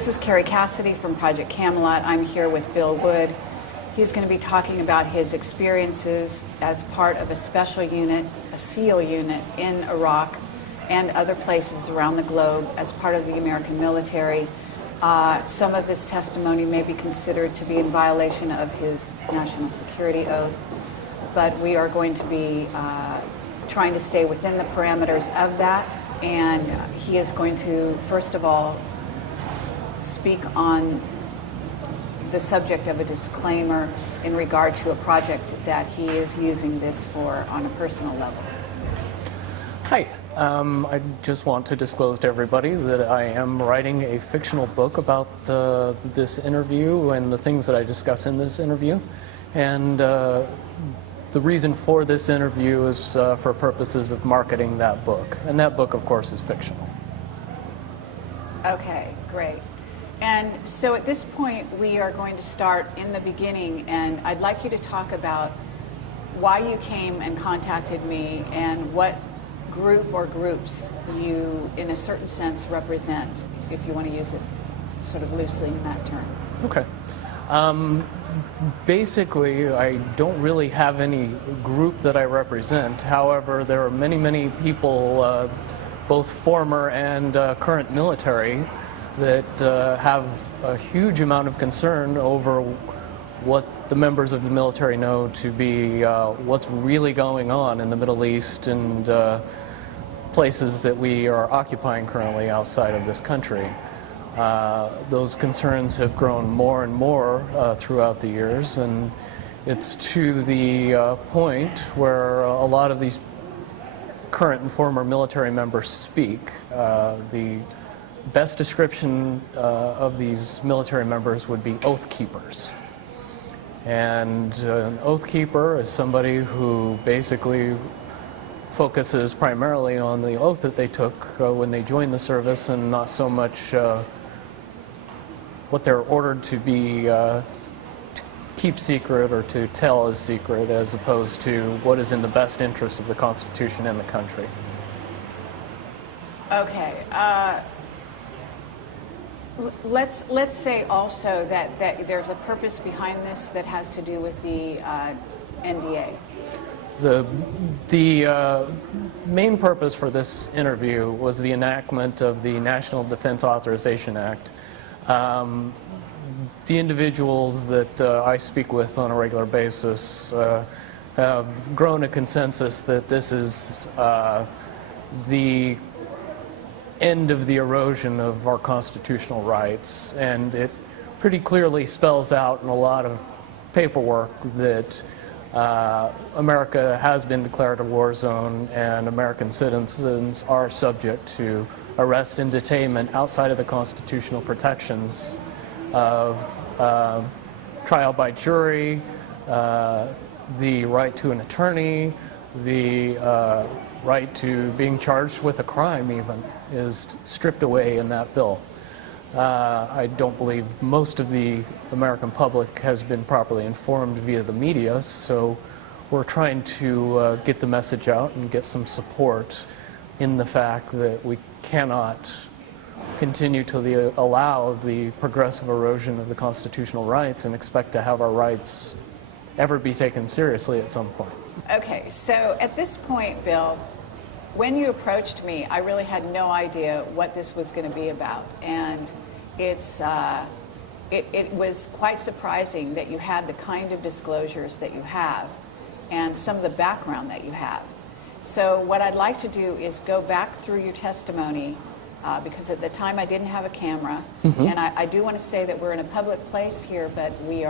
This is Carrie Cassidy from Project CAMELOT. I'm here with Bill Wood. He's going to be talking about his experiences as part of a special unit, a SEAL unit in Iraq and other places around the globe as part of the American military. Some of this testimony may be considered to be in violation of his national security oath, but we are going to be trying to stay within the parameters of that. And he is going to, first of all, speak on the subject of a disclaimer in regard to a project that he is using this for on a personal level. Hi. I just want to disclose to everybody that I am writing a fictional book about this interview and the things that I discuss in this interview. And the reason for this interview is for purposes of marketing that book. And that book, of course, is fictional. Okay, great. And so at this point, we are going to start in the beginning, and I'd like you to talk about why you came and contacted me and what group or groups you, in a certain sense, represent, if you want to use it sort of loosely in that term. Okay. Basically, I don't really have any group that I represent. However, there are many, many people, both former and current military, that have a huge amount of concern over what the members of the military know to be what's really going on in the Middle East and places that we are occupying currently outside of this country. Those concerns have grown more and more throughout the years, and it's to the point where a lot of these current and former military members speak. The best description of these military members would be oath keepers. And an oath keeper is somebody who basically focuses primarily on the oath that they took when they joined the service, and not so much what they're ordered to be to keep secret or to tell as secret, as opposed to what is in the best interest of the Constitution and the country. Okay. Let's say also that there's a purpose behind this that has to do with the NDA. The main purpose for this interview was the enactment of the National Defense Authorization Act. The individuals that I speak with on a regular basis have grown a consensus that this is the end of the erosion of our constitutional rights, and it pretty clearly spells out in a lot of paperwork that America has been declared a war zone, and American citizens are subject to arrest and detainment outside of the constitutional protections of trial by jury, the right to an attorney, the right to being charged with a crime even is stripped away in that bill. I don't believe most of the American public has been properly informed via the media, so we're trying to get the message out and get some support in the fact that we cannot continue to allow the progressive erosion of the constitutional rights and expect to have our rights ever be taken seriously at some point. Okay, so at this point, Bill, when you approached me, I really had no idea what this was going to be about, and it was quite surprising that you had the kind of disclosures that you have and some of the background that you have. So what I'd like to do is go back through your testimony, because at the time I didn't have a camera, and I do want to say that we're in a public place here, but we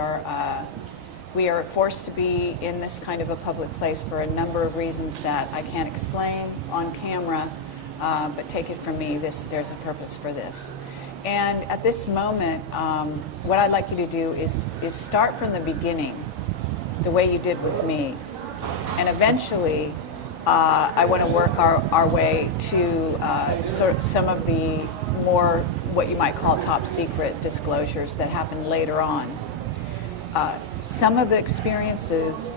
are forced to be in this kind of a public place for a number of reasons that I can't explain on camera, but take it from me, there's a purpose for this. And at this moment, what I'd like you to do is start from the beginning, the way you did with me, and eventually I want to work our way to sort of some of the more what you might call top secret disclosures that happened later on. Some of the experiences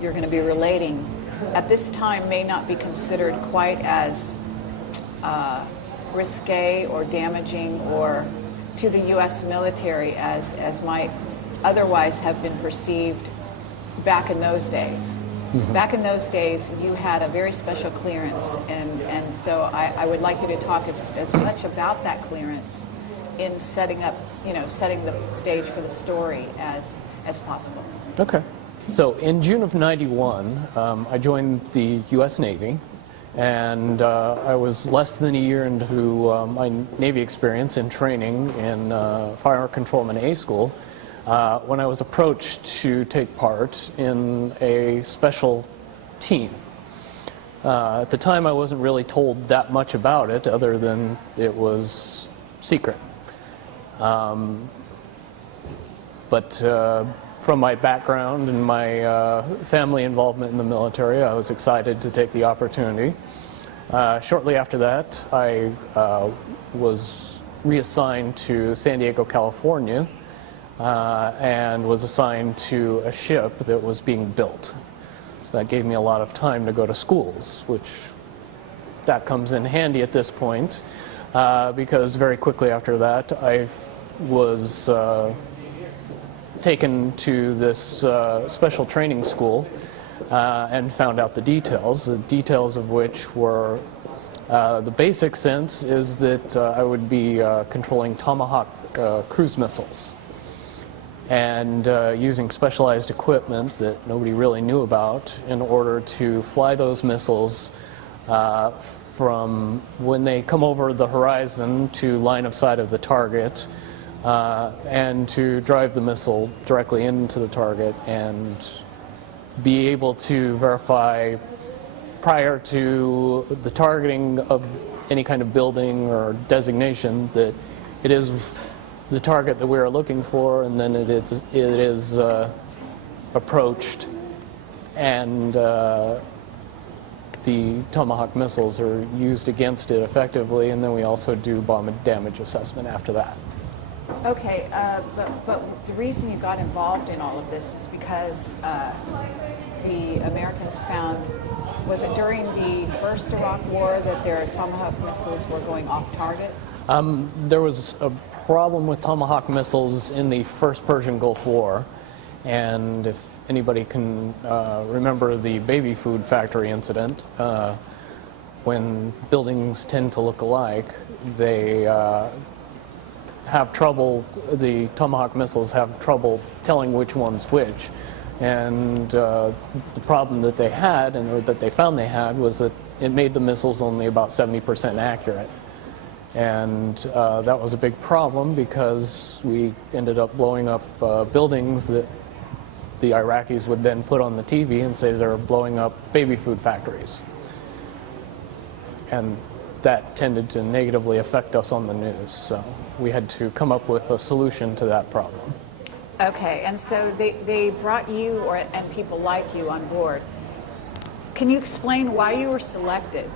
you're going to be relating at this time may not be considered quite as risque or damaging or to the U.S. military as might otherwise have been perceived back in those days. Mm-hmm. Back in those days, you had a very special clearance, and so I would like you to talk as much about that clearance in setting up, setting the stage for the story as possible. Okay. So in June of '91, I joined the U.S. Navy, and I was less than a year into my Navy experience in training in Fire Controlman A School when I was approached to take part in a special team. At the time, I wasn't really told that much about it, other than it was secret. But from my background and my family involvement in the military, I was excited to take the opportunity. Shortly after that, I was reassigned to San Diego, California, and was assigned to a ship that was being built. So that gave me a lot of time to go to schools, which that comes in handy at this point, because very quickly after that I was taken to this special training school and found out the details of which were the basic sense is that I would be controlling Tomahawk cruise missiles and using specialized equipment that nobody really knew about in order to fly those missiles from when they come over the horizon to line of sight of the target, and to drive the missile directly into the target and be able to verify prior to the targeting of any kind of building or designation that it is the target that we are looking for, and then it is approached, and the Tomahawk missiles are used against it effectively, and then we also do bomb damage assessment after that. Okay, but the reason you got involved in all of this is because the Americans found, was it during the first Iraq War that their Tomahawk missiles were going off target? There was a problem with Tomahawk missiles in the first Persian Gulf War, and if anybody can remember the baby food factory incident, when buildings tend to look alike, they have trouble, the Tomahawk missiles have trouble telling which one's which. And the problem that they had, or that they found they had, was that it made the missiles only about 70% accurate. And that was a big problem because we ended up blowing up buildings that the Iraqis would then put on the TV and say they're blowing up baby food factories. And that tended to negatively affect us on the news. So we had to come up with a solution to that problem. Okay, and so they brought you and people like you on board. Can you explain why you were selected?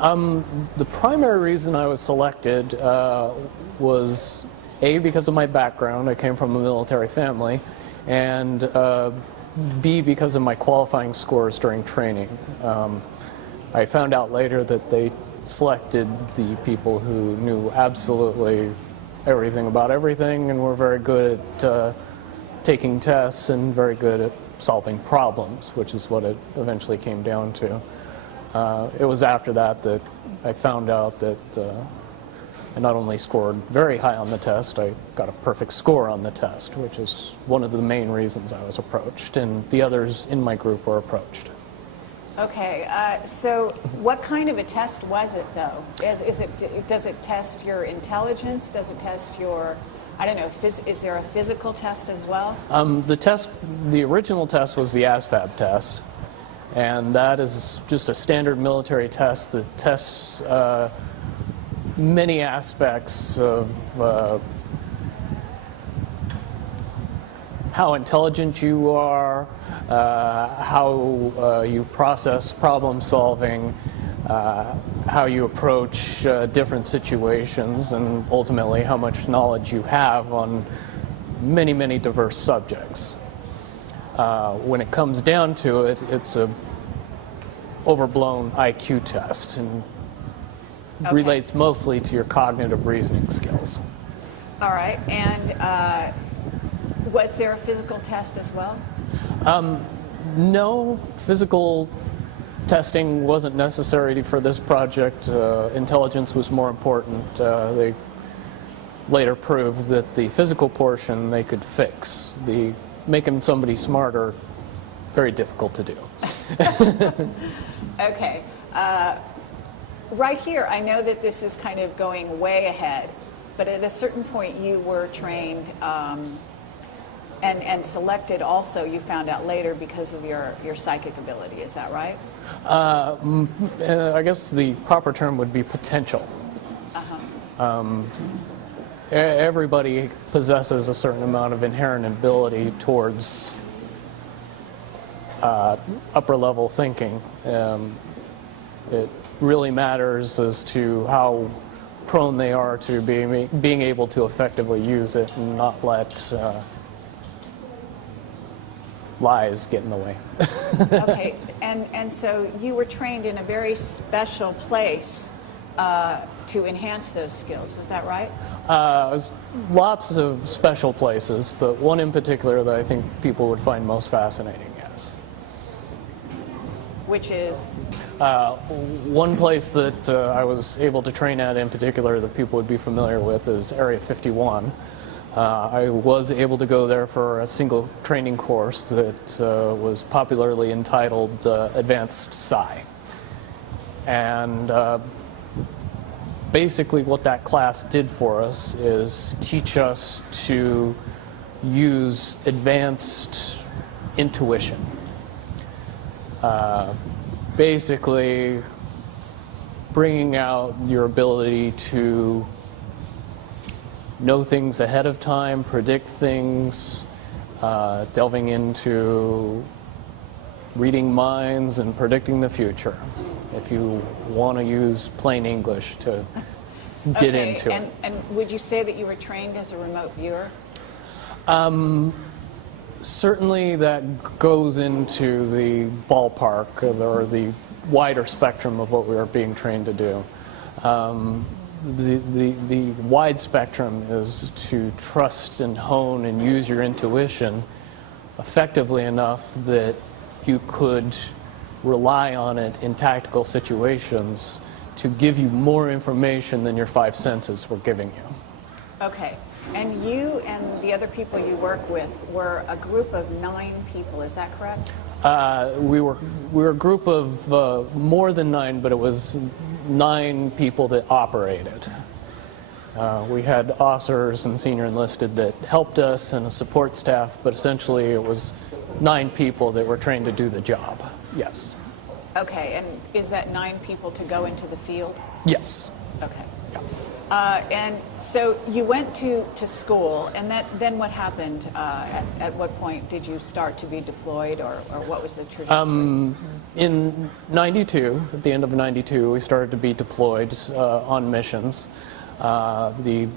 The primary reason I was selected was A, because of my background. I came from a military family, and B, because of my qualifying scores during training. I found out later that they selected the people who knew absolutely everything about everything and were very good at taking tests and very good at solving problems, which is what it eventually came down to. It was after that that I found out that I not only scored very high on the test, I got a perfect score on the test, which is one of the main reasons I was approached, and the others in my group were approached. Okay, so what kind of a test was it, though? Does it test your intelligence? Does it test your, I don't know, is there a physical test as well? The original test was the ASVAB test, and that is just a standard military test that tests many aspects of how intelligent you are, how you process problem solving, how you approach different situations, and ultimately how much knowledge you have on many, many diverse subjects. When it comes down to it, it's a overblown IQ test and relates mostly to your cognitive reasoning skills. All right, and was there a physical test as well? No, physical testing wasn't necessary for this project. Intelligence was more important. They later proved that the physical portion they could fix. The making somebody smarter, very difficult to do. Okay. Right here, I know that this is kind of going way ahead, but at a certain point you were trained and selected also, you found out later, because of your psychic ability. Is that right? I guess the proper term would be potential. Everybody possesses a certain amount of inherent ability towards upper level thinking. It really matters as to how prone they are to being able to effectively use it and not let lies get in the way. Okay, and so you were trained in a very special place to enhance those skills, is that right? Lots of special places, but one in particular that I think people would find most fascinating, yes. Which is? One place that I was able to train at in particular that people would be familiar with is Area 51. I was able to go there for a single training course that was popularly entitled Advanced Psi. And basically what that class did for us is teach us to use advanced intuition. Basically bringing out your ability to know things ahead of time, predict things, delving into reading minds and predicting the future, if you want to use plain English to get into it. And would you say that you were trained as a remote viewer? Certainly that goes into the ballpark or the wider spectrum of what we are being trained to do. The wide spectrum is to trust and hone and use your intuition effectively enough that you could rely on it in tactical situations to give you more information than your five senses were giving you. Okay. And you and the other people you work with were a group of 9 people, is that correct? We were a group of more than 9, but it was 9 people that operated. We had officers and senior enlisted that helped us and a support staff, but essentially it was 9 people that were trained to do the job. Yes. Okay, and is that 9 people to go into the field? Yes. Okay. Yeah. And so you went to school, and then what happened? At what point did you start to be deployed, or what was the trajectory? In '92, at the end of '92, we started to be deployed on missions. The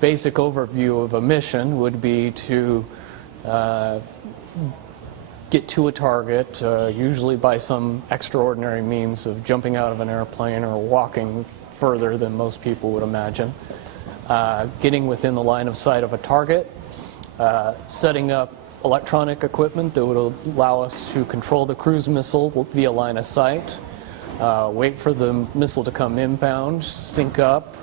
basic overview of a mission would be to get to a target, usually by some extraordinary means of jumping out of an airplane or walking further than most people would imagine, getting within the line of sight of a target, setting up electronic equipment that would allow us to control the cruise missile via line of sight, wait for the missile to come inbound, sync up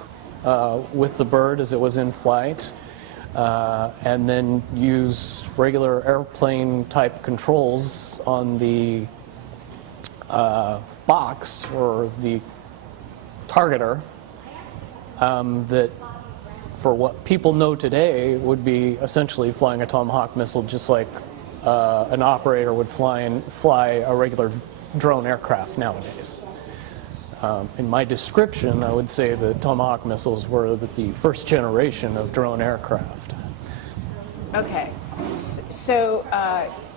with the bird as it was in flight, and then use regular airplane type controls on the box or the targeter that, for what people know today, would be essentially flying a Tomahawk missile, just like an operator would fly a regular drone aircraft nowadays. In my description, I would say the Tomahawk missiles were the first generation of drone aircraft. Okay. So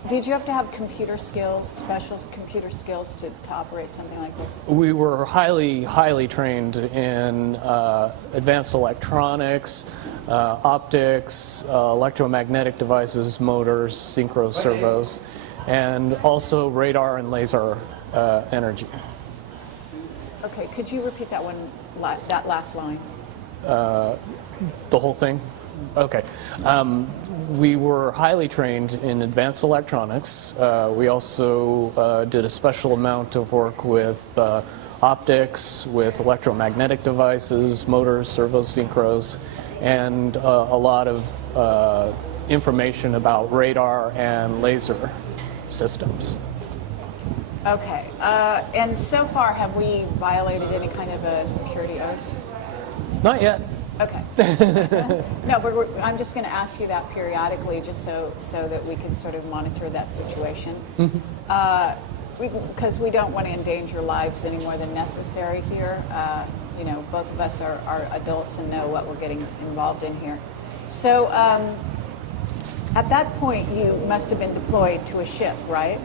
did you have to have computer skills, special computer skills to operate something like this? We were highly trained in advanced electronics, optics, electromagnetic devices, motors, synchro servos, and also radar and laser energy. Okay, could you repeat that last line? The whole thing? Okay. We were highly trained in advanced electronics. We also did a special amount of work with optics, with electromagnetic devices, motors, servos, synchros, and a lot of information about radar and laser systems. Okay. And so far, have we violated any kind of a security oath? Not yet. Okay. No, but I'm just going to ask you that periodically, just so that we can sort of monitor that situation. Because we don't want to endanger lives any more than necessary here. You know, both of us are adults and know what we're getting involved in here. So at that point, you must have been deployed to a ship, right?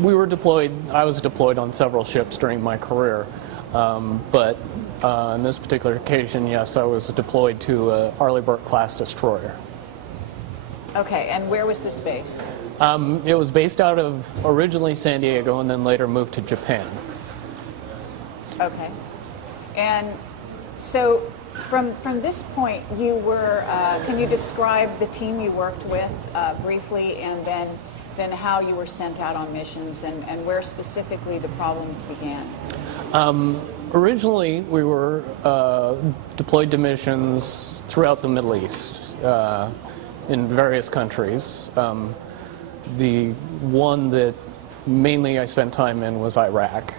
We were deployed. I was deployed on several ships during my career, but on this particular occasion, yes, I was deployed to a Arleigh Burke-class destroyer. Okay, and where was this based? It was based out of originally San Diego and then later moved to Japan. Okay. And so from this point, you were, can you describe the team you worked with briefly, and then how you were sent out on missions and where specifically the problems began? Originally, we were deployed to missions throughout the Middle East in various countries. The one that mainly I spent time in was Iraq,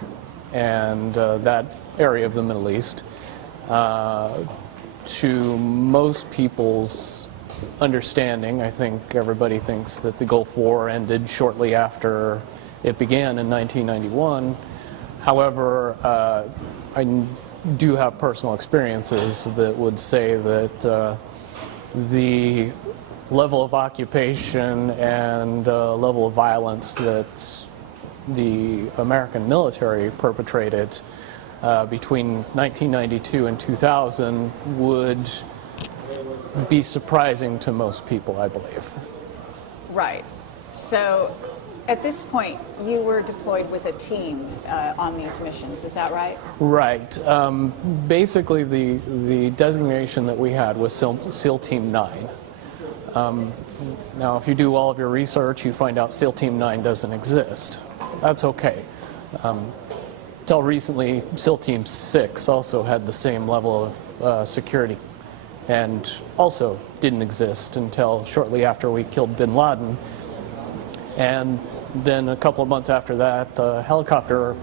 and that area of the Middle East. To most people's understanding, I think everybody thinks that the Gulf War ended shortly after it began in 1991. However, I do have personal experiences that would say that the level of occupation and level of violence that the American military perpetrated between 1992 and 2000 would be surprising to most people, I believe. Right. So at this point, you were deployed with a team on these missions, is that right? Right. Basically, the designation that we had was SEAL Team 9. Now, if you do all of your research, you find out SEAL Team 9 doesn't exist. That's okay. Until recently, SEAL Team 6 also had the same level of security and also didn't exist until shortly after we killed bin Laden. And then a couple of months after that, a helicopter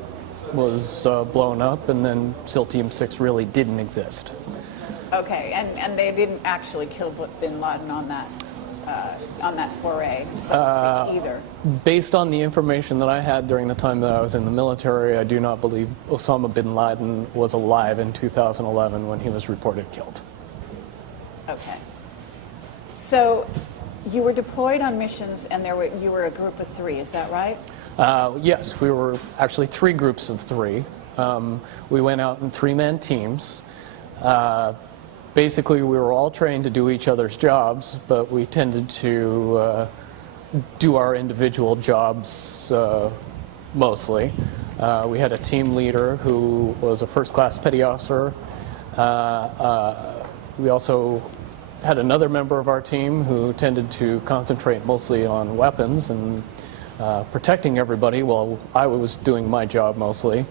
was blown up, and then SEAL Team 6 really didn't exist. Okay, and they didn't actually kill bin Laden on that foray, so to speak, either. Based on the information that I had during the time that I was in the military, I do not believe Osama bin Laden was alive in 2011 when he was reported killed. Okay. So you were deployed on missions, and you were a group of 3, is that right? Yes, we were actually 3 groups of 3. We went out in 3-man teams. Basically, we were all trained to do each other's jobs, but we tended to do our individual jobs mostly. We had a team leader who was a first-class petty officer. We also had another member of our team who tended to concentrate mostly on weapons and protecting everybody while I was doing my job mostly.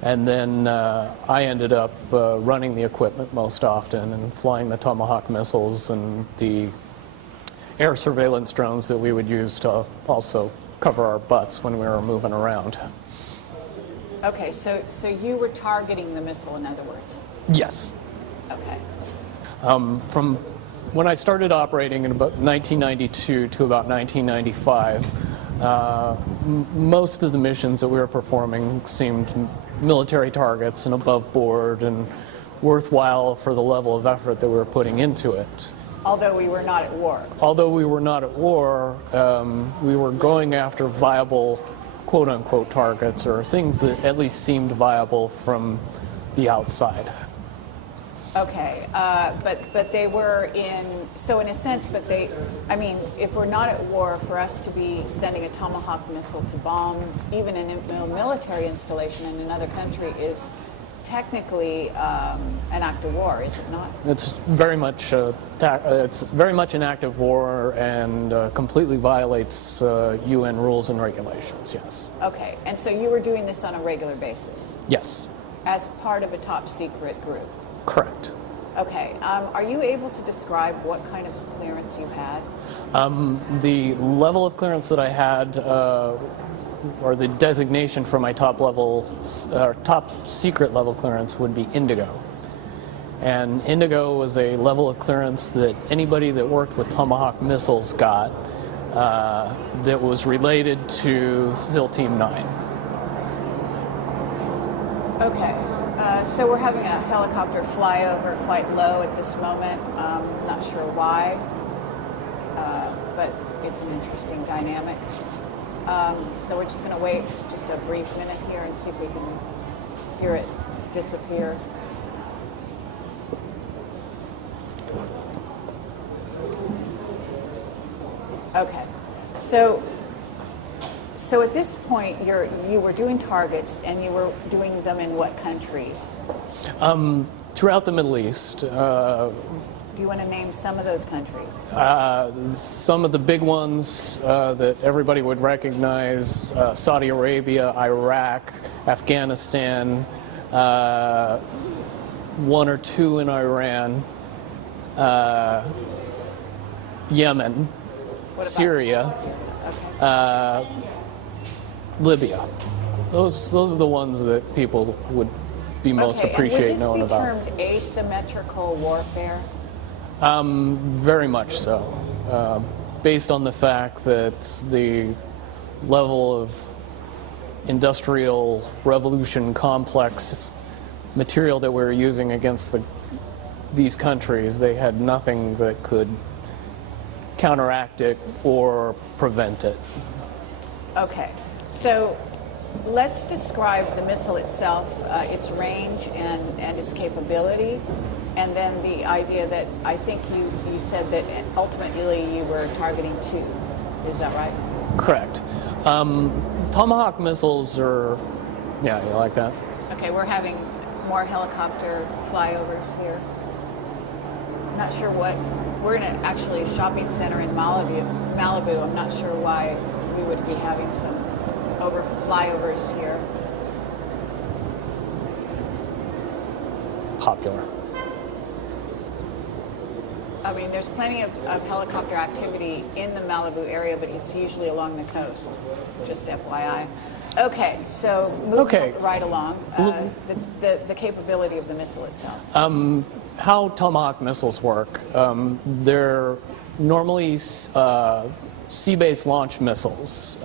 And then I ended up running the equipment most often and flying the Tomahawk missiles and the air surveillance drones that we would use to also cover our butts when we were moving around. Okay, so you were targeting the missile, in other words? Yes. Okay. From when I started operating in about 1992 to about 1995, most of the missions that we were performing seemed military targets and above board and worthwhile for the level of effort that we were putting into it. Although we were not at war. Although we were not at war, we were going after viable quote-unquote targets, or things that at least seemed viable from the outside. Okay, but they were so in a sense, I mean, if we're not at war, for us to be sending a Tomahawk missile to bomb even a military installation in another country is technically an act of war, is it not? It's very much an act of war and completely violates UN rules and regulations. Yes. Okay, and so you were doing this on a regular basis Yes. as part of a top secret group. Correct. Okay, are you able to describe what kind of clearance you had? The level of clearance that I had, or the designation for my top secret level clearance, would be Indigo. And Indigo was a level of clearance that anybody that worked with Tomahawk missiles got, that was related to SEAL Team 9. Okay, so we're having a helicopter fly over quite low at this moment. Not sure why, but it's an interesting dynamic. So we're just going to wait just a brief minute here and see if we can hear it disappear. Okay, so at this point you were doing targets, and you were doing them in what countries? Throughout the Middle East. Do you want to name some of those countries? Some of the big ones that everybody would recognize: Saudi Arabia, Iraq, Afghanistan, one or two in Iran, Yemen, Syria, Okay. Libya. Those are the ones that people would be most appreciate knowing about. Would this be termed asymmetrical warfare? Very much so, based on the fact that the level of industrial revolution complex material that we were using against these countries, they had nothing that could counteract it or prevent it. Okay, so let's describe the missile itself, its range and its capability, and then the idea that I think you said that ultimately you were targeting 2. Is that right? Correct. Tomahawk missiles are, yeah, you like that? Okay, we're having more helicopter flyovers here. Not sure what, we're in actually a shopping center in Malibu. I'm not sure why we would be having some flyovers here. Popular. I mean, there's plenty of helicopter activity in the Malibu area, but it's usually along the coast, just FYI. Okay, so moving right along, the capability of the missile itself. How Tomahawk missiles work, they're normally sea-based launch missiles.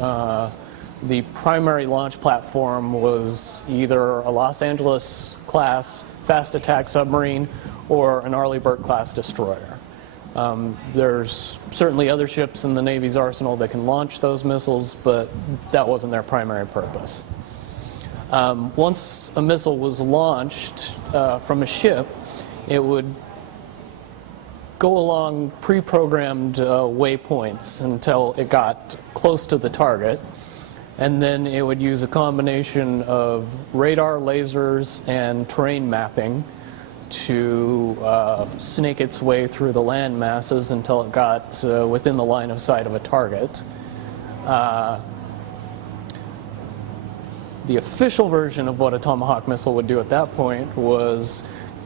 The primary launch platform was either a Los Angeles class fast attack submarine or an Arleigh Burke class destroyer. There's certainly other ships in the Navy's arsenal that can launch those missiles, but that wasn't their primary purpose. Once a missile was launched from a ship, it would go along pre-programmed waypoints until it got close to the target, and then it would use a combination of radar, lasers, and terrain mapping to snake its way through the land masses until it got within the line of sight of a target. The official version of what a Tomahawk missile would do at that point was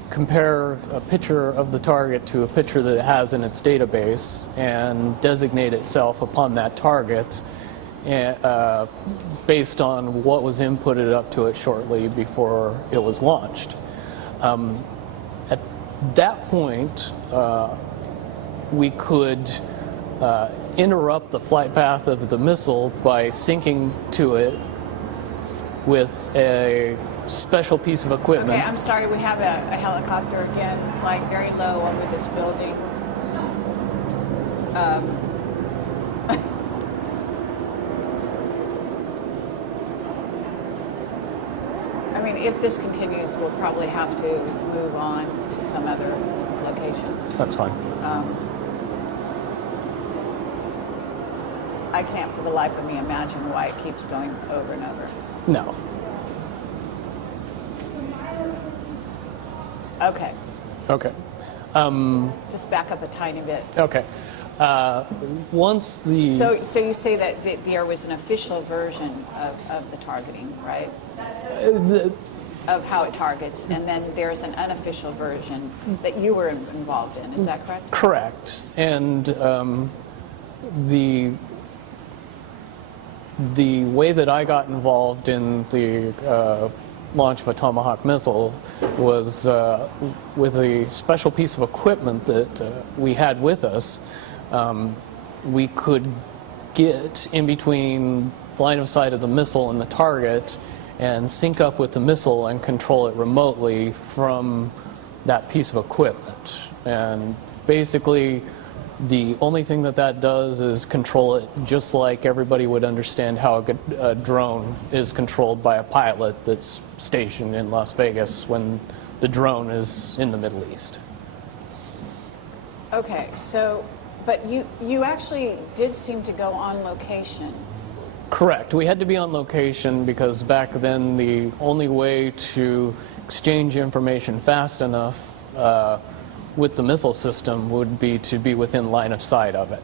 compare a picture of the target to a picture that it has in its database and designate itself upon that target based on what was inputted up to it shortly before it was launched. At that point, we could interrupt the flight path of the missile by syncing to it with a special piece of equipment. Okay, I'm sorry, we have a helicopter again flying very low over this building. I mean, if this continues, we'll probably have to move on to some other location. That's fine. I can't for the life of me imagine why it keeps going over and over. No. Okay. Okay. Just back up a tiny bit. Okay. Once the... So you say that there was an official version of the targeting, right? Of how it targets, and then there's an unofficial version that you were involved in. Is that correct? Correct. And the way that I got involved in the launch of a Tomahawk missile was with a special piece of equipment that we had with us. We could get in between line of sight of the missile and the target and sync up with the missile and control it remotely from that piece of equipment. And basically, the only thing that does is control it just like everybody would understand how a drone is controlled by a pilot that's stationed in Las Vegas when the drone is in the Middle East. Okay, so, but you actually did seem to go on location. Correct. We had to be on location because back then the only way to exchange information fast enough with the missile system would be to be within line of sight of it.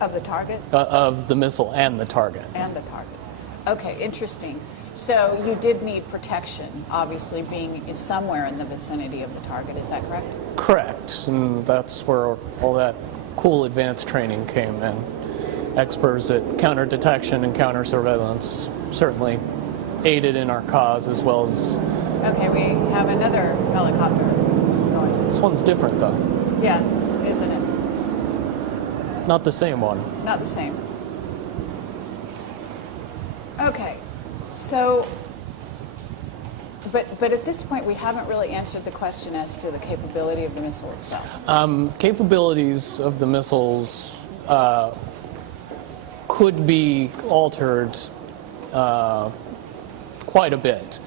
Of the target? Of the missile and the target. And the target. Okay, interesting. So you did need protection, obviously being somewhere in the vicinity of the target, is that correct? Correct, and that's where all that cool advanced training came in. Experts at counter detection and counter surveillance certainly aided in our cause, as well as... Okay, we have another helicopter going. This one's different though. Yeah, isn't it? Not the same one. Not the same. Okay, so, but at this point we haven't really answered the question as to the capability of the missile itself. Capabilities of the missiles could be altered quite a bit.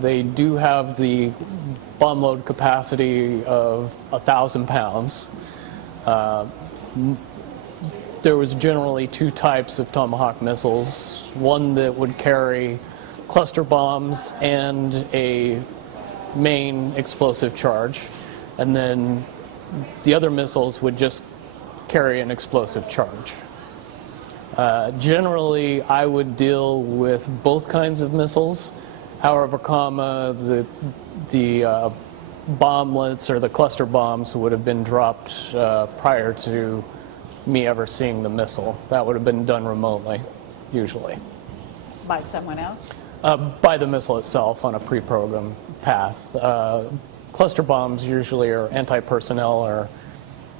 They do have the bomb load capacity of 1,000 pounds. There was generally two types of Tomahawk missiles, one that would carry cluster bombs and a main explosive charge, and then the other missiles would just carry an explosive charge. Generally, I would deal with both kinds of missiles. However, the bomblets or the cluster bombs would have been dropped prior to me ever seeing the missile. That would have been done remotely, usually. By someone else? By the missile itself on a pre-programmed path. Cluster bombs usually are anti-personnel or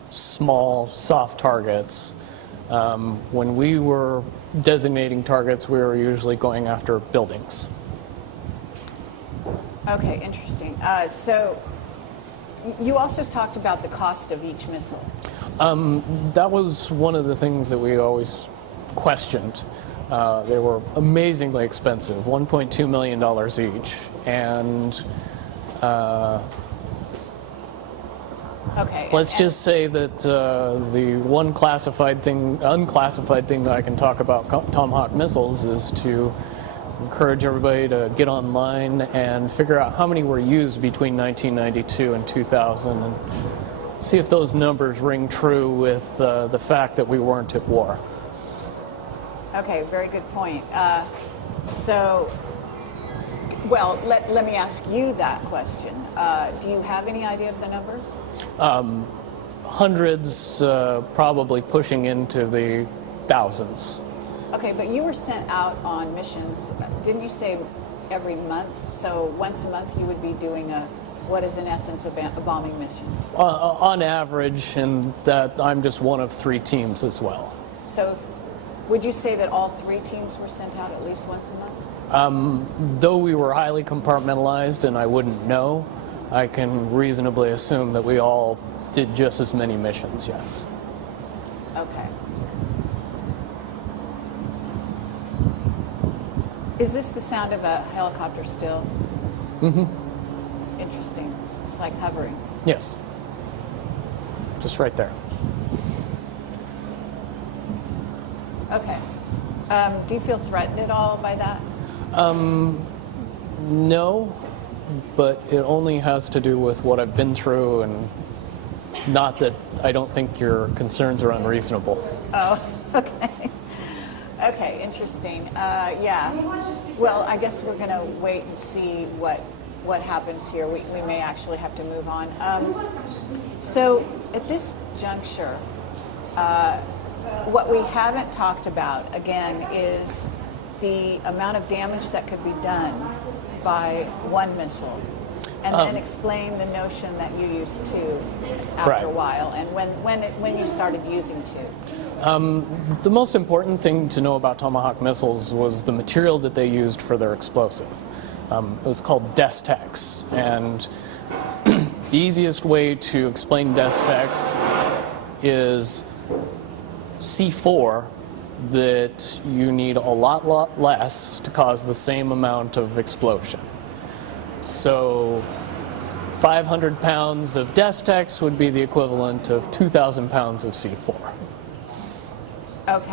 small, soft targets. When we were designating targets, we were usually going after buildings. Okay, interesting. So you also talked about the cost of each missile. That was one of the things that we always questioned. They were amazingly expensive, $1.2 million each. And okay, let's just say that the one unclassified thing that I can talk about Tomahawk missiles is to encourage everybody to get online and figure out how many were used between 1992 and 2000 and see if those numbers ring true with the fact that we weren't at war. Okay, very good point. So, well, let me ask you that question. Do you have any idea of the numbers? Hundreds, probably pushing into the thousands. Okay, but you were sent out on missions, didn't you say every month? So once a month you would be doing what is in essence a bombing mission? On average, and that I'm just one of 3 teams as well. So would you say that all 3 teams were sent out at least once a month? Though we were highly compartmentalized and I wouldn't know, I can reasonably assume that we all did just as many missions, yes. Okay. Is this the sound of a helicopter still? Mm-hmm. Interesting. It's like hovering. Yes. Just right there. Okay. Do you feel threatened at all by that? No. but it only has to do with what I've been through, and not that I don't think your concerns are unreasonable. Oh, okay. Okay, interesting. Yeah. Well, I guess we're going to wait and see what happens here. We may actually have to move on. So at this juncture, what we haven't talked about, again, is the amount of damage that could be done by one missile. And then explain the notion that you used two after a while, and when you started using two. The most important thing to know about Tomahawk missiles was the material that they used for their explosive. It was called Destex, and the easiest way to explain Destex is C4 that you need a lot less to cause the same amount of explosion. So 500 pounds of Destex would be the equivalent of 2,000 pounds of C4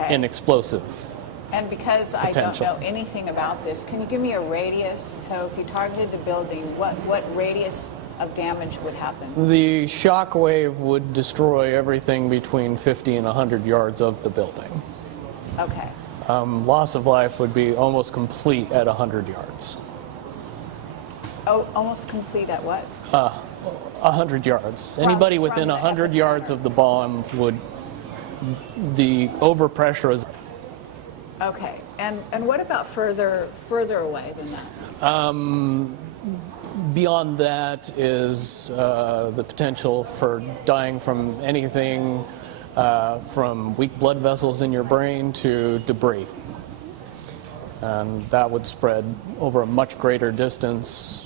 in explosive And because potential. I don't know anything about this, can you give me a radius? So if you targeted the building, what radius of damage would happen? The shock wave would destroy everything between 50 and 100 yards of the building. Okay. Loss of life would be almost complete at 100 yards. Oh, almost complete at what? 100 yards. Anybody within 100 yards of the bomb would, the overpressure is. Okay. And what about further away than that? Beyond that is the potential for dying from anything from weak blood vessels in your brain to debris. And that would spread over a much greater distance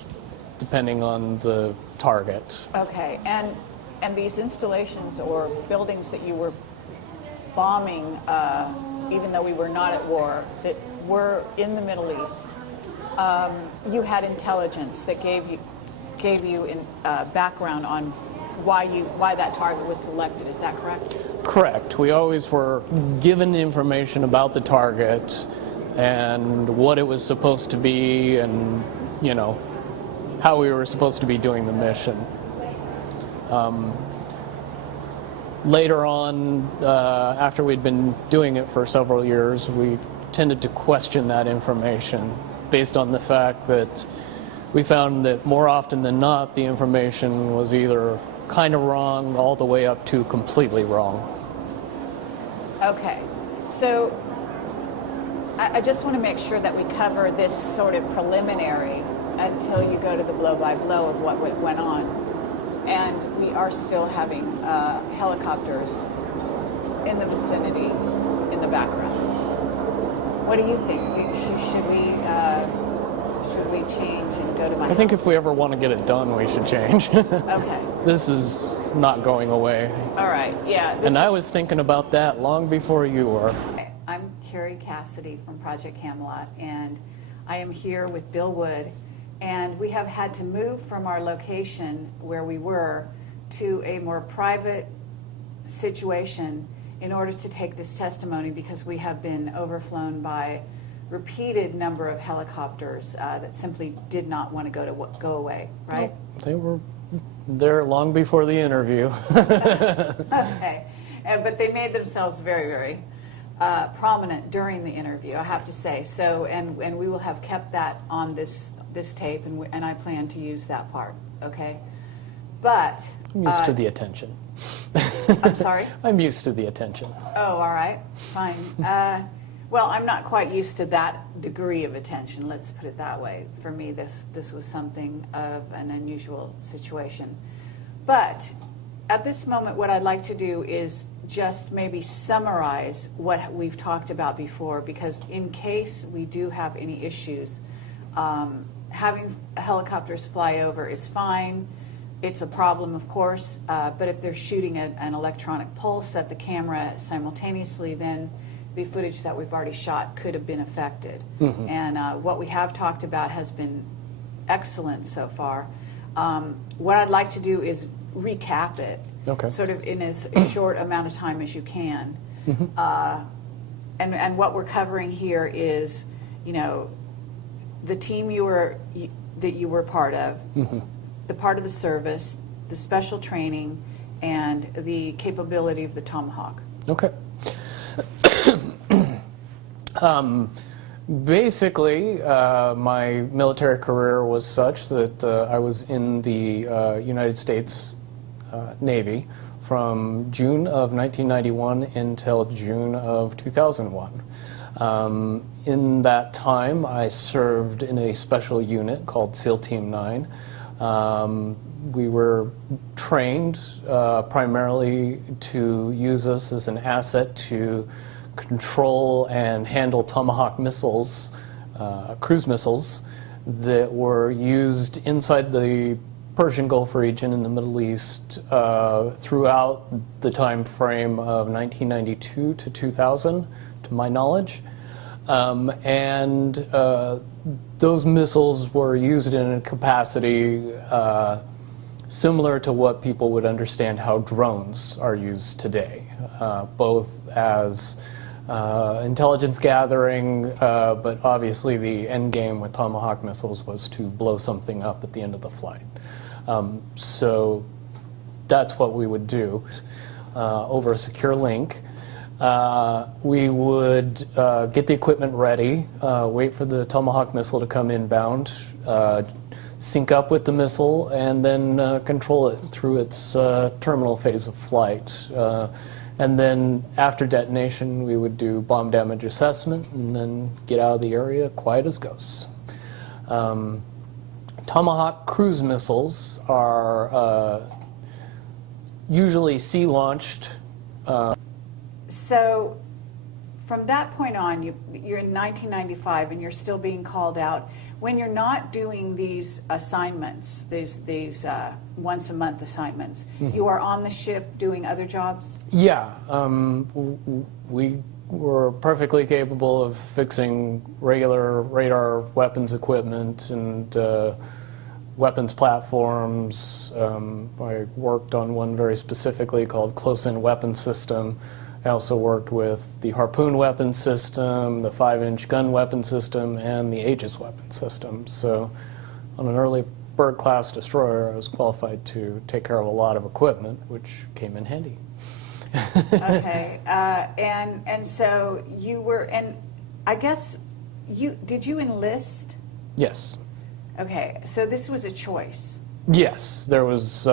depending on the target. Okay. And these installations or buildings that you were bombing, even though we were not at war, that were in the Middle East, you had intelligence that gave you background on why that target was selected. Is that correct? Correct. We always were given information about the target and what it was supposed to be, and how we were supposed to be doing the mission. Later on, after we'd been doing it for several years, we tended to question that information based on the fact that we found that more often than not, the information was either kind of wrong all the way up to completely wrong. Okay. So I just want to make sure that we cover this sort of preliminary until you go to the blow-by-blow of what went on. And we are still having helicopters in the vicinity, in the background. What do you think? Should we change and go to my house? I think if we ever want to get it done, we should change. Okay. This is not going away. All right. Yeah. And I was thinking about that long before you were. I'm Carrie Cassidy from Project CAMELOT, and I am here with Bill Wood. And we have had to move from our location where we were to a more private situation in order to take this testimony, because we have been overflown by repeated number of helicopters that simply did not want to go away, right? Nope. They were there long before the interview. Okay. But they made themselves very, very prominent during the interview, I have to say. So, and we will have kept that on this tape, and I plan to use that part, okay? But I'm used to the attention. I'm sorry? I'm used to the attention. Oh, all right, fine. Well, I'm not quite used to that degree of attention, let's put it that way. For me, this was something of an unusual situation. But at this moment, what I'd like to do is just maybe summarize what we've talked about before, because in case we do have any issues, having helicopters fly over is fine. It's a problem, of course, but if they're shooting an electronic pulse at the camera simultaneously, then the footage that we've already shot could have been affected. Mm-hmm. And what we have talked about has been excellent so far. What I'd like to do is recap it, sort of in as short amount of time as you can. Mm-hmm. And what we're covering here is, the team you were that you were part of, the part of the service, the special training, and the capability of the Tomahawk. Okay. Basically, my military career was such that I was in the United States Navy from June of 1991 until June of 2001. In that time, I served in a special unit called SEAL Team 9. We were trained primarily to use us as an asset to control and handle Tomahawk missiles, cruise missiles, that were used inside the Persian Gulf region in the Middle East throughout the time frame of 1992 to 2000, to my knowledge. Those missiles were used in a capacity similar to what people would understand how drones are used today, both as intelligence gathering, but obviously the end game with Tomahawk missiles was to blow something up at the end of the flight. So that's what we would do over a secure link. We would get the equipment ready, wait for the Tomahawk missile to come inbound, sync up with the missile, and then control it through its terminal phase of flight. And then after detonation, we would do bomb damage assessment and then get out of the area quiet as ghosts. Tomahawk cruise missiles are usually sea-launched. So from that point on, you're in 1995 and you're still being called out. When you're not doing these assignments, these once-a-month assignments, you are on the ship doing other jobs? Yeah. We were perfectly capable of fixing regular radar weapons equipment and weapons platforms. I worked on one very specifically called Close-In Weapon System. I also worked with the Harpoon weapon system, the 5-inch gun weapon system, and the Aegis weapon system. So on an early Berg-class destroyer, I was qualified to take care of a lot of equipment, which came in handy. Okay. And so you were, and I guess, did you enlist? Yes. Okay. So this was a choice. Yes. There was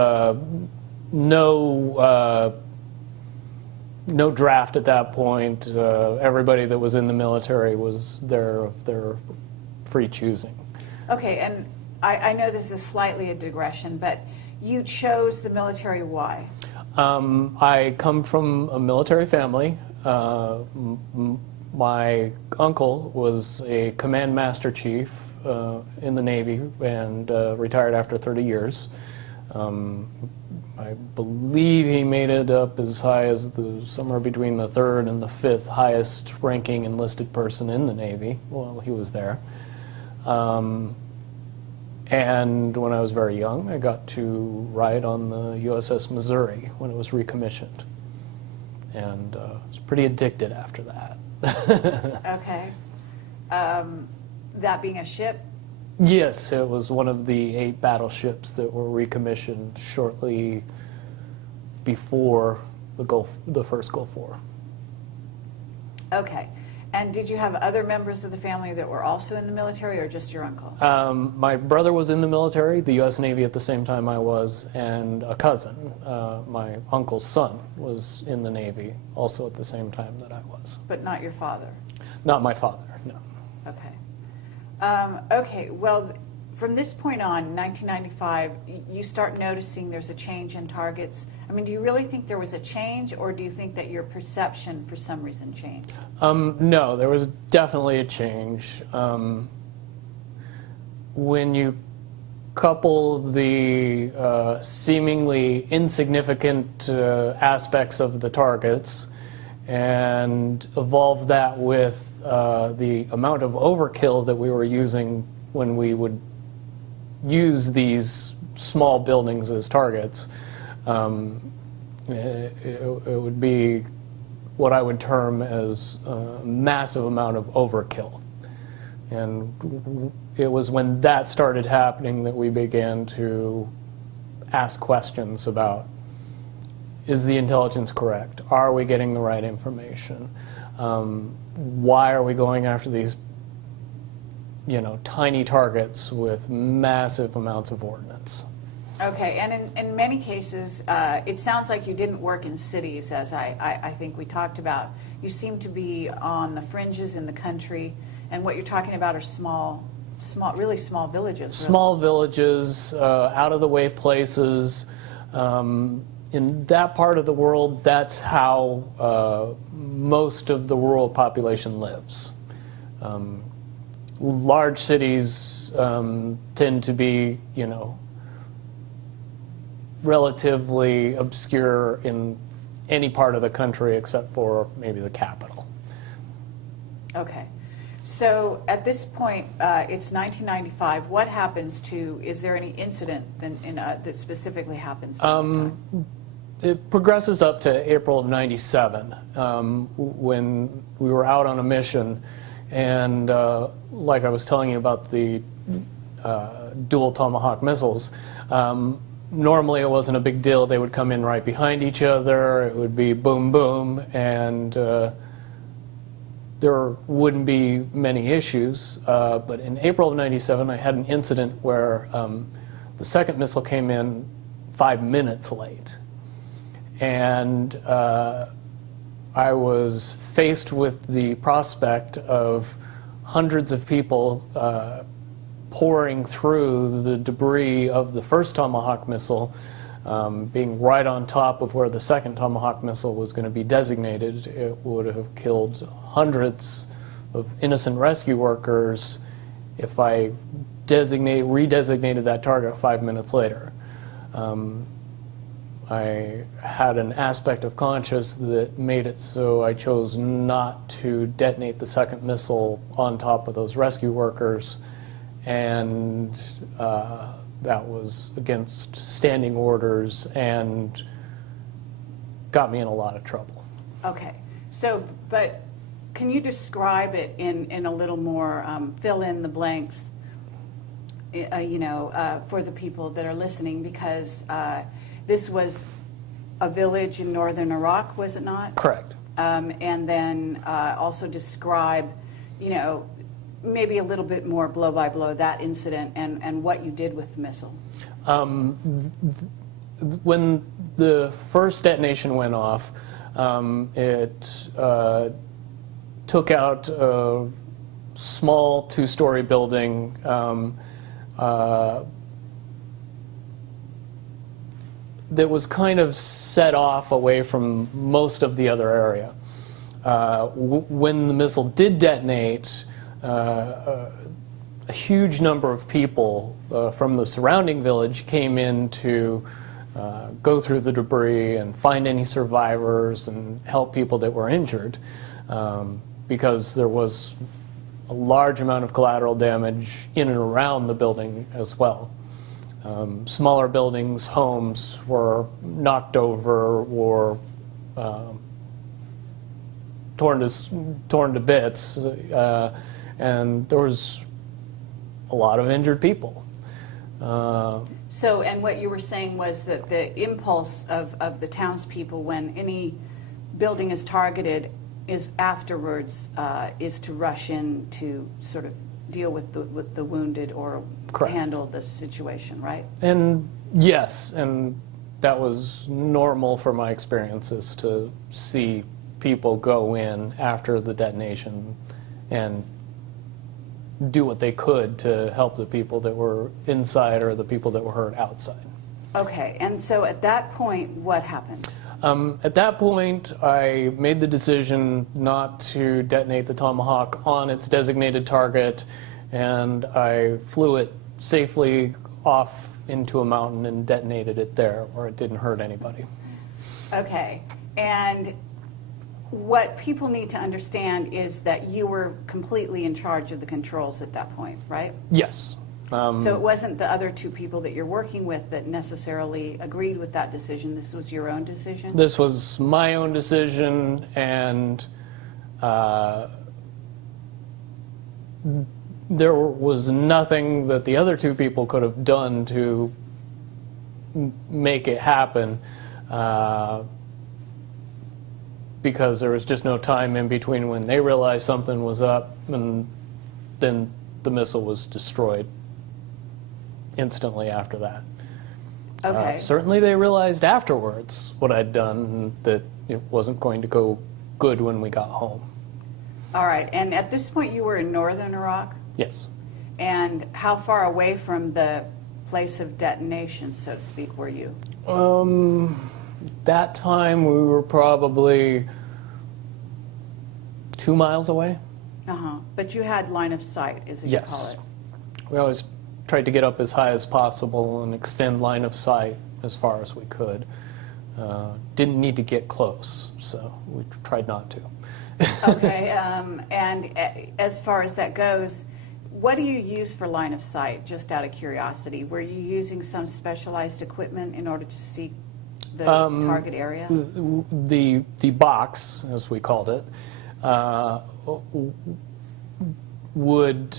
no draft at that point. Everybody that was in the military was there of their free choosing. Okay, and I know this is slightly a digression, but you chose the military. Why? I come from a military family. My uncle was a command master chief in the Navy and retired after 30 years. I believe he made it up as high as somewhere between the 3rd and the 5th highest ranking enlisted person in the Navy while he was there. And when I was very young, I got to ride on the USS Missouri when it was recommissioned. And I was pretty addicted after that. Okay. That being a ship? Yes, it was one of the 8 battleships that were recommissioned shortly before the first Gulf War. Okay. And did you have other members of the family that were also in the military, or just your uncle? My brother was in the military, the U.S. Navy at the same time I was, and a cousin, my uncle's son, was in the Navy also at the same time that I was. But not your father? Not my father, no. Okay. Okay, well, from this point on, 1995, you start noticing there's a change in targets. I mean, do you really think there was a change, or do you think that your perception for some reason changed? No, there was definitely a change. When you couple the seemingly insignificant aspects of the targets and evolve that with the amount of overkill that we were using when we would use these small buildings as targets, it would be what I would term as a massive amount of overkill. And it was when that started happening that we began to ask questions about, is the intelligence correct? Are we getting the right information? Why are we going after these, tiny targets with massive amounts of ordnance? Okay, and in many cases, it sounds like you didn't work in cities, as I think we talked about. You seem to be on the fringes in the country, and what you're talking about are really small villages. Really. Small villages, out-of-the-way places. In that part of the world, that's how most of the rural population lives. Large cities tend to be, relatively obscure in any part of the country except for maybe the capital. Okay. So at this point, it's 1995. What happens is there any incident that specifically happens? It progresses up to April of '97 when we were out on a mission, and like I was telling you about the dual Tomahawk missiles, normally it wasn't a big deal. They would come in right behind each other. It would be boom, boom, and there wouldn't be many issues. But in April of '97, I had an incident where the second missile came in 5 minutes late. And I was faced with the prospect of hundreds of people pouring through the debris of the first Tomahawk missile, being right on top of where the second Tomahawk missile was going to be designated. It would have killed hundreds of innocent rescue workers if I redesignated that target 5 minutes later. I had an aspect of conscience that made it so I chose not to detonate the second missile on top of those rescue workers, and that was against standing orders and got me in a lot of trouble. Okay. So, but can you describe it in a little more, fill in the blanks, for the people that are listening, because this was a village in northern Iraq, was it not? Correct. And then also describe, maybe a little bit more blow by blow that incident and what you did with the missile. When the first detonation went off, it took out a small two-story building. That was kind of set off away from most of the other area. When the missile did detonate, a huge number of people from the surrounding village came in to go through the debris and find any survivors and help people that were injured, because there was a large amount of collateral damage in and around the building as well. Smaller buildings, homes were knocked over or torn to bits, and there was a lot of injured people. So, and what you were saying was that the impulse of the townspeople when any building is targeted is afterwards is to rush in to sort of deal with the wounded or Correct. Handle the situation, right? And yes, and that was normal for my experiences to see people go in after the detonation and do what they could to help the people that were inside or the people that were hurt outside. Okay, and so at that point, what happened? At that point, I made the decision not to detonate the Tomahawk on its designated target, and I flew it safely off into a mountain and detonated it there, where it didn't hurt anybody. Okay, and what people need to understand is that you were completely in charge of the controls at that point, right? Yes. So it wasn't the other two people that you're working with that necessarily agreed with that decision. This was your own decision? This was my own decision, and there was nothing that the other two people could have done to make it happen, because there was just no time in between when they realized something was up and then the missile was destroyed instantly after that. Okay. Certainly they realized afterwards what I'd done, and that it wasn't going to go good when we got home. All right. And at this point, you were in northern Iraq? Yes. And how far away from the place of detonation, so to speak, were you? That time we were probably 2 miles away. Uh-huh. But you had line of sight, as you call it. We always tried to get up as high as possible and extend line of sight as far as we could. Didn't need to get close, so we tried not to. Okay. And as far as that goes, what do you use for line of sight, just out of curiosity? Were you using some specialized equipment in order to see the target area? The box, as we called it, would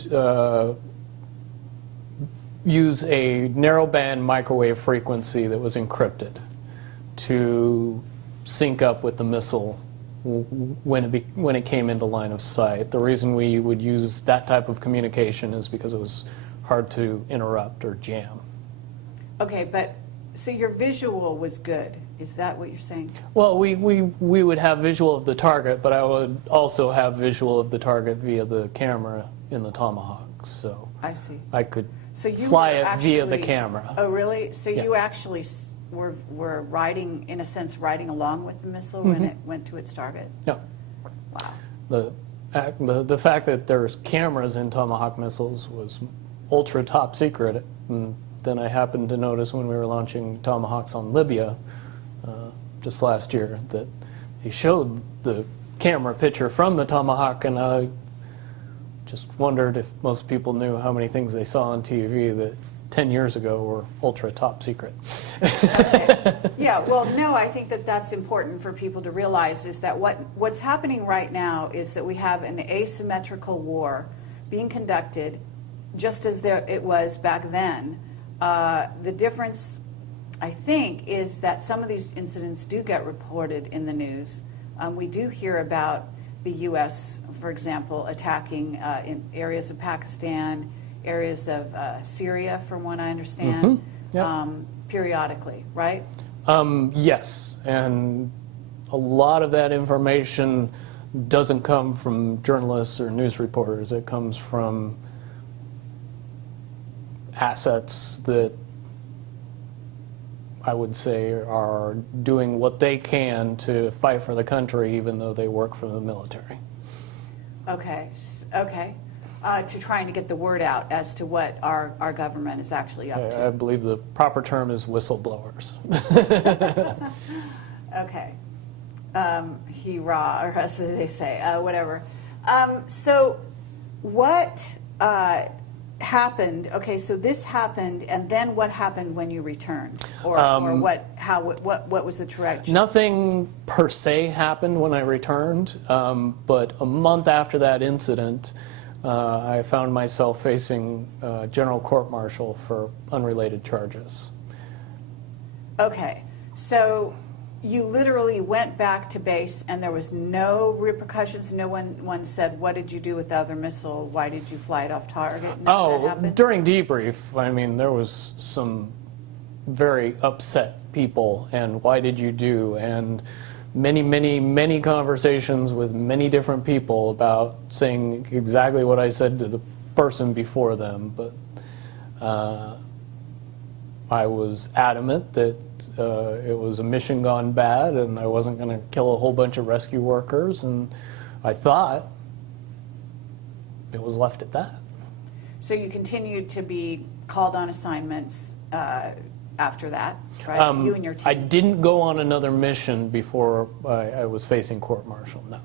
use a narrowband microwave frequency that was encrypted to sync up with the missile when it came into line of sight. The reason we would use that type of communication is because it was hard to interrupt or jam. Okay, but so your visual was good. Is that what you're saying? Well, we would have visual of the target, but I would also have visual of the target via the camera in the Tomahawk. So I see. I could So you fly were it actually, via the camera. Oh, really? So Yeah. you actually were riding, in a sense, riding along with the missile when it went to its target? No. Wow. The fact that there's cameras in Tomahawk missiles was ultra top secret. And then I happened to notice when we were launching Tomahawks on Libya just last year that they showed the camera picture from the Tomahawk, and I just wondered if most people knew how many things they saw on TV that 10 years ago were ultra top secret. Okay. Yeah, well, no, I think that that's important for people to realize, is that what's happening right now is that we have an asymmetrical war being conducted just as it was back then. The difference, I think, is that some of these incidents do get reported in the news. We do hear about the U.S., for example, attacking in areas of Pakistan, areas of Syria, from what I understand, Yep. Periodically, right? Yes, and a lot of that information doesn't come from journalists or news reporters. It comes from assets that I would say are doing what they can to fight for the country, even though they work for the military. Okay, okay. To trying to get the word out as to what our government is actually up to. I believe the proper term is whistleblowers. Okay. Hee-rah, or as they say, whatever. So what happened? Okay, so this happened, and then what happened when you returned? Or what was the trajectory? Nothing per se happened when I returned, but a month after that incident, I found myself facing general court-martial for unrelated charges. Okay, so you literally went back to base and there was no repercussions? No one said, what did you do with the other missile? Why did you fly it off target? None of that happened? During debrief, I mean, there was some very upset people, and why did you do, and many conversations with many different people about saying exactly what I said to the person before them, but I was adamant that it was a mission gone bad and I wasn't going to kill a whole bunch of rescue workers, and I thought it was left at that. So you continued to be called on assignments after that, right? You and your team. I didn't go on another mission before I was facing court-martial, no.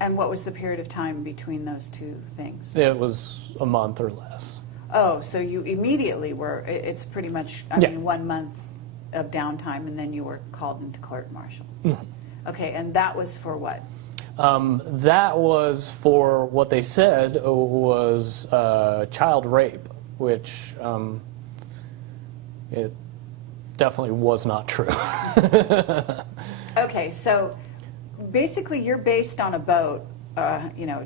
And what was the period of time between those two things? It was a month or less. Oh, so you immediately were, it's pretty much, I mean, 1 month of downtime, and then you were called into court-martial. Okay, and that was for what? That was for what they said was child rape, which it definitely was not true. Okay, so basically you're based on a boat,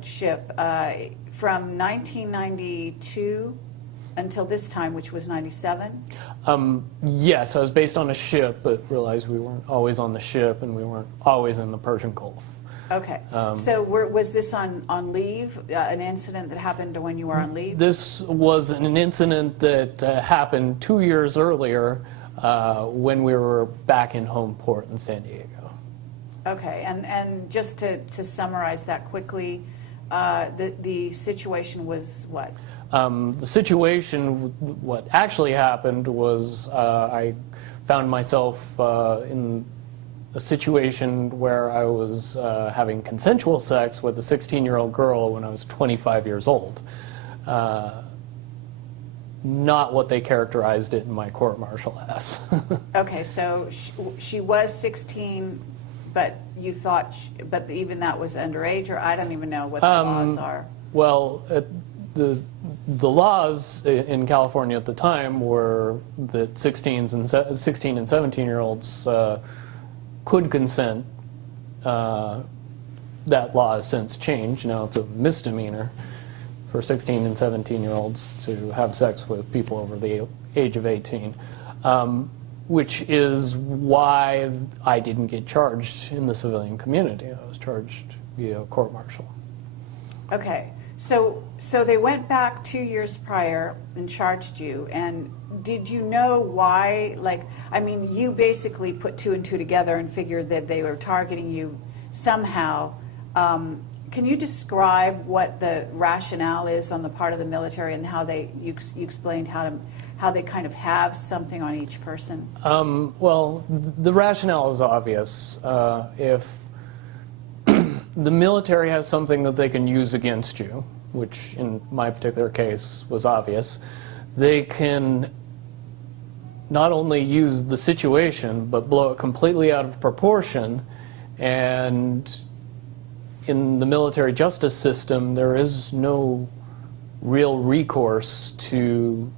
ship, from 1992 until this time, which was 97? Yes, I was based on a ship, but realized we weren't always on the ship and we weren't always in the Persian Gulf. Okay, so was this on leave, an incident that happened when you were on leave? This was an incident that happened 2 years earlier when we were back in home port in San Diego. Okay, and just to summarize that quickly, the situation was what? The situation, what actually happened was I found myself in a situation where I was having consensual sex with a 16-year-old girl when I was 25 years old. Not what they characterized it in my court-martial as. Okay, so she was 16, but you thought, but even that was underage, or I don't even know what the laws are. Well, the laws in California at the time were that 16 and 17-year-olds could consent. That law has since changed. Now it's a misdemeanor for 16 and 17-year-olds to have sex with people over the age of 18, which is why I didn't get charged in the civilian community. I was charged via court-martial. Okay, so they went back 2 years prior and charged you, and did you know why? Like, I mean, you basically put 2 and 2 together and figured that they were targeting you somehow. Can you describe what the rationale is on the part of the military and how you explained how they kind of have something on each person? Well, the rationale is obvious. If the military has something that they can use against you, which in my particular case was obvious, they can not only use the situation but blow it completely out of proportion. And in the military justice system, there is no real recourse to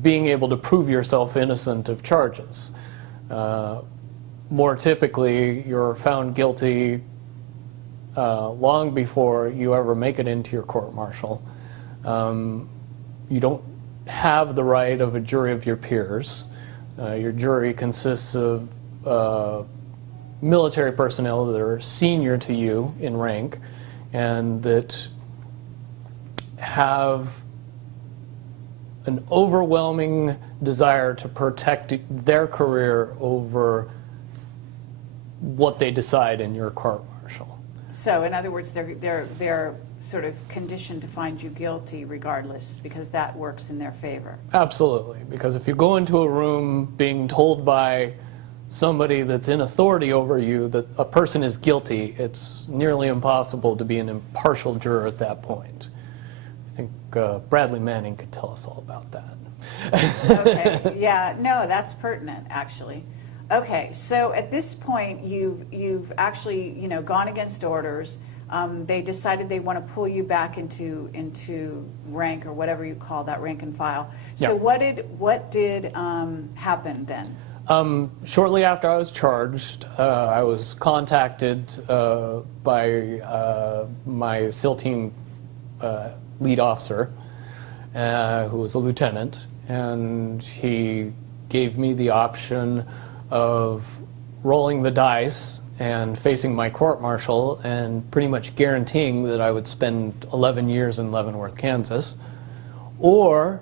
being able to prove yourself innocent of charges. More typically, you're found guilty long before you ever make it into your court-martial. You don't have the right of a jury of your peers. Your jury consists of military personnel that are senior to you in rank and that have an overwhelming desire to protect their career over what they decide in your court-martial. So, in other words, they're sort of conditioned to find you guilty regardless, because that works in their favor. Absolutely, because if you go into a room being told by somebody that's in authority over you that a person is guilty, it's nearly impossible to be an impartial juror at that point. I think Bradley Manning could tell us all about that. Okay, yeah, no, that's pertinent, actually. Okay, so at this point, you've actually, gone against orders. They decided they want to pull you back into rank, or whatever you call that, rank and file. So Yeah. what did happen then? Shortly after I was charged, I was contacted by my SEAL team lead officer, who was a lieutenant, and he gave me the option of rolling the dice and facing my court-martial and pretty much guaranteeing that I would spend 11 years in Leavenworth, Kansas, or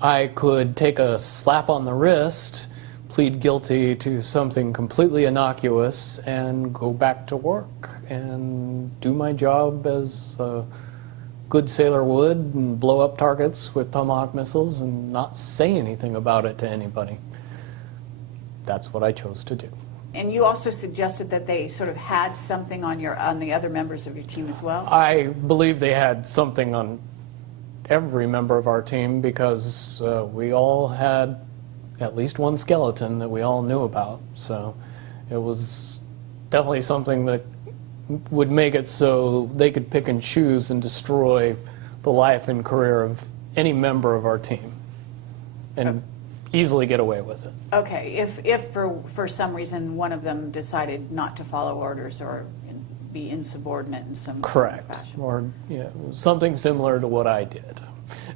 I could take a slap on the wrist, plead guilty to something completely innocuous, and go back to work and do my job as a good sailor would and blow up targets with Tomahawk missiles and not say anything about it to anybody. That's what I chose to do. And you also suggested that they sort of had something on the other members of your team as well? I believe they had something on every member of our team because we all had at least one skeleton that we all knew about. So it was definitely something that would make it so they could pick and choose and destroy the life and career of any member of our team and easily get away with it. Okay, if for some reason one of them decided not to follow orders or be insubordinate in some Correct. fashion. Or something similar to what I did.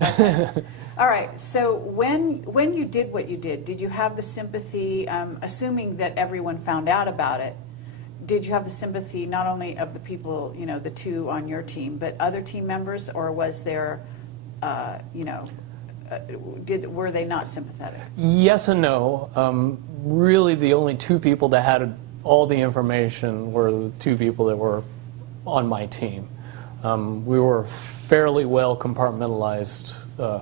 Okay. All right, so when you did what you did you have the sympathy, assuming that everyone found out about it, did you have the sympathy not only of the people, the two on your team, but other team members, or was there, were they not sympathetic? Yes and no. Really, the only two people that had all the information were the two people that were on my team. We were fairly well compartmentalized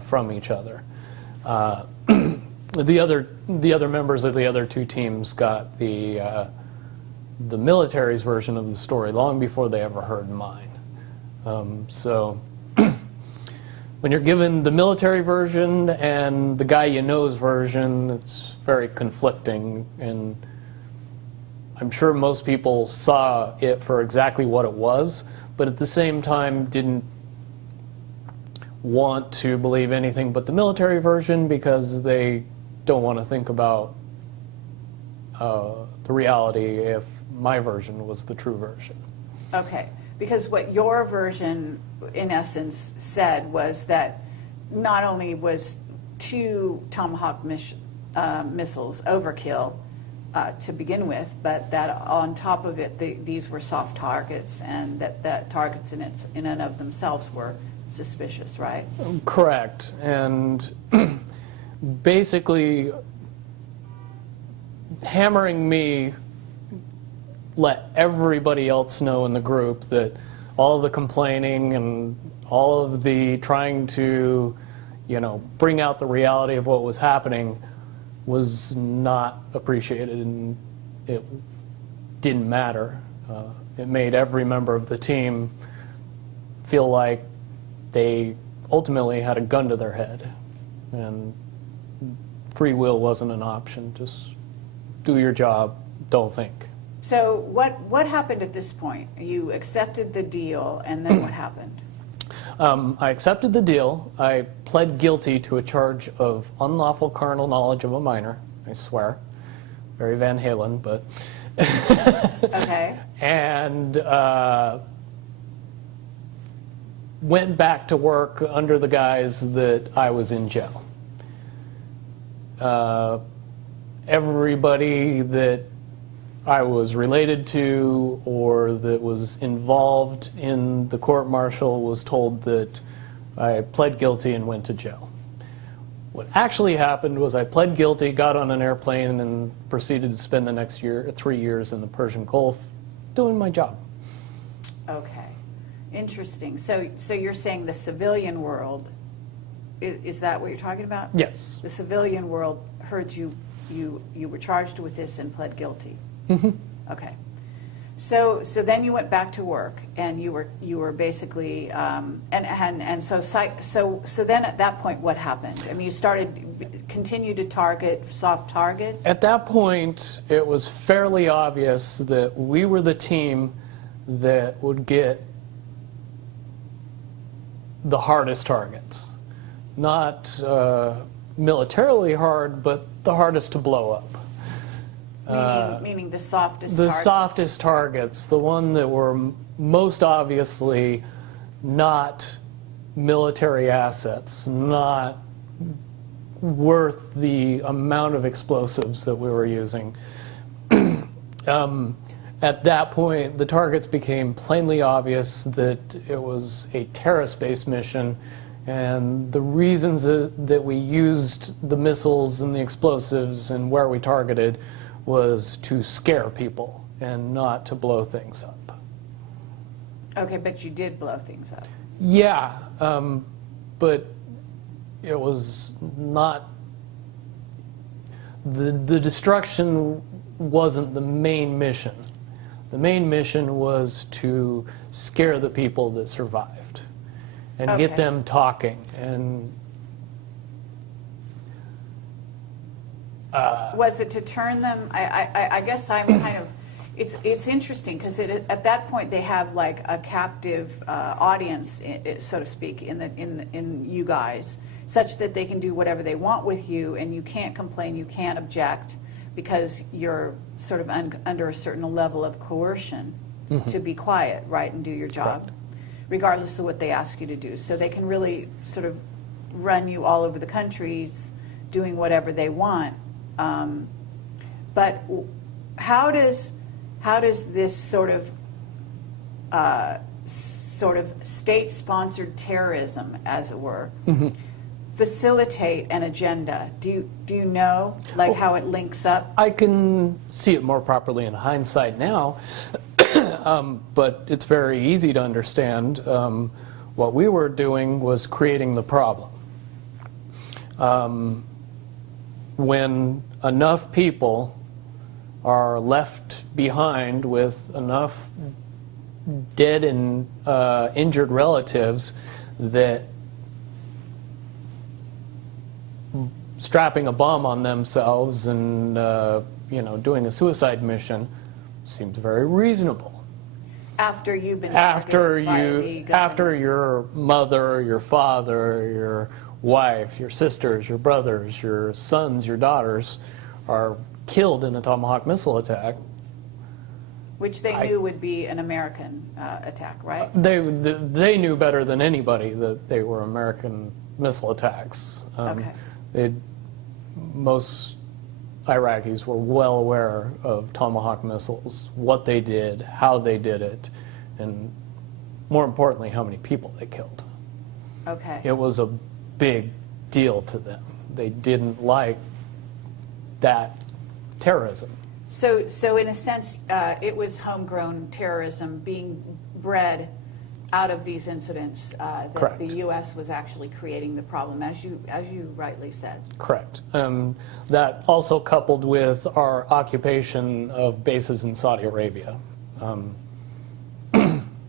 from each other. The other members of the other two teams got the military's version of the story long before they ever heard mine. So when you're given the military version and the guy you know's version, it's very conflicting, and I'm sure most people saw it for exactly what it was, but at the same time didn't want to believe anything but the military version because they don't want to think about the reality if my version was the true version. Okay, because what your version, in essence, said was that not only was 2 Tomahawk missiles overkill to begin with, but that on top of it, these were soft targets, and that targets in and of themselves were suspicious, right? Correct. And basically hammering me let everybody else know in the group that all of the complaining and all of the trying to, bring out the reality of what was happening was not appreciated, and it didn't matter. It made every member of the team feel like they ultimately had a gun to their head, and free will wasn't an option. Just do your job, don't think. So what happened at this point? You accepted the deal, and then what happened? I accepted the deal. I pled guilty to a charge of unlawful carnal knowledge of a minor. I swear. Very Van Halen, but... Okay. And went back to work under the guise that I was in jail. Everybody that I was related to or that was involved in the court-martial was told that I pled guilty and went to jail. What actually happened was I pled guilty, got on an airplane, and proceeded to spend the next 3 years in the Persian Gulf doing my job. Okay. Interesting. So you're saying the civilian world, is that what you're talking about? Yes. The civilian world heard you were charged with this and pled guilty. Mm-hmm. Okay. So then you went back to work, and you were basically so then at that point what happened? I mean, you continued to target soft targets? At that point, it was fairly obvious that we were the team that would get the hardest targets. Not militarily hard, but the hardest to blow up. Meaning the softest the targets? softest targets, the one that were most obviously not military assets, not worth the amount of explosives that we were using. At that point, the targets became plainly obvious that it was a terrorist-based mission, and the reasons that we used the missiles and the explosives and where we targeted was to scare people and not to blow things up. Okay, but you did blow things up. Yeah, but it was not, the destruction wasn't the main mission. The main mission was to scare the people that survived and Okay. get them talking. And was it to turn them, I guess I'm kind of, It's interesting because at that point they have like a captive audience, so to speak, in you guys, such that they can do whatever they want with you, and you can't complain, you can't object, because you're sort of under a certain level of coercion to be quiet, right, and do your job, Correct. regardless of what they ask you to do. So they can really sort of run you all over the countries, doing whatever they want. But how does this sort of state-sponsored terrorism, as it were, facilitate an agenda? Do you know, like, how it links up? I can see it more properly in hindsight now, but it's very easy to understand. What we were doing was creating the problem. When enough people are left behind with enough dead and injured relatives that strapping a bomb on themselves and doing a suicide mission seems very reasonable. After you've been After targeted by the your mother, your father, your wife, your sisters, your brothers, your sons, your daughters are killed in a Tomahawk missile attack. which they knew would be an American attack, right? They knew better than anybody that they were American missile attacks. Okay. Most Iraqis were well aware of Tomahawk missiles, what they did, how they did it, and more importantly, how many people they killed. Okay. It was a big deal to them. They didn't like that terrorism. So in a sense, it was homegrown terrorism being bred out of these incidents that Correct. the U.S. was actually creating the problem, as you rightly said. Correct. That also coupled with our occupation of bases in Saudi Arabia.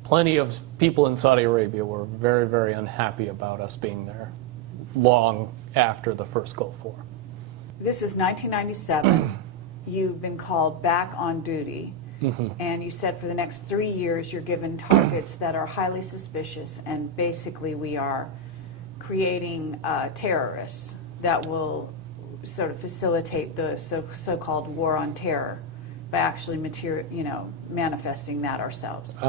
Plenty of people in Saudi Arabia were very, very unhappy about us being there long after the first Gulf War. This is 1997. You've been called back on duty. And you said for the next 3 years you're given targets that are highly suspicious, and basically we are creating terrorists that will sort of facilitate the so-called war on terror by actually manifesting that ourselves.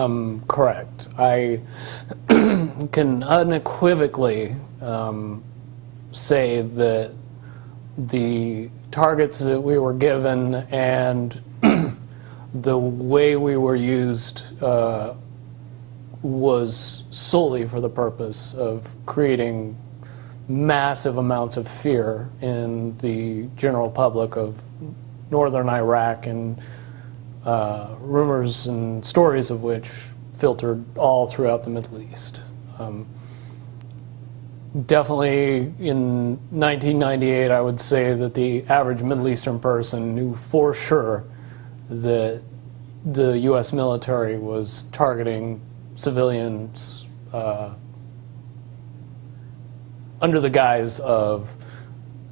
Correct. I can unequivocally say that the targets that we were given and the way we were used was solely for the purpose of creating massive amounts of fear in the general public of northern Iraq, and rumors and stories of which filtered all throughout the Middle East. Definitely in 1998, I would say that the average Middle Eastern person knew for sure that the U.S. military was targeting civilians under the guise of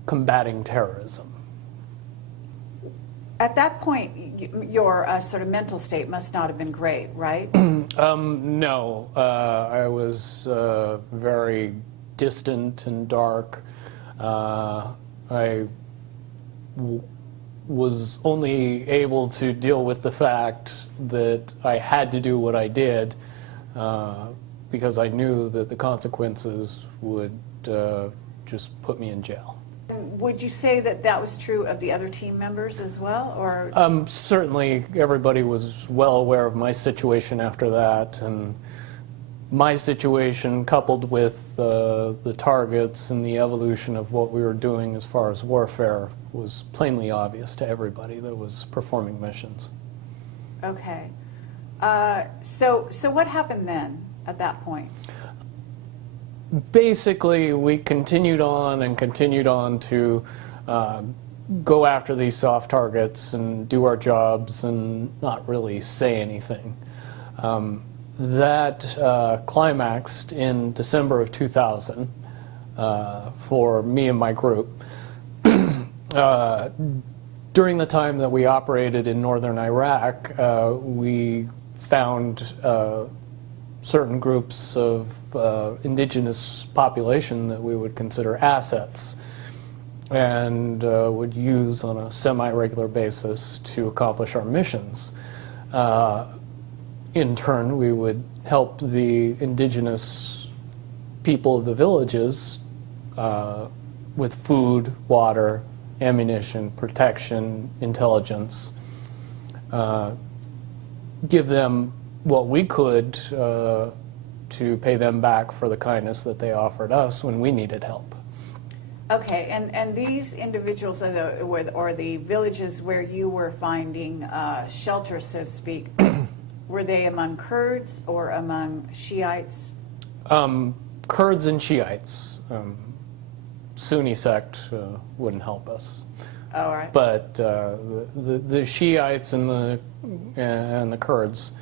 combating terrorism. At that point, your sort of mental state must not have been great, right? No, I was very distant and dark. I was only able to deal with the fact that I had to do what I did because I knew that the consequences would just put me in jail. Would you say that that was true of the other team members as well, or? Certainly, everybody was well aware of my situation after that, and my situation coupled with the targets and the evolution of what we were doing as far as warfare was plainly obvious to everybody that was performing missions. Okay. So what happened then at that point? Basically, we continued on and continued on to go after these soft targets and do our jobs and not really say anything. That climaxed in December of 2000 for me and my group. during the time that we operated in northern Iraq, we found certain groups of indigenous population that we would consider assets and would use on a semi-regular basis to accomplish our missions. In turn, we would help the indigenous people of the villages with food, water, ammunition, protection, intelligence, give them what we could to pay them back for the kindness that they offered us when we needed help. Okay, and these individuals or the villages where you were finding shelter, so to speak, were they among Kurds or among Shiites? Kurds and Shiites. Sunni sect wouldn't help us. Oh, all right. But the Shiites and the Kurds,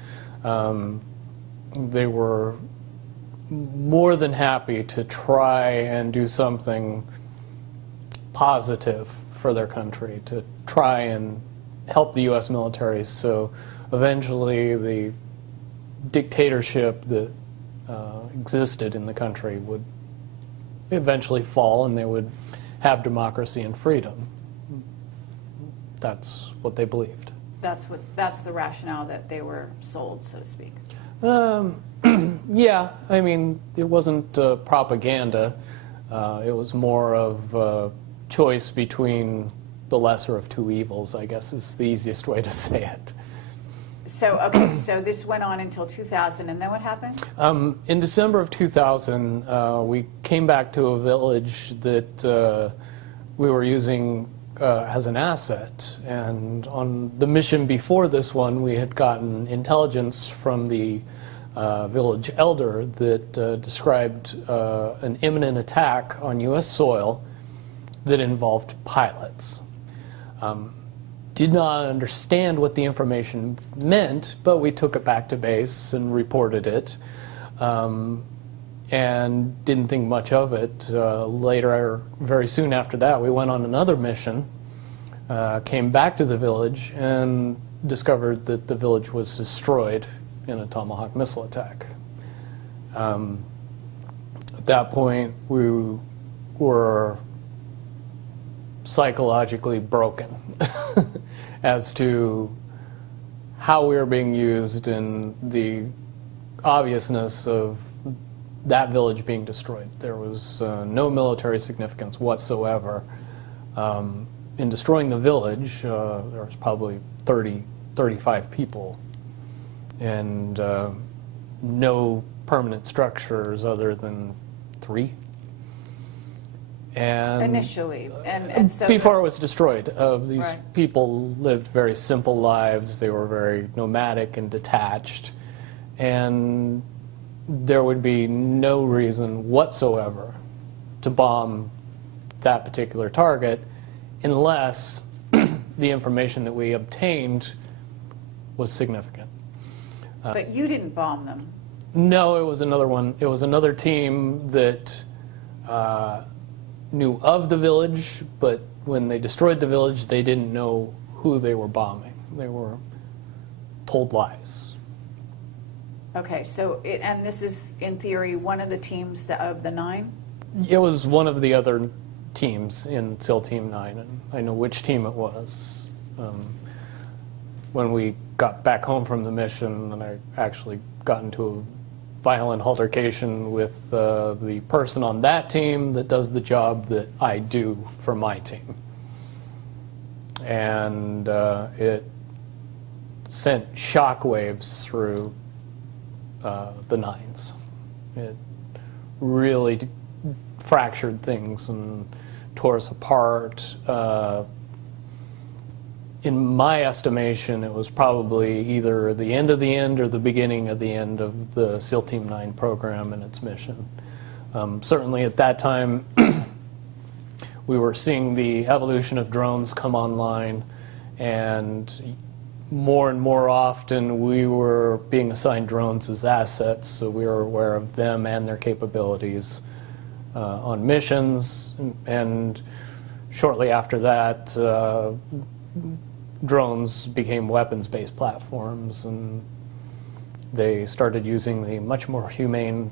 they were more than happy to try and do something positive for their country, to try and help the U.S. military. So eventually the dictatorship that existed in the country would eventually fall and they would have democracy and freedom. That's what they believed. That's the rationale that they were sold, so to speak. Yeah, I mean, it wasn't propaganda. It was more of a choice between the lesser of two evils, I guess is the easiest way to say it. So, okay, so this went on until 2000, and then what happened? In December of 2000, we came back to a village that we were using as an asset. And on the mission before this one, we had gotten intelligence from the village elder that described an imminent attack on U.S. soil that involved pilots. Did not understand what the information meant, but we took it back to base and reported it, and didn't think much of it. Later, very soon after that, we went on another mission, came back to the village, and discovered that the village was destroyed in a Tomahawk missile attack. At that point, we were psychologically broken as to how we were being used and the obviousness of that village being destroyed. There was no military significance whatsoever. In destroying the village, there was probably 35 people and no permanent structures other than 3. And Initially, and so before it was destroyed, these right. people lived very simple lives. They were very nomadic and detached, and there would be no reason whatsoever to bomb that particular target unless the information that we obtained was significant. But you didn't bomb them. No, it was another one. It was another team that knew of the village, but when they destroyed the village, they didn't know who they were bombing. They were told lies. Okay, so and this is, in theory, one of the teams of the 9? It was one of the other teams in SEAL Team 9, and I know which team it was. When we got back home from the mission, and I actually got into a violent altercation with the person on that team that does the job that I do for my team. And it sent shockwaves through the 9s. It really fractured things and tore us apart. In my estimation, it was probably either the end of the end or the beginning of the end of the SEAL Team 9 program and its mission. Certainly at that time, we were seeing the evolution of drones come online, and more often we were being assigned drones as assets, so we were aware of them and their capabilities on missions. And shortly after that, drones became weapons-based platforms, and they started using the much more humane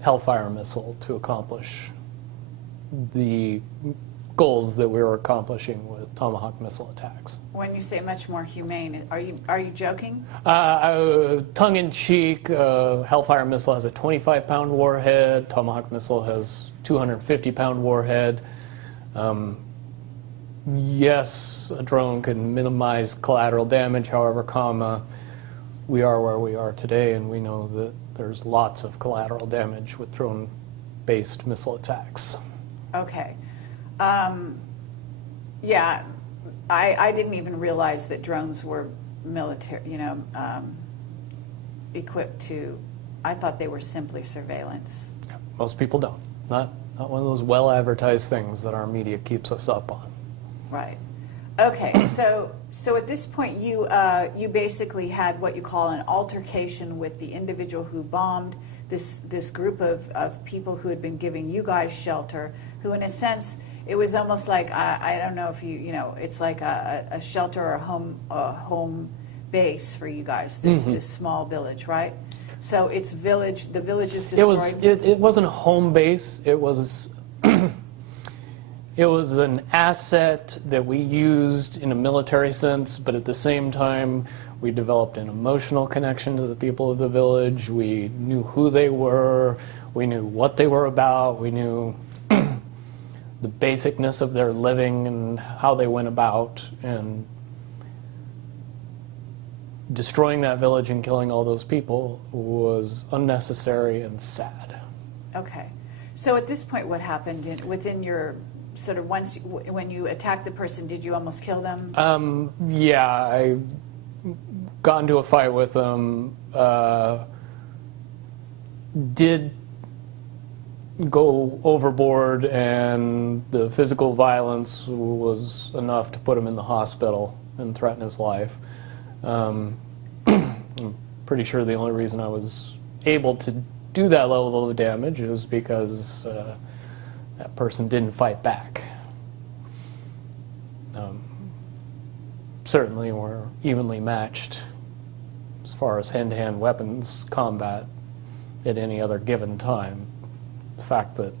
Hellfire missile to accomplish the goals that we were accomplishing with Tomahawk missile attacks. When you say much more humane, are you joking? Tongue-in-cheek, Hellfire missile has a 25-pound warhead. Tomahawk missile has 250-pound warhead. Yes, a drone can minimize collateral damage. However, we are where we are today, and we know that there's lots of collateral damage with drone-based missile attacks. Okay. Yeah, I didn't even realize that drones were military, equipped to. I thought they were simply surveillance. Most people don't. Not one of those well-advertised things that our media keeps us up on. Right. Okay. So at this point, you basically had what you call an altercation with the individual who bombed this group of people who had been giving you guys shelter. Who, in a sense, it was almost like I don't know if it's like a shelter or a home base for you guys. This small village, right? So it's village. The village is destroyed. It wasn't a home base. It was. It was an asset that we used in a military sense, but at the same time, we developed an emotional connection to the people of the village. We knew who they were. We knew what they were about. We knew the basicness of their living and how they went about. And destroying that village and killing all those people was unnecessary and sad. Okay. So at this point, what happened within your sort of when you attacked the person, did you almost kill them? Yeah, I got into a fight with them. Did go overboard, and the physical violence was enough to put him in the hospital and threaten his life. I'm pretty sure the only reason I was able to do that level of damage is because that person didn't fight back. Certainly we're evenly matched as far as hand-to-hand weapons combat at any other given time. The fact that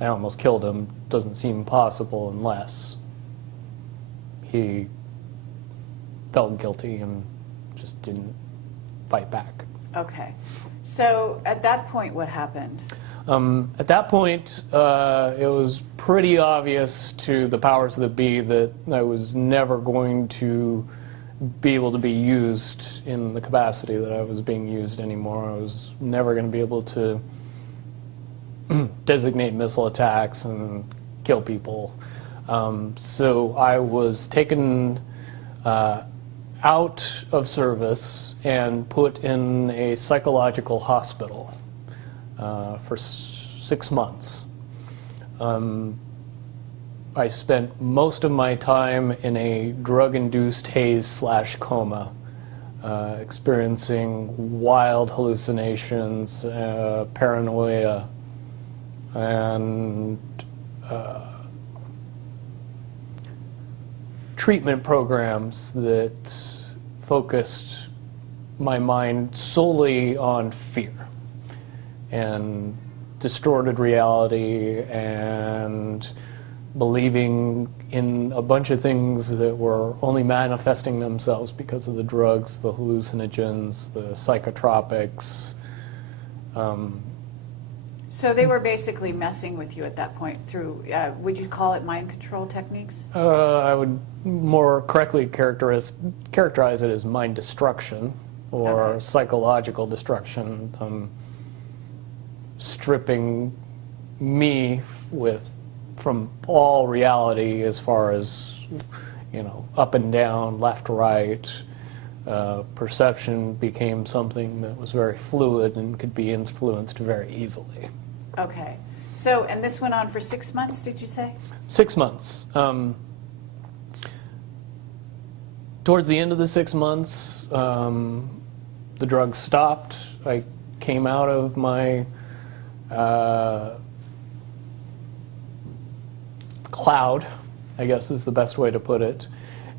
I almost killed him doesn't seem possible unless he felt guilty and just didn't fight back. Okay. So at that point, what happened? At that point, it was pretty obvious to the powers that be that I was never going to be able to be used in the capacity that I was being used anymore. I was never going to be able to designate missile attacks and kill people. So I was taken out of service and put in a psychological hospital for 6 months. I spent most of my time in a drug-induced haze/coma, experiencing wild hallucinations, paranoia, and treatment programs that focused my mind solely on fear and distorted reality and believing in a bunch of things that were only manifesting themselves because of the drugs, the hallucinogens, the psychotropics. So they were basically messing with you at that point through, would you call it mind control techniques? I would more correctly characterize it as mind destruction or psychological destruction, stripping me from all reality as far as, up and down, left, right. Perception became something that was very fluid and could be influenced very easily. Okay. So, and this went on for 6 months, did you say? 6 months. Towards the end of the 6 months, the drugs stopped. I came out of my cloud, I guess is the best way to put it.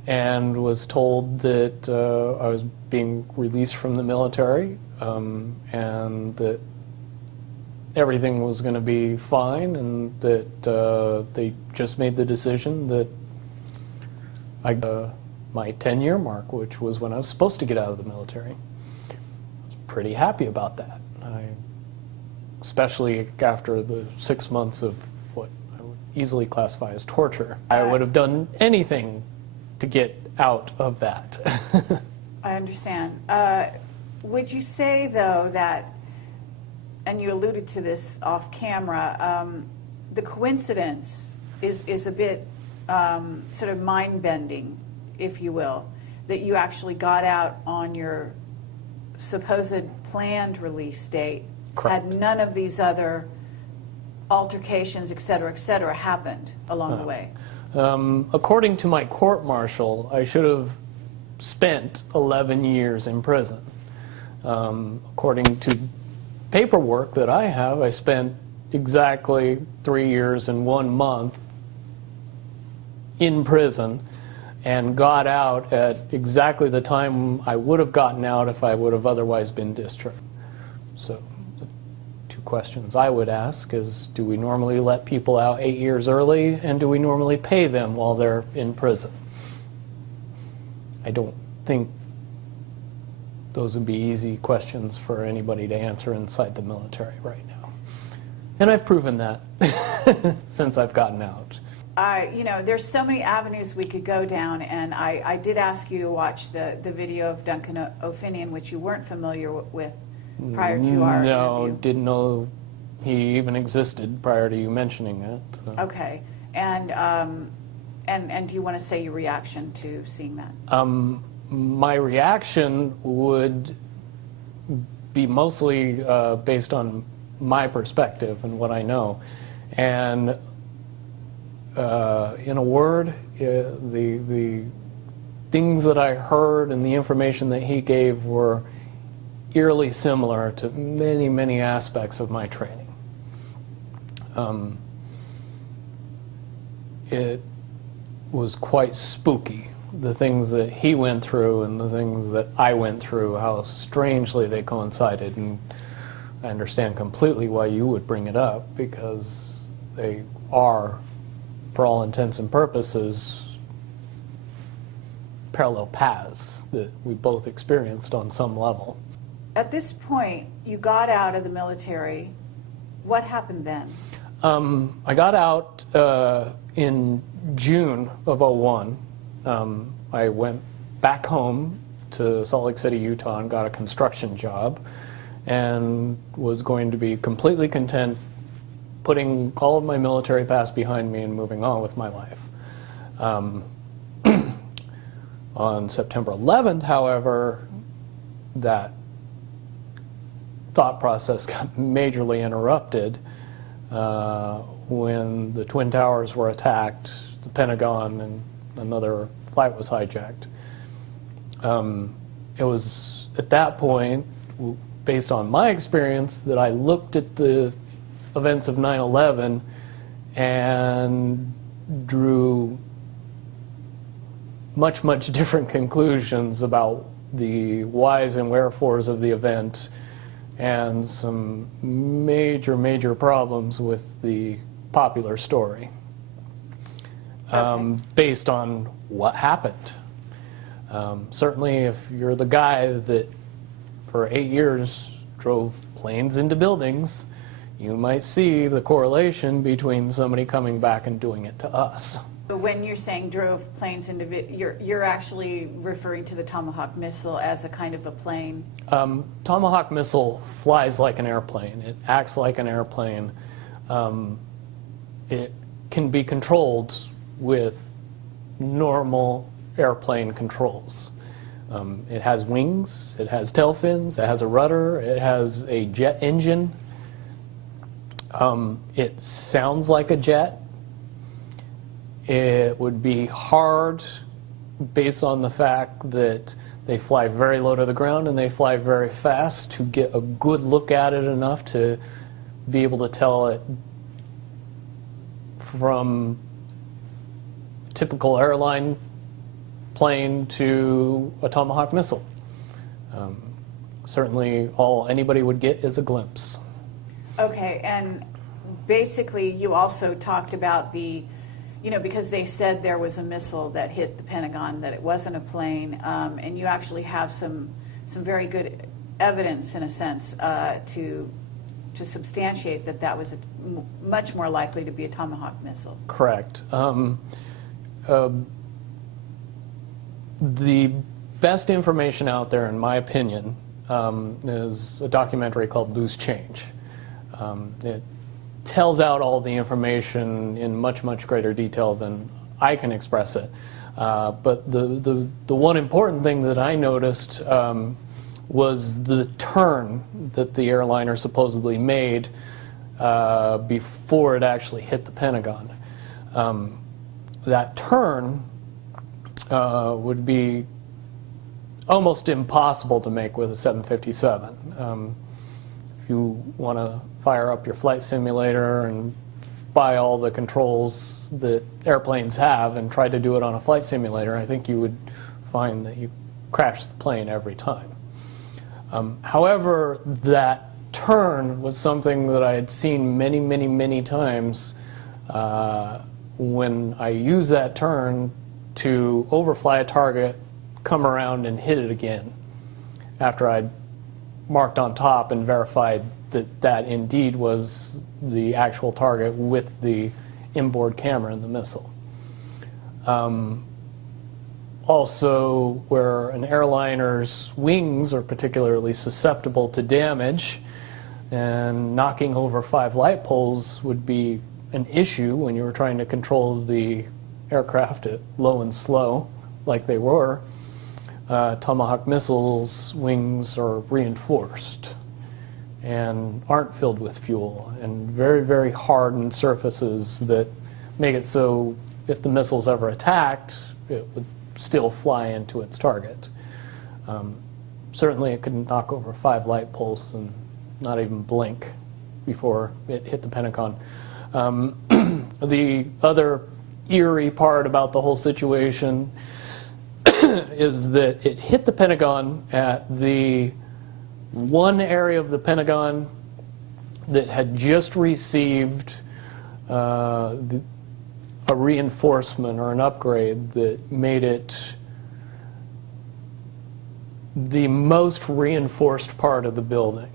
and was told that I was being released from the military, and that everything was going to be fine, and that they just made the decision that I my 10-year mark, which was when I was supposed to get out of the military. I was pretty happy about that, especially after the 6 months of what I would easily classify as torture. I would have done anything to get out of that. I understand. Would you say, though, that, and you alluded to this off camera, the coincidence is a bit sort of mind-bending, if you will, that you actually got out on your supposed planned release date? Correct. Had none of these other altercations, et cetera, happened along the way? According to my court-martial, I should have spent 11 years in prison. According to paperwork that I have, I spent exactly 3 years and 1 month in prison and got out at exactly the time I would have gotten out if I would have otherwise been discharged. So the two questions I would ask is, do we normally let people out 8 years early, and do we normally pay them while they're in prison? I don't think those would be easy questions for anybody to answer inside the military right now. And I've proven that since I've gotten out. You know, there's so many avenues we could go down, and I did ask you to watch the video of Duncan O'Finian, which you weren't familiar with prior to our No, interview. didn't know he even existed prior to you mentioning it. So. Okay, and do you want to say your reaction to seeing that? My reaction would be mostly based on my perspective and what I know. And in a word, the things that I heard and the information that he gave were eerily similar to many, many aspects of my training. It was quite spooky, the things that he went through and the things that I went through, how strangely they coincided. And I understand completely why you would bring it up, because they are, for all intents and purposes, parallel paths that we both experienced on some level. At this point, you got out of the military. What happened then? I got out in June of '01. I went back home to Salt Lake City, Utah, and got a construction job, and was going to be completely content putting all of my military past behind me and moving on with my life. On September 11th, however, that thought process got majorly interrupted when the Twin Towers were attacked, the Pentagon, and another flight was hijacked. It was at that point, based on my experience, that I looked at the events of 9/11 and drew much, much different conclusions about the whys and wherefores of the event, and some major, major problems with the popular story based on what happened. Certainly if you're the guy that for 8 years drove planes into buildings, you might see the correlation between somebody coming back and doing it to us. But when you're saying drove planes into, you're actually referring to the Tomahawk missile as a kind of a plane? Tomahawk missile flies like an airplane. It acts like an airplane. It can be controlled with normal airplane controls. It has wings, it has tail fins, it has a rudder, it has a jet engine. It sounds like a jet. It would be hard, based on the fact that they fly very low to the ground and they fly very fast, to get a good look at it enough to be able to tell it from typical airline plane to a Tomahawk missile. Certainly all anybody would get is a glimpse. Okay, and basically you also talked about the, because they said there was a missile that hit the Pentagon, that it wasn't a plane, and you actually have some very good evidence, in a sense, to substantiate that that was much more likely to be a Tomahawk missile. Correct. The best information out there, in my opinion, is a documentary called Loose Change. It tells out all the information in much, much greater detail than I can express it. But the one important thing that I noticed was the turn that the airliner supposedly made before it actually hit the Pentagon. That turn would be almost impossible to make with a 757. If you want to fire up your flight simulator and buy all the controls that airplanes have and try to do it on a flight simulator, I think you would find that you crash the plane every time. However, that turn was something that I had seen many, many, many times when I used that turn to overfly a target, come around and hit it again after I'd marked on top and verified that that indeed was the actual target with the inboard camera in the missile. Also, where an airliner's wings are particularly susceptible to damage, and knocking over 5 light poles would be an issue when you were trying to control the aircraft at low and slow, like they were. Tomahawk missiles' wings are reinforced and aren't filled with fuel, and very, very hardened surfaces that make it so if the missile's ever attacked, it would still fly into its target. Certainly it could knock over 5 light poles and not even blink before it hit the Pentagon. The other eerie part about the whole situation is that it hit the Pentagon at the one area of the Pentagon that had just received a reinforcement or an upgrade that made it the most reinforced part of the building.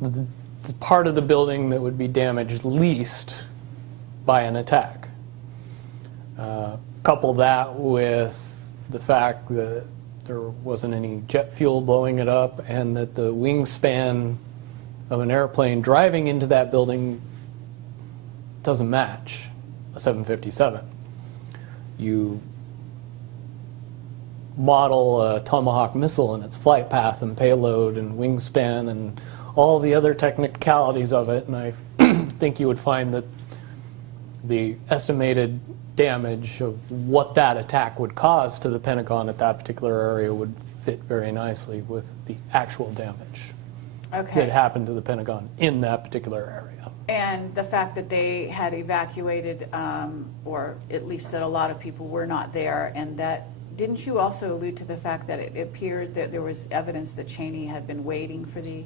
The part of the building that would be damaged least by an attack. Couple that with the fact that there wasn't any jet fuel blowing it up, and that the wingspan of an airplane driving into that building doesn't match a 757. You model a Tomahawk missile and its flight path and payload and wingspan and all the other technicalities of it, and I think you would find that the estimated damage of what that attack would cause to the Pentagon at that particular area would fit very nicely with the actual damage that happened to the Pentagon in that particular area. And the fact that they had evacuated, or at least that a lot of people were not there, and that, didn't you also allude to the fact that it appeared that there was evidence that Cheney had been waiting for the,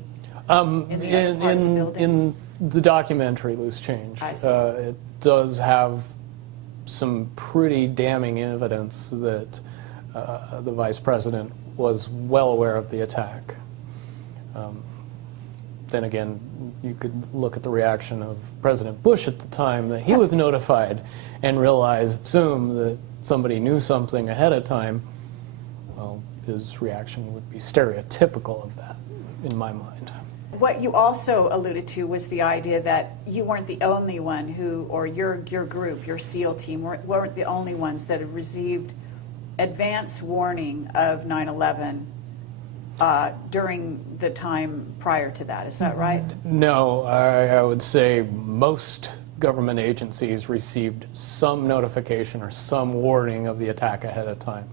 in the documentary Loose Change, it does have some pretty damning evidence that the Vice President was well aware of the attack. Then again, you could look at the reaction of President Bush at the time that he was notified and realized, assume that somebody knew something ahead of time. Well, his reaction would be stereotypical of that, in my mind. What you also alluded to was the idea that you weren't the only one who, or your group, your SEAL team, weren't the only ones that had received advance warning of 9/11 during the time prior to that. Is that right? No, I would say most government agencies received some notification or some warning of the attack ahead of time.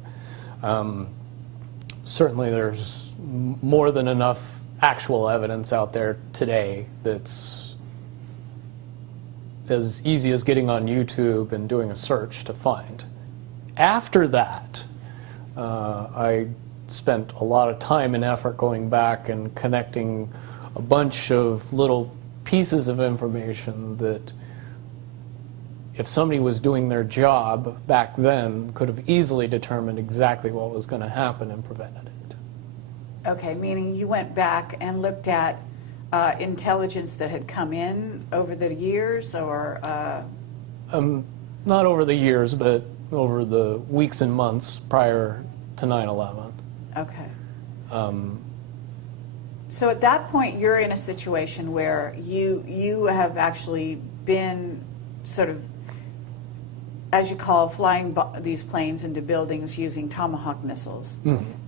Certainly there's more than enough actual evidence out there today that's as easy as getting on YouTube and doing a search to find. After that, I spent a lot of time and effort going back and connecting a bunch of little pieces of information that, if somebody was doing their job back then, could have easily determined exactly what was going to happen and prevented it. Okay, meaning you went back and looked at intelligence that had come in over the years, or? Not over the years, but over the weeks and months prior to 9/11. Okay. So at that point, you're in a situation where you have actually been sort of, as you call, flying these planes into buildings using Tomahawk missiles.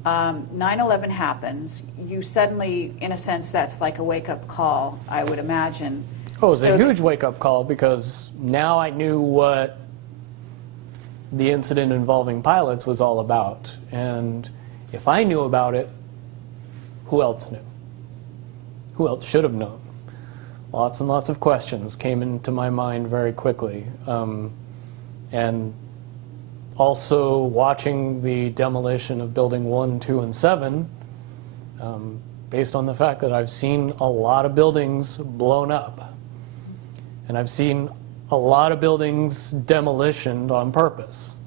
9/11 happens. You suddenly, in a sense, that's like a wake-up call, I would imagine. Oh, it was a huge wake-up call, because now I knew what the incident involving pilots was all about. And if I knew about it, who else knew? Who else should have known? Lots and lots of questions came into my mind very quickly. And also watching the demolition of Building 1, 2, and 7, based on the fact that I've seen a lot of buildings blown up. And I've seen a lot of buildings demolitioned on purpose.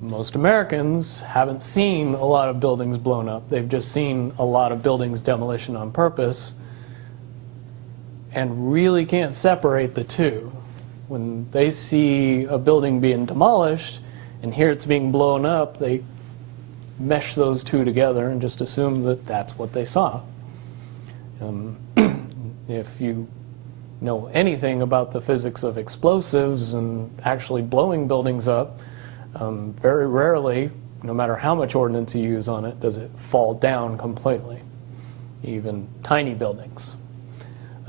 Most Americans haven't seen a lot of buildings blown up. They've just seen a lot of buildings demolition on purpose, and really can't separate the two. When they see a building being demolished and hear it's being blown up, they mesh those two together and just assume that that's what they saw. If you know anything about the physics of explosives and actually blowing buildings up, very rarely, no matter how much ordnance you use on it, does it fall down completely, even tiny buildings.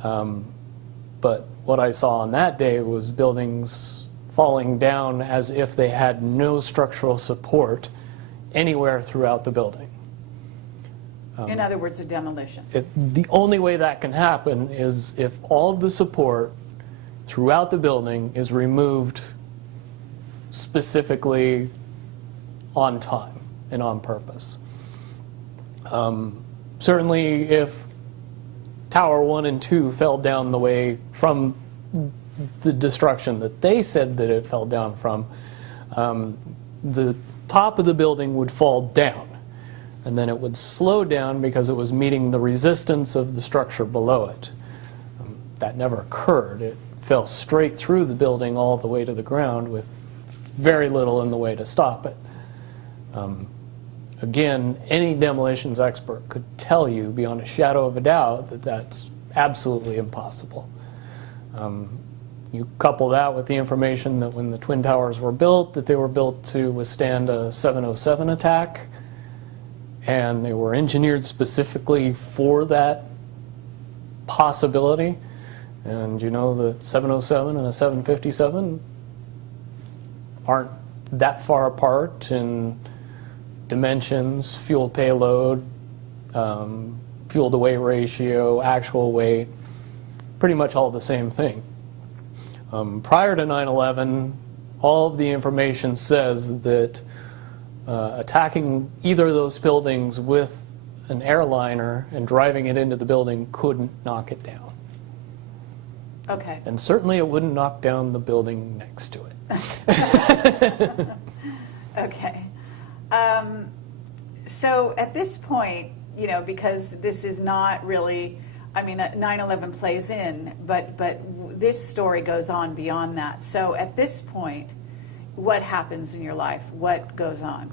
But what I saw on that day was buildings falling down as if they had no structural support anywhere throughout the building. In other words, a demolition. The only way that can happen is if all of the support throughout the building is removed specifically on time and on purpose. Certainly if Tower 1 and 2 fell down the way from the destruction that they said that it fell down from, the top of the building would fall down, and then it would slow down because it was meeting the resistance of the structure below it. That never occurred. It fell straight through the building all the way to the ground with very little in the way to stop it. Again, any demolitions expert could tell you beyond a shadow of a doubt that that's absolutely impossible. You couple that with the information that when the Twin Towers were built, that they were built to withstand a 707 attack, and they were engineered specifically for that possibility. And you know, the 707 and a 757 aren't that far apart in dimensions, fuel payload, fuel to weight ratio, actual weight, pretty much all the same thing. Prior to 9/11, all of the information says that attacking either of those buildings with an airliner and driving it into the building couldn't knock it down. Okay. And certainly it wouldn't knock down the building next to it. Okay. So at this point, you know, because this is not really, I mean, 9/11 plays in, but this story goes on beyond that. So at this point, what happens in your life? What goes on?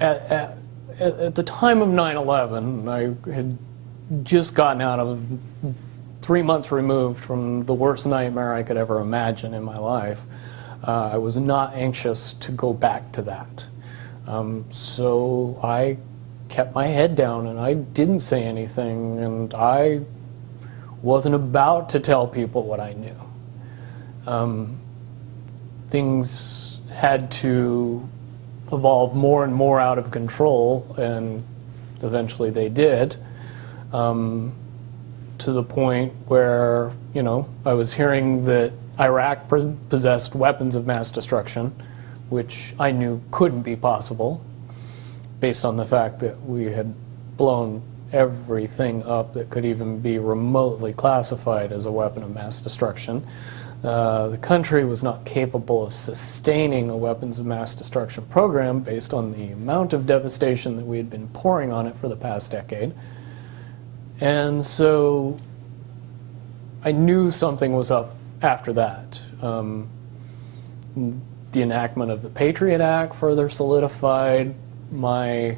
At the time of 9/11, I had just gotten out of 3 months removed from the worst nightmare I could ever imagine in my life. I was not anxious to go back to that. So I kept my head down and I didn't say anything, and I wasn't about to tell people what I knew. Things had to evolve more and more out of control, and eventually they did, to the point where, you know, I was hearing that Iraq possessed weapons of mass destruction, which I knew couldn't be possible based on the fact that we had blown everything up that could even be remotely classified as a weapon of mass destruction. The country was not capable of sustaining a weapons of mass destruction program based on the amount of devastation that we had been pouring on it for the past decade. And so I knew something was up after that. The enactment of the Patriot Act further solidified my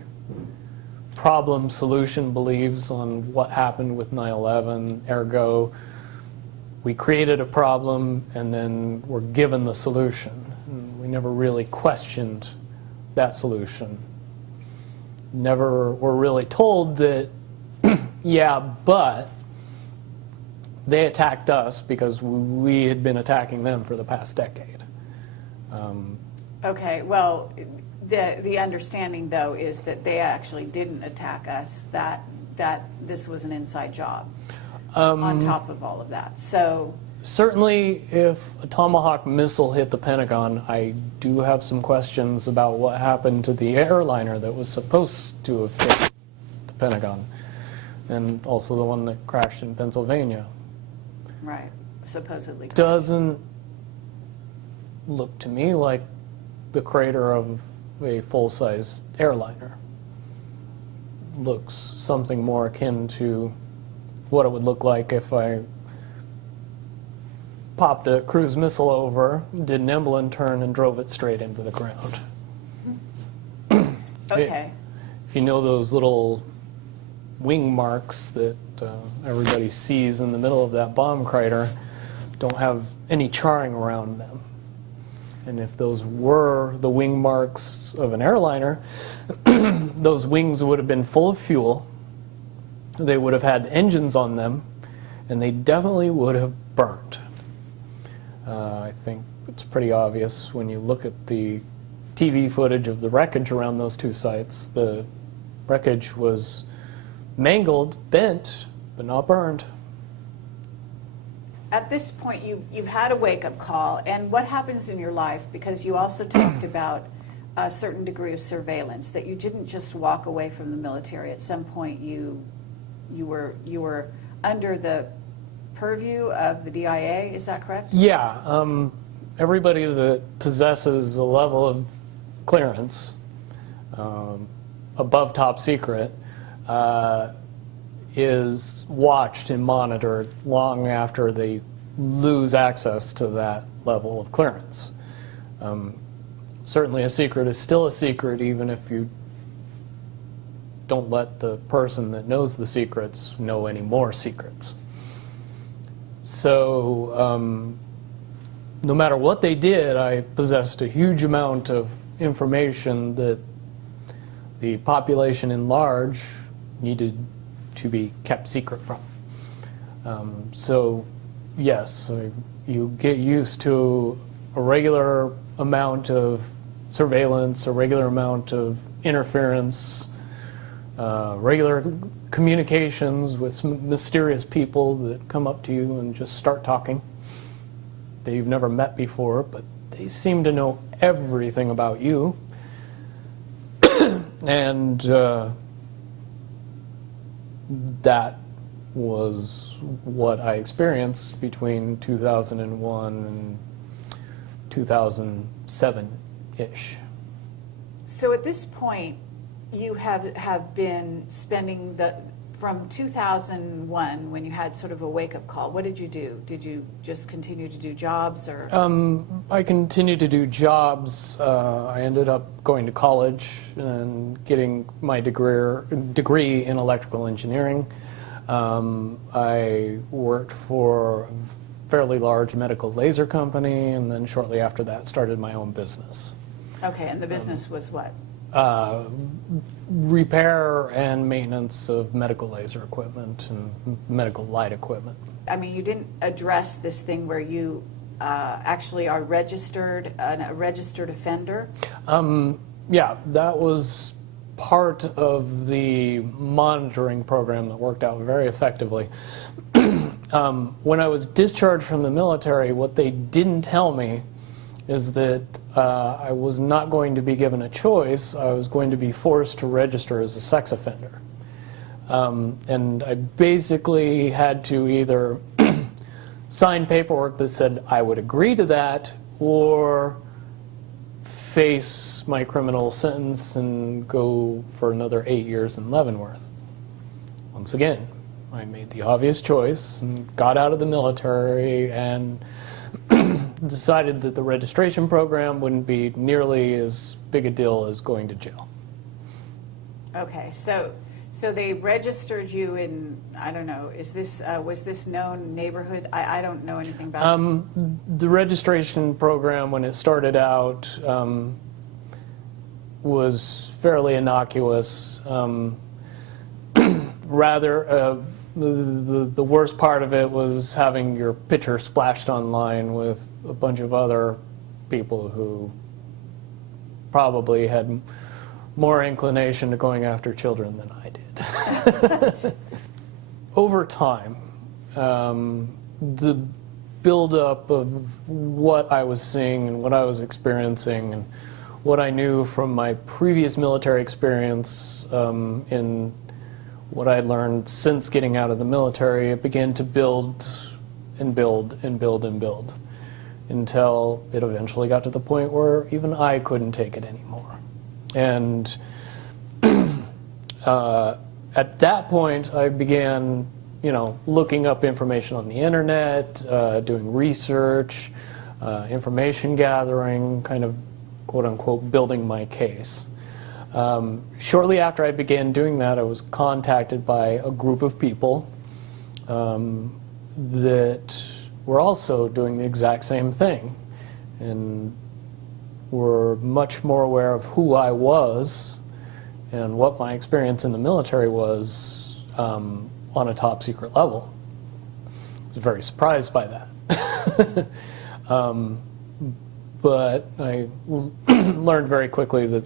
problem-solution beliefs on what happened with 9/11. Ergo, we created a problem and then were given the solution. And we never really questioned that solution. Never were really told that, yeah, but they attacked us because we had been attacking them for the past decade. Okay, well, the understanding, though, is that they actually didn't attack us, that this was an inside job on top of all of that. So certainly, if a Tomahawk missile hit the Pentagon, I do have some questions about what happened to the airliner that was supposed to have hit the Pentagon, and also the one that crashed in Pennsylvania. right, supposedly. Doesn't look to me like the crater of a full-size airliner. Looks something more akin to what it would look like if I popped a cruise missile over, did an Emblem turn, and drove it straight into the ground. Okay. If you know those little wing marks that everybody sees in the middle of that bomb crater, don't have any charring around them. And if those were the wing marks of an airliner, those wings would have been full of fuel, they would have had engines on them, and they definitely would have burned. I think it's pretty obvious when you look at the TV footage of the wreckage around those two sites. The wreckage was mangled, bent, but not burned. At this point, you've had a wake-up call, and what happens in your life, because you also talked about a certain degree of surveillance, that you didn't just walk away from the military. At some point, you were under the purview of the DIA, is that correct? Yeah, everybody that possesses a level of clearance above top secret is watched and monitored long after they lose access to that level of clearance. Certainly a secret is still a secret even if you don't let the person that knows the secrets know any more secrets. So no matter what they did, I possessed a huge amount of information that the population in large needed to be kept secret from. So yes, you get used to a regular amount of surveillance, a regular amount of interference, regular communications with some mysterious people that come up to you and just start talking that you've never met before, but they seem to know everything about you. And that was what I experienced between 2001 and 2007-ish. So at this point, you have been spending from 2001, when you had sort of a wake-up call, what did you do? Did you just continue to do jobs, or? I continued to do jobs. I ended up going to college and getting my degree in electrical engineering. I worked for a fairly large medical laser company, and then shortly after that started my own business. Okay, and the business was what? Repair and maintenance of medical laser equipment and medical light equipment. I mean, you didn't address this thing where you actually are registered, a registered offender? Yeah, that was part of the monitoring program that worked out very effectively. When I was discharged from the military, what they didn't tell me is that I was not going to be given a choice. I was going to be forced to register as a sex offender. And I basically had to either sign paperwork that said I would agree to that, or face my criminal sentence and go for another 8 years in Leavenworth. Once again, I made the obvious choice and got out of the military and decided that the registration program wouldn't be nearly as big a deal as going to jail. Okay, so they registered you in, I don't know, is this was this known neighborhood? I don't know anything about it. The registration program, when it started out, was fairly innocuous. Rather, the worst part of it was having your picture splashed online with a bunch of other people who probably had more inclination to going after children than I did. Over time, the buildup of what I was seeing and what I was experiencing and what I knew from my previous military experience in what I had learned since getting out of the military, it began to build and build and build and build until it eventually got to the point where even I couldn't take it anymore. And at that point, I began, looking up information on the internet, doing research, information gathering, kind of quote-unquote building my case. Shortly after I began doing that, I was contacted by a group of people that were also doing the exact same thing and were much more aware of who I was and what my experience in the military was on a top secret level. I was very surprised by that. But I learned very quickly that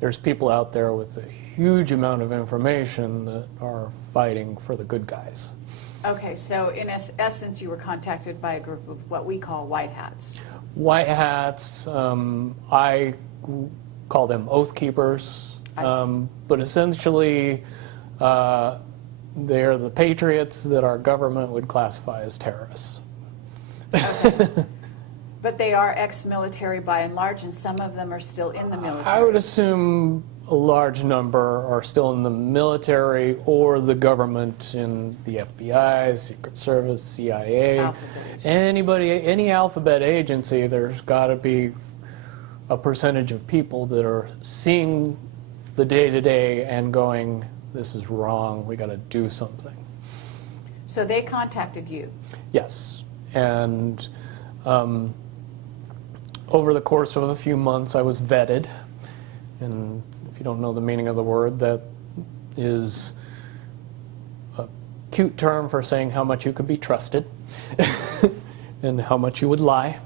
there's people out there with a huge amount of information that are fighting for the good guys. Okay, so in essence, you were contacted by a group of what we call white hats. White hats, I call them oath keepers, but essentially they're the patriots that our government would classify as terrorists. Okay. But they are ex-military by and large, and some of them are still in the military. I would assume a large number are still in the military or the government in the FBI, Secret Service, CIA, any alphabet agency. There's got to be a percentage of people that are seeing the day-to-day and going, this is wrong, we got to do something. So they contacted you? Yes, and over the course of a few months, I was vetted, and if you don't know the meaning of the word, that is a cute term for saying how much you could be trusted and how much you would lie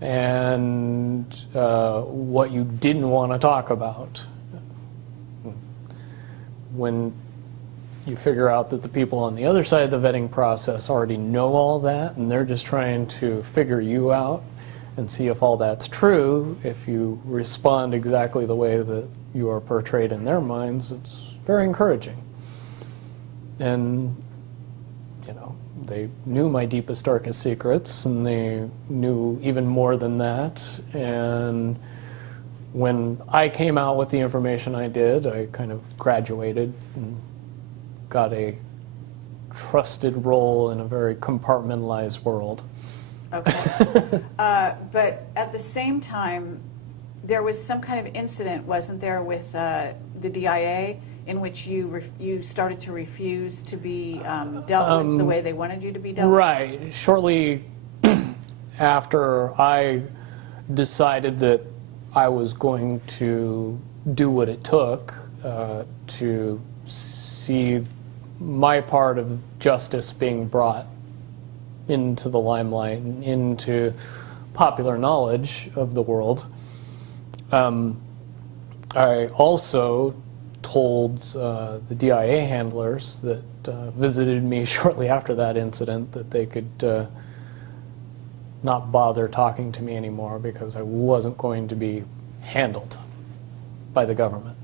and what you didn't want to talk about. When you figure out that the people on the other side of the vetting process already know all that and they're just trying to figure you out and see if all that's true, if you respond exactly the way that you are portrayed in their minds, it's very encouraging. And, they knew my deepest, darkest secrets, and they knew even more than that. And when I came out with the information I did, I kind of graduated and got a trusted role in a very compartmentalized world. Okay. But at the same time, there was some kind of incident, wasn't there, with the DIA in which you started to refuse to be dealt with the way they wanted you to be dealt with? Right. Shortly after I decided that I was going to do what it took to see my part of justice being brought into the limelight and into popular knowledge of the world. I also told the DIA handlers that visited me shortly after that incident that they could not bother talking to me anymore because I wasn't going to be handled by the government.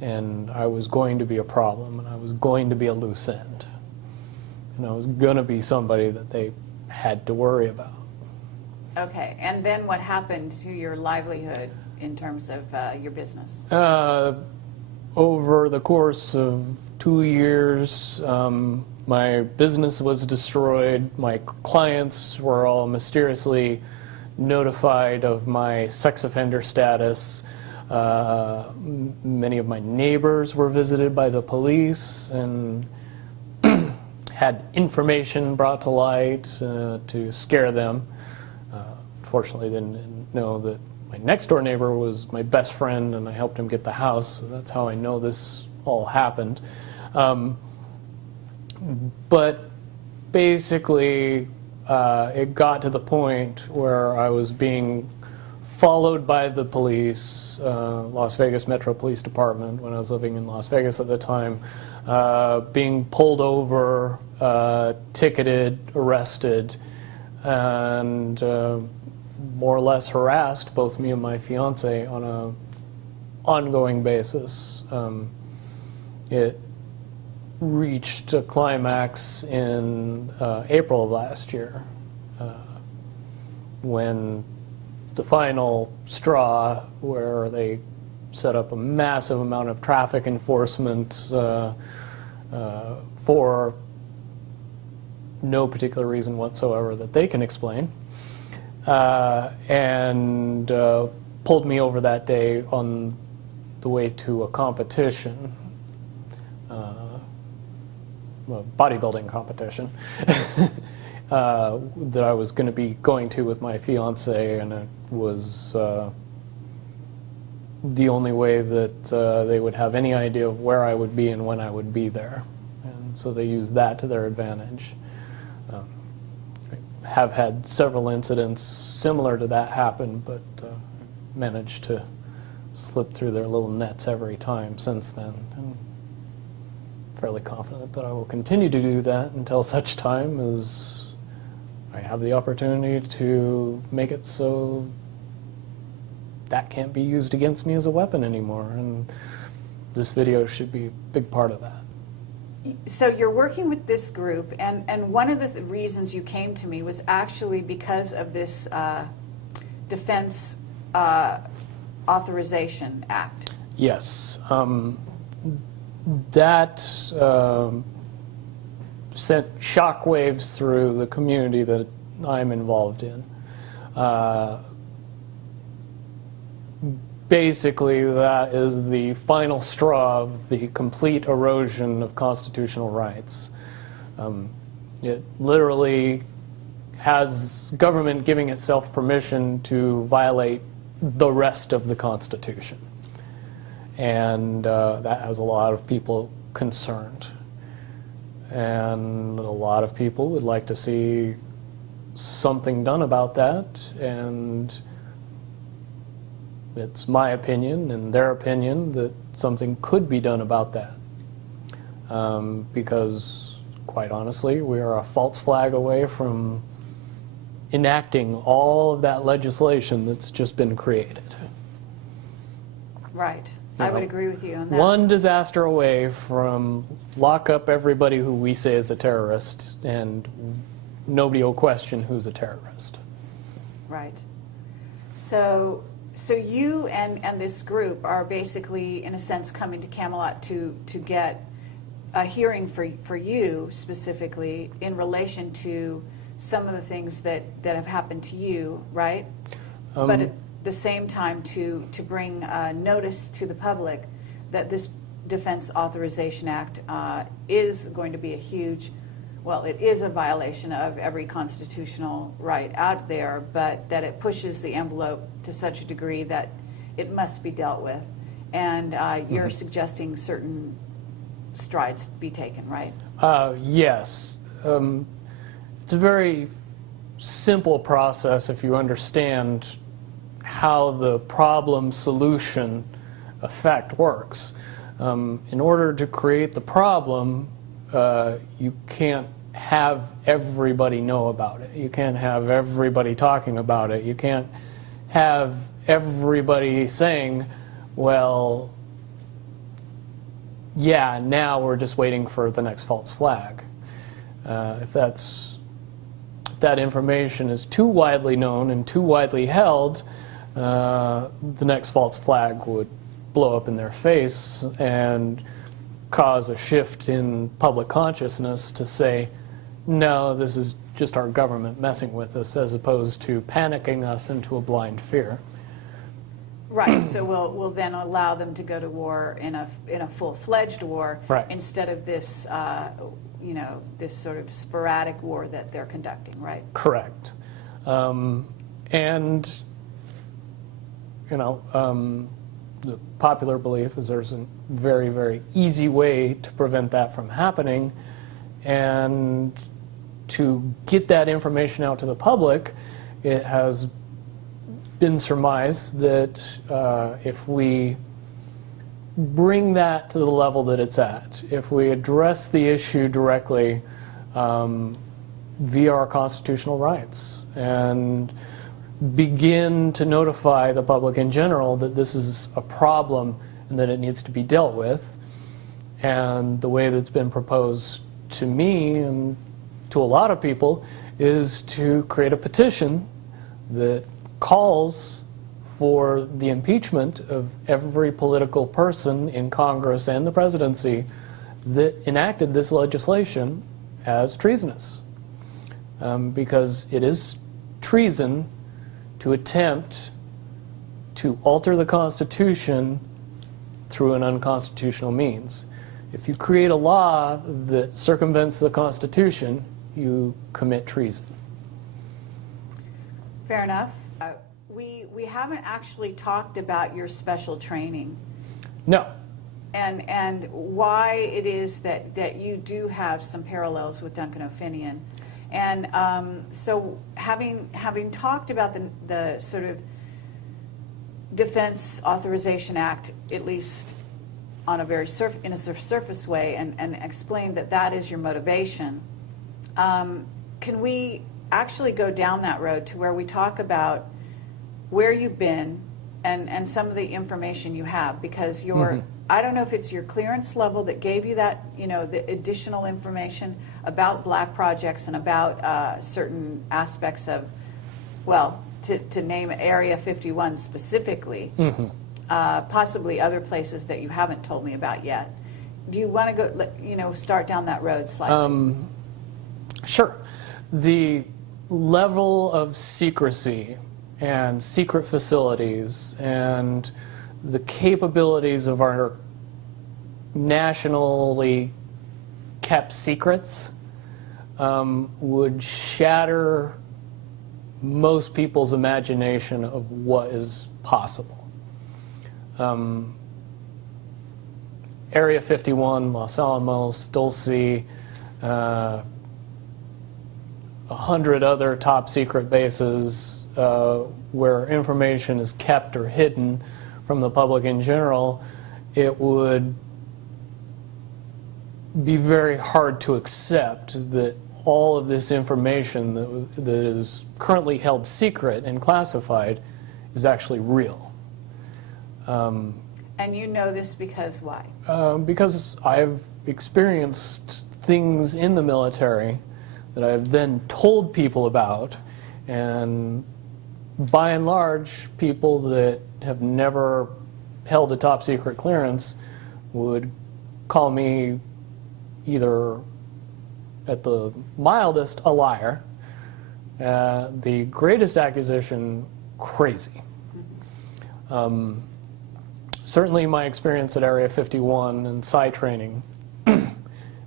And I was going to be a problem, and I was going to be a loose end. And I was going to be somebody that they had to worry about. Okay, and then what happened to your livelihood in terms of your business? Over the course of 2 years, my business was destroyed. My clients were all mysteriously notified of my sex offender status. Many of my neighbors were visited by the police and had information brought to light to scare them. Fortunately, they didn't know that my next door neighbor was my best friend, and I helped him get the house, so that's how I know this all happened. But basically, it got to the point where I was being followed by the police, Las Vegas Metro Police Department, when I was living in Las Vegas at the time, being pulled over, ticketed, arrested, and more or less harassed, both me and my fiance, on an ongoing basis. It reached a climax in April of last year, when the final straw, where they set up a massive amount of traffic enforcement for no particular reason whatsoever that they can explain, and pulled me over that day on the way to a competition, a bodybuilding competition, that I was going to be going to with my fiance, and it was the only way that they would have any idea of where I would be and when I would be there. And so they used that to their advantage. I have had several incidents similar to that happen, but managed to slip through their little nets every time since then. And fairly confident that I will continue to do that until such time as I have the opportunity to make it so that can't be used against me as a weapon anymore. And this video should be a big part of that. So you're working with this group, and one of the reasons you came to me was actually because of this Defense Authorization Act. Yes. That sent shockwaves through the community that I'm involved in. Basically, that is the final straw of the complete erosion of constitutional rights. It literally has government giving itself permission to violate the rest of the Constitution. And that has a lot of people concerned. And a lot of people would like to see something done about that. And it's my opinion and their opinion that something could be done about that. Because, quite honestly, we are a false flag away from enacting all of that legislation that's just been created. Right. I would agree with you on that. One disaster away from lock up everybody who we say is a terrorist, and nobody will question who's a terrorist. Right. So you and this group are basically, in a sense, coming to Camelot to get a hearing for you specifically in relation to some of the things that have happened to you, right? But at the same time to bring notice to the public that this Defense Authorization Act is going to be a huge, well, it is a violation of every constitutional right out there, but that it pushes the envelope to such a degree that it must be dealt with. And you're suggesting certain strides be taken, right? Yes. It's a very simple process if you understand how the problem-solution effect works. In order to create the problem, you can't have everybody know about it. You can't have everybody talking about it. You can't have everybody saying, well, yeah, now we're just waiting for the next false flag. If that information is too widely known and too widely held, the next false flag would blow up in their face and cause a shift in public consciousness to say, no, this is just our government messing with us, as opposed to panicking us into a blind fear. Right. So we'll then allow them to go to war in a full-fledged war, right, instead of this this sort of sporadic war that they're conducting. Right. Correct. And the popular belief is there's a very, very easy way to prevent that from happening, and to get that information out to the public, it has been surmised that if we bring that to the level that it's at, if we address the issue directly via our constitutional rights and begin to notify the public in general that this is a problem and that it needs to be dealt with, and the way that's been proposed to me and to a lot of people is to create a petition that calls for the impeachment of every political person in Congress and the presidency that enacted this legislation as treasonous. Because it is treason to attempt to alter the Constitution through an unconstitutional means. If you create a law that circumvents the Constitution, you commit treason. Fair enough. We haven't actually talked about your special training. No. And why it is that you do have some parallels with Duncan O'Finian. And so having talked about the sort of Defense Authorization Act, at least on a very surface way, and explained that is your motivation, can we actually go down that road to where we talk about where you've been and some of the information you have? Because your I don't know if it's your clearance level that gave you that, the additional information about black projects and about certain aspects of, well, to name Area 51 specifically, possibly other places that you haven't told me about yet. Do you want to go, start down that road slightly? Sure. The level of secrecy and secret facilities and the capabilities of our nationally kept secrets would shatter most people's imagination of what is possible. Area 51, Los Alamos, Dulce, 100 other top secret bases where information is kept or hidden from the public in general, it would be very hard to accept that all of this information that is currently held secret and classified is actually real. And you know this because why? Because I've experienced things in the military that I've then told people about, and by and large, people that have never held a top secret clearance would call me either, at the mildest, a liar, the greatest accusation, crazy. Certainly my experience at Area 51 and PSY training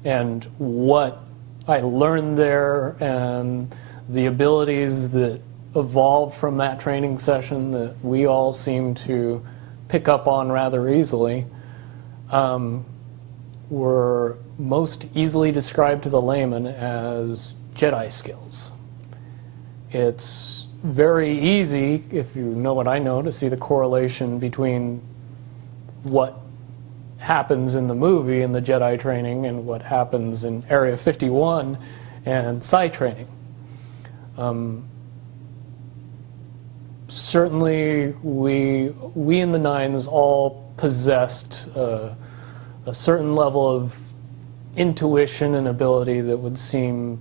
and what I learned there and the abilities that evolved from that training session that we all seem to pick up on rather easily were most easily described to the layman as Jedi skills. It's very easy, if you know what I know, to see the correlation between what happens in the movie in the Jedi training and what happens in Area 51 and psi training. Certainly, we in the Nines all possessed a certain level of intuition and ability that would seem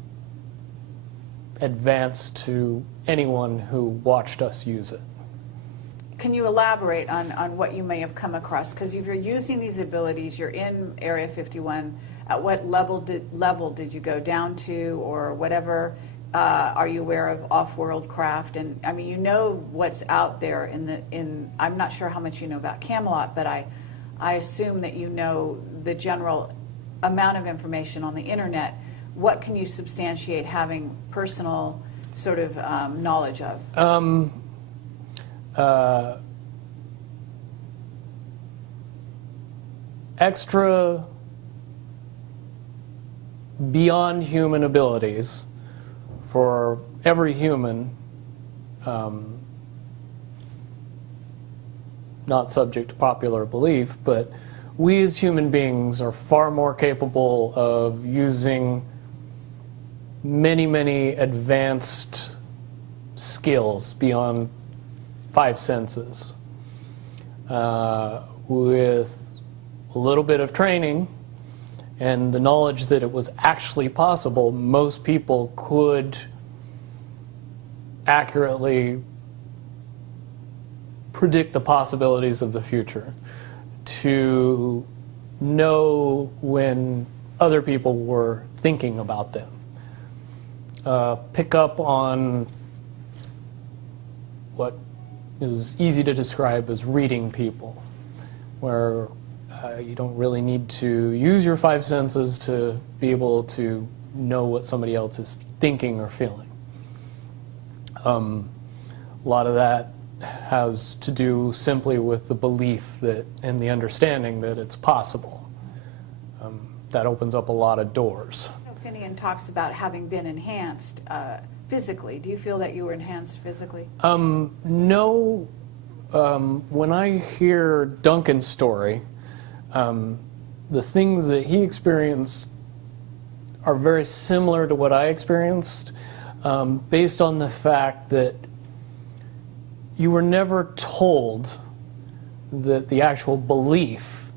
advanced to anyone who watched us use it. Can you elaborate on what you may have come across? Because if you're using these abilities, you're in Area 51, at what level did you go down to, or whatever? Are you aware of off-world craft? And I mean, you know what's out there I'm not sure how much you know about CAMELOT, but I assume that you know the general amount of information on the internet. What can you substantiate having personal sort of knowledge of? Extra beyond human abilities for every human, not subject to popular belief, but we as human beings are far more capable of using many, many advanced skills beyond 5 senses. With a little bit of training and the knowledge that it was actually possible, most people could accurately predict the possibilities of the future, to know when other people were thinking about them. Pick up on what is easy to describe as reading people, where you don't really need to use your 5 senses to be able to know what somebody else is thinking or feeling. A lot of that has to do simply with the belief that and the understanding that it's possible. That opens up a lot of doors. Finian talks about having been enhanced physically. Do you feel that you were enhanced physically? No. When I hear Duncan's story, the things that he experienced are very similar to what I experienced, based on the fact that you were never told that the actual belief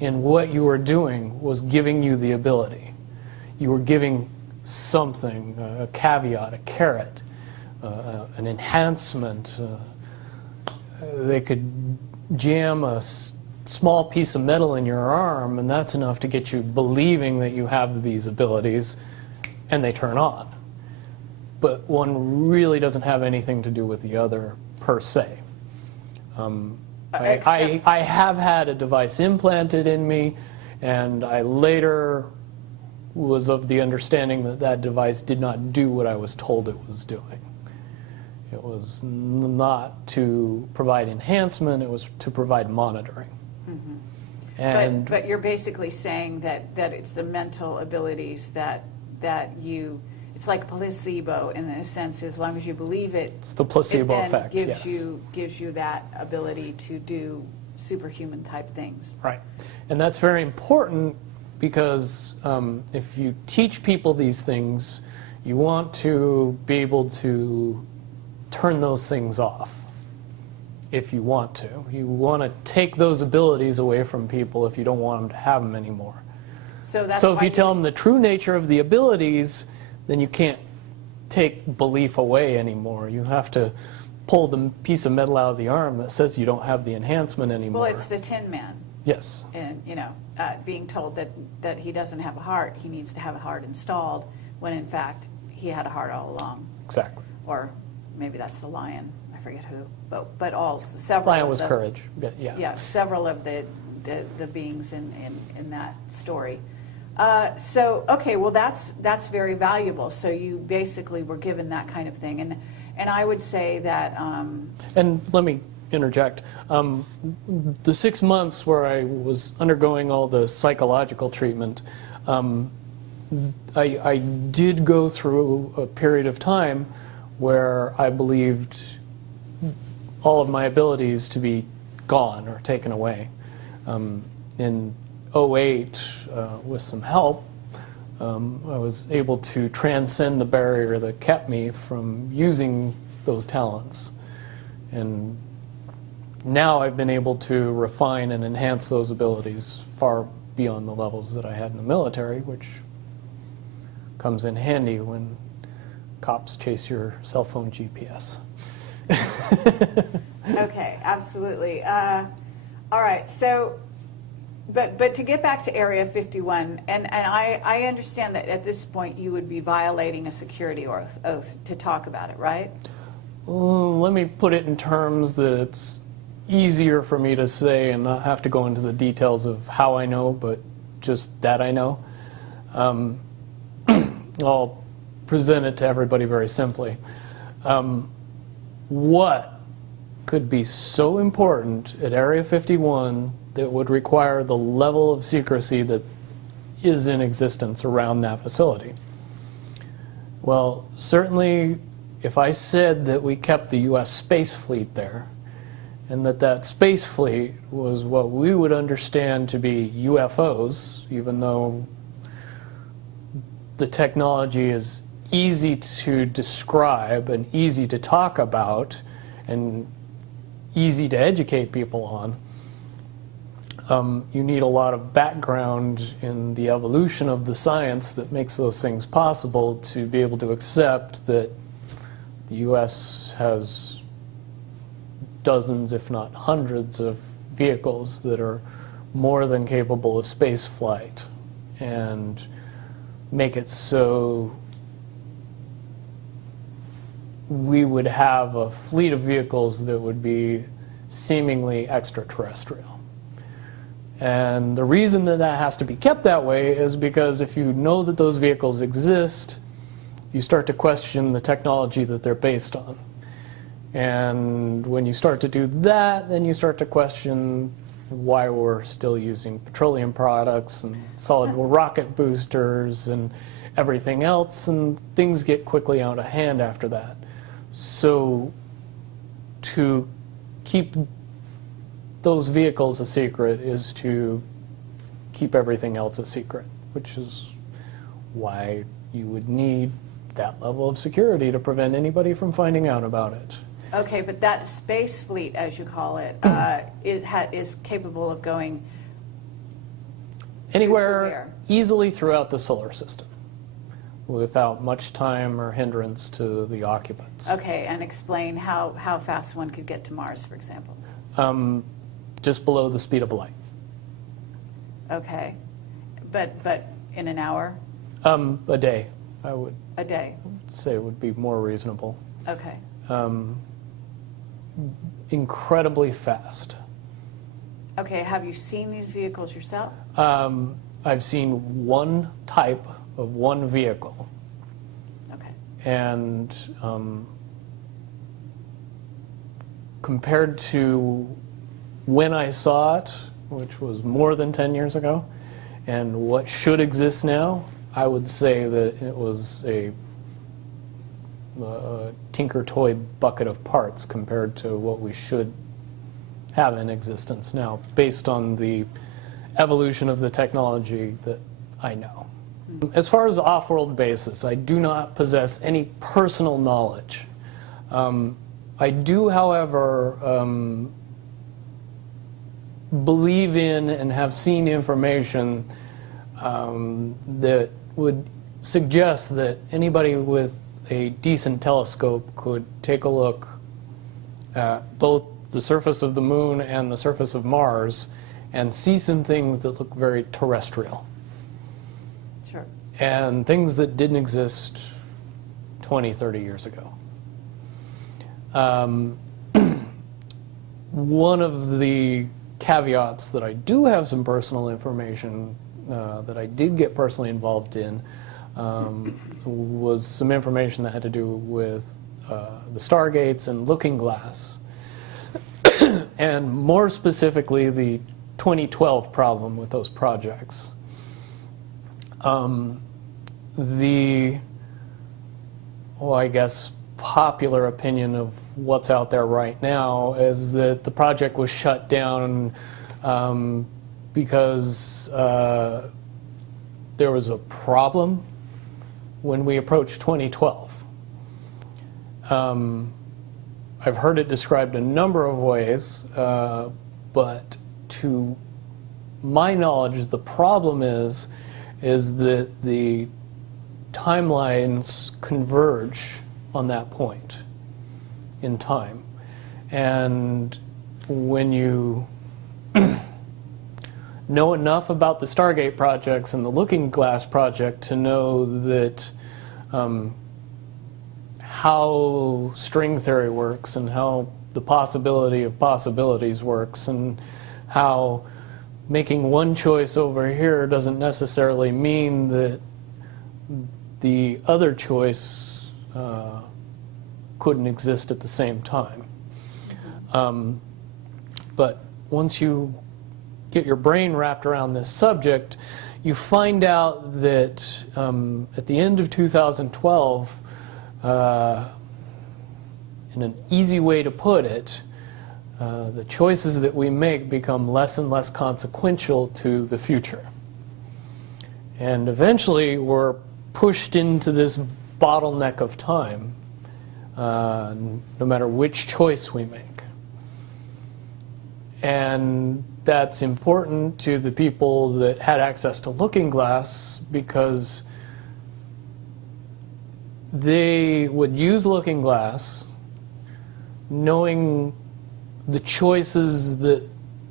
in what you were doing was giving you the ability. You were giving something, a caveat, a carrot, an enhancement. They could jam a small piece of metal in your arm, and that's enough to get you believing that you have these abilities, and they turn on. But one really doesn't have anything to do with the other, per se. I have had a device implanted in me, and I later was of the understanding that that device did not do what I was told it was doing. It was not to provide enhancement, it was to provide monitoring. Mm-hmm. And but you're basically saying that it's the mental abilities that you, it's like placebo in a sense. As long as you believe it, it's the placebo effect, gives yes. gives you that ability to do superhuman type things. Right. And that's very important because if you teach people these things, you want to be able to turn those things off if you want to. You want to take those abilities away from people if you don't want them to have them anymore. So if you tell them the true nature of the abilities, then you can't take belief away anymore. You have to pull the piece of metal out of the arm that says you don't have the enhancement anymore. Well, it's the Tin Man. Yes. And, you know, being told that he doesn't have a heart, he needs to have a heart installed, when in fact he had a heart all along. Exactly. Or maybe that's the lion, I forget who, but several. Lion was courage, yeah. Yeah, several of the beings in that story. So okay, well that's very valuable. So you basically were given that kind of thing, and I would say that. And let me interject. The 6 months where I was undergoing all the psychological treatment, I did go through a period of time where I believed all of my abilities to be gone or taken away. In 2008, with some help, I was able to transcend the barrier that kept me from using those talents. And now I've been able to refine and enhance those abilities far beyond the levels that I had in the military, which comes in handy when cops chase your cell phone GPS. Okay, absolutely. All right, so, but to get back to Area 51, and I understand that at this point you would be violating a security oath to talk about it, right? Let me put it in terms that it's easier for me to say and not have to go into the details of how I know, but just that I know. I'll present it to everybody very simply. What could be so important at Area 51 that would require the level of secrecy that is in existence around that facility? Well, certainly if I said that we kept the U.S. space fleet there, and that space fleet was what we would understand to be UFOs, even though the technology is easy to describe and easy to talk about and easy to educate people on, you need a lot of background in the evolution of the science that makes those things possible to be able to accept that the U.S. has dozens, if not hundreds, of vehicles that are more than capable of space flight, and make it so we would have a fleet of vehicles that would be seemingly extraterrestrial. And the reason that that has to be kept that way is because if you know that those vehicles exist, you start to question the technology that they're based on. And when you start to do that, then you start to question why we're still using petroleum products and solid rocket boosters and everything else, and things get quickly out of hand after that. So to keep those vehicles a secret is to keep everything else a secret, which is why you would need that level of security to prevent anybody from finding out about it. Okay, but that space fleet, as you call it, is capable of going anywhere easily throughout the solar system without much time or hindrance to the occupants. Okay, and explain how fast one could get to Mars, for example. Just below the speed of light. Okay, but in an hour? A day, I would A day. say would be more reasonable. Okay. Incredibly fast. Okay, have you seen these vehicles yourself? I've seen one type of one vehicle. Okay. And compared to when I saw it, which was more than 10 years ago, and what should exist now, I would say that it was a tinker toy bucket of parts compared to what we should have in existence now, based on the evolution of the technology that I know. As far as the off-world basis, I do not possess any personal knowledge. I do, however, believe in and have seen information that would suggest that anybody with a decent telescope could take a look at both the surface of the moon and the surface of Mars and see some things that look very terrestrial. Sure. And things that didn't exist 20, 30 years ago. One of the caveats that I do have some personal information that I did get personally involved in was some information that had to do with the Stargates and Looking Glass, and more specifically the 2012 problem with those projects. I guess, popular opinion of what's out there right now is that the project was shut down because there was a problem when we approached 2012. I've heard it described a number of ways, but to my knowledge, the problem is that the timelines converge on that point in time. And when you know enough about the Stargate projects and the Looking Glass project to know that how string theory works and how the possibility of possibilities works and how making one choice over here doesn't necessarily mean that the other choice couldn't exist at the same time. But once you get your brain wrapped around this subject, you find out that at the end of 2012, in an easy way to put it, the choices that we make become less and less consequential to the future. And eventually we're pushed into this bottleneck of time, no matter which choice we make. And that's important to the people that had access to Looking Glass because they would use Looking Glass knowing the choices that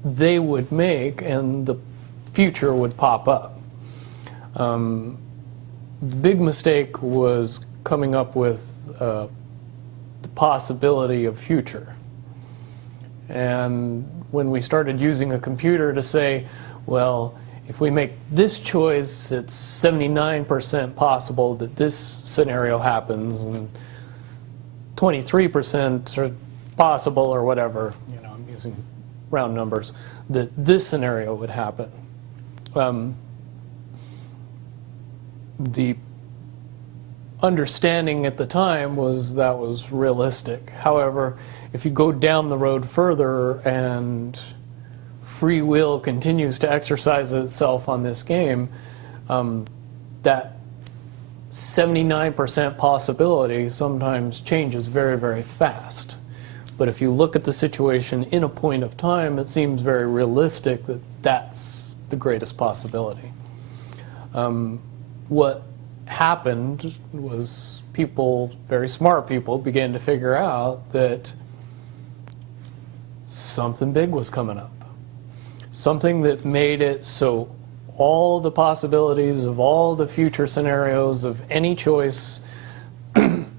they would make and the future would pop up. The big mistake was coming up with the possibility of future. And when we started using a computer to say, well, if we make this choice, it's 79% possible that this scenario happens, and 23% are possible, or whatever, you know, I'm using round numbers, that this scenario would happen. The understanding at the time was that was realistic. However, if you go down the road further and free will continues to exercise itself on this game, that 79% possibility sometimes changes very, very fast. But if you look at the situation in a point of time, it seems very realistic that that's the greatest possibility. What happened was people, very smart people, began to figure out that something big was coming up. Something that made it so all the possibilities of all the future scenarios of any choice,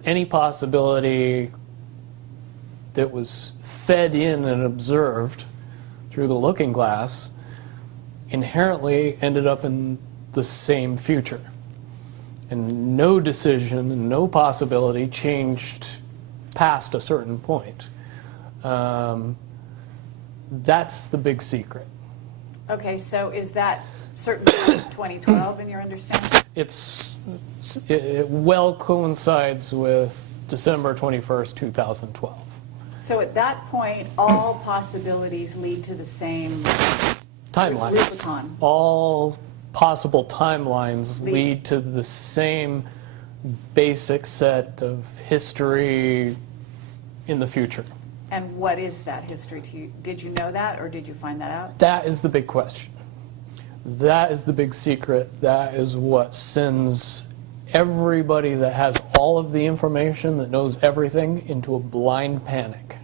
any possibility that was fed in and observed through the Looking Glass inherently ended up in the same future. And no decision and no possibility changed past a certain point. That's the big secret. Okay, so is that certainly 2012 in your understanding? It well coincides with December 21st, 2012. So at that point, all possibilities lead to the same Timelines. Rubicon. All possible timelines lead to the same basic set of history in the future. And what is that history to you? Did you know that, or did you find that out? That is the big question. That is the big secret. That is what sends everybody that has all of the information, that knows everything, into a blind panic.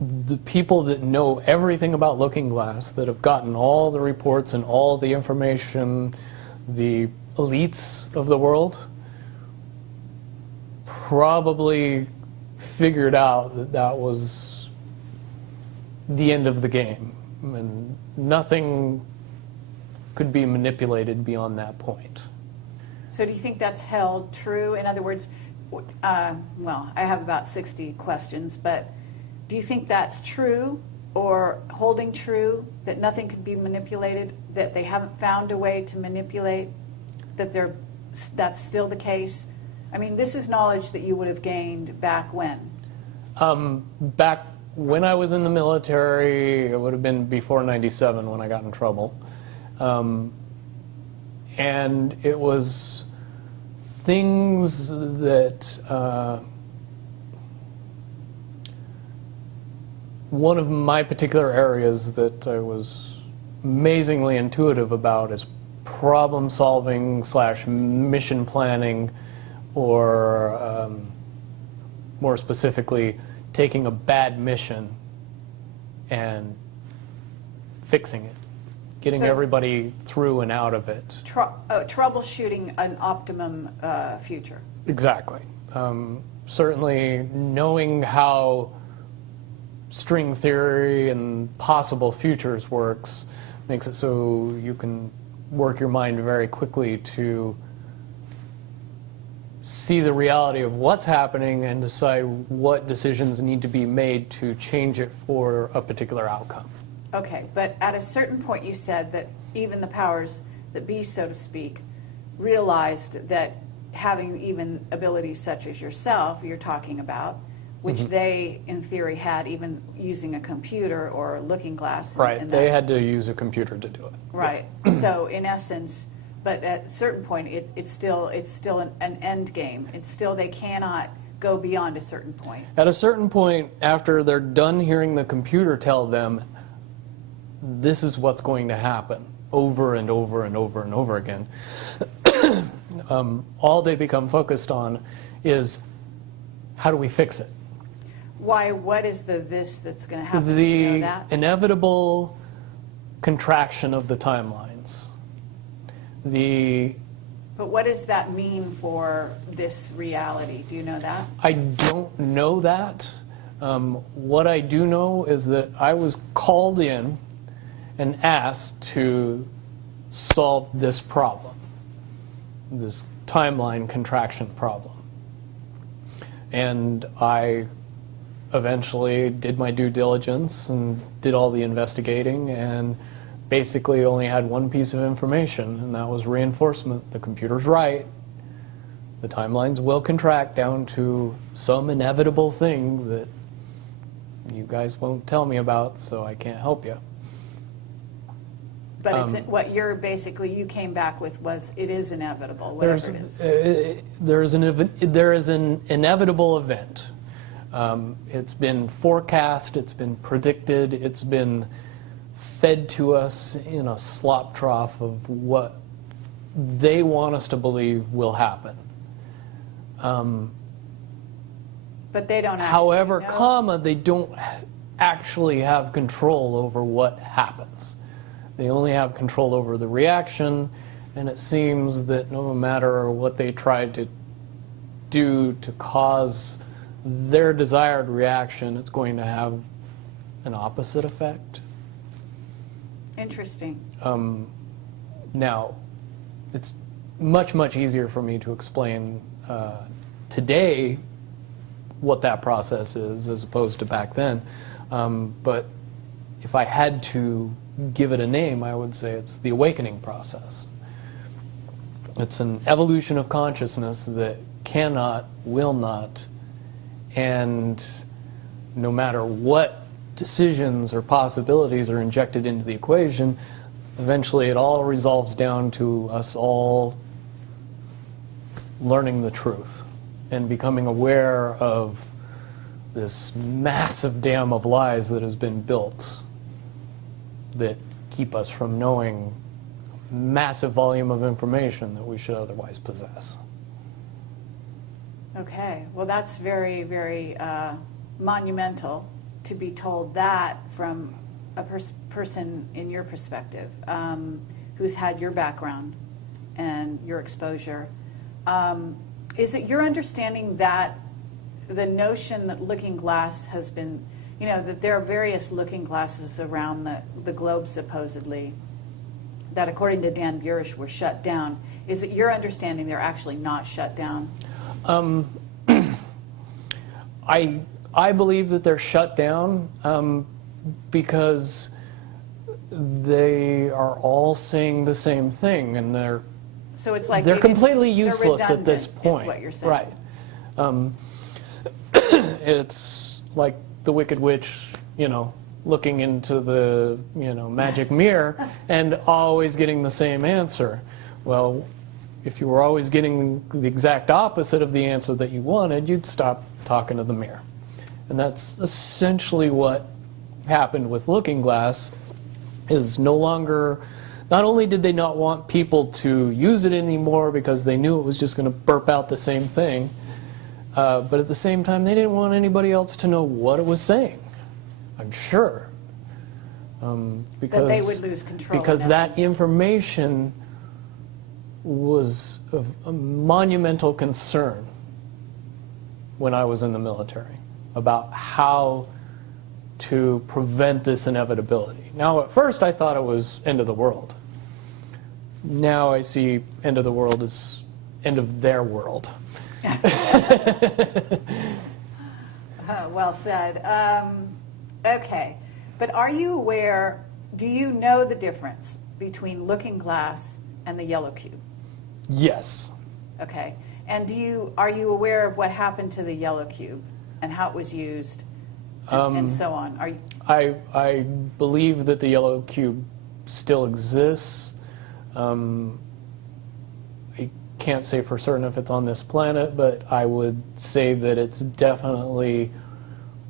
The people that know everything about Looking Glass, that have gotten all the reports and all the information, the elites of the world, probably figured out that that was the end of the game, and nothing could be manipulated beyond that point. So do you think that's held true? In other words, well, I have about 60 questions, but do you think that's true, or holding true, that nothing could be manipulated, that they haven't found a way to manipulate, that that's still the case? I mean, this is knowledge that you would have gained back when? Back when I was in the military, it would have been before '97 when I got in trouble. And it was things that one of my particular areas that I was amazingly intuitive about is problem solving / mission planning, or more specifically, taking a bad mission and fixing it, getting everybody through and out of it. Troubleshooting an optimum future. Exactly. Certainly knowing how string theory and possible futures works makes it so you can work your mind very quickly to see the reality of what's happening and decide what decisions need to be made to change it for a particular outcome. Okay, but at a certain point you said that even the powers that be, so to speak, realized that having even abilities such as yourself, you're talking about, which they, in theory, had even using a computer or a looking glass. Right, they had to use a computer to do it. Right, so in essence, but at a certain point, it's still an end game. It's still, they cannot go beyond a certain point. At a certain point, after they're done hearing the computer tell them, this is what's going to happen, over and over and over and over again, all they become focused on is, how do we fix it? Why? What is this that's going to happen? The Do you know that? inevitable contraction of the timelines. But what does that mean for this reality? Do you know that? I don't know that. What I do know is that I was called in and asked to solve this problem, this timeline contraction problem. And I eventually did my due diligence and did all the investigating, and basically only had one piece of information, and that was reinforcement. The computer's right. The timelines will contract down to some inevitable thing that you guys won't tell me about, so I can't help you. But it's, what you're basically, you came back with was, it is inevitable, whatever it is. There is an inevitable event. It's been forecast, it's been predicted, it's been fed to us in a slop trough of what they want us to believe will happen. But they don't actually However, know. they don't actually have control over what happens. They only have control over the reaction, and it seems that no matter what they try to do to cause their desired reaction, it's going to have an opposite effect. Interesting. Now, it's much, much easier for me to explain today what that process is as opposed to back then. But if I had to give it a name, I would say it's the awakening process. It's an evolution of consciousness that cannot, will not, and no matter what decisions or possibilities are injected into the equation, eventually it all resolves down to us all learning the truth and becoming aware of this massive dam of lies that has been built that keep us from knowing massive volume of information that we should otherwise possess. Okay, well that's very, very monumental to be told that from a person in your perspective, who's had your background and your exposure. Is it your understanding that the notion that looking glass has been, you know, that there are various looking glasses around the globe supposedly, that according to Dan Burish were shut down. Is it your understanding they're actually not shut down? I believe that they're shut down because they are all saying the same thing, and they're So it's like they're maybe completely they're useless at this redundant, point. is what you're saying. Right. It's like the Wicked Witch, you know, looking into the magic mirror and always getting the same answer. Well, if you were always getting the exact opposite of the answer that you wanted, you'd stop talking to the mirror. And that's essentially what happened with Looking Glass. Is no longer, not only did they not want people to use it anymore because they knew it was just going to burp out the same thing, but at the same time they didn't want anybody else to know what it was saying, I'm sure. Because that they would lose control. Because that information was of a monumental concern when I was in the military about how to prevent this inevitability. Now, at first I thought it was end of the world. Now I see end of the world as end of their world. Well said. Okay, but are you aware, do you know the difference between Looking Glass and the yellow cube? Yes. Okay, and are you aware of what happened to the yellow cube and how it was used and so on? I believe that the yellow cube still exists. I can't say for certain if it's on this planet, but I would say that it's definitely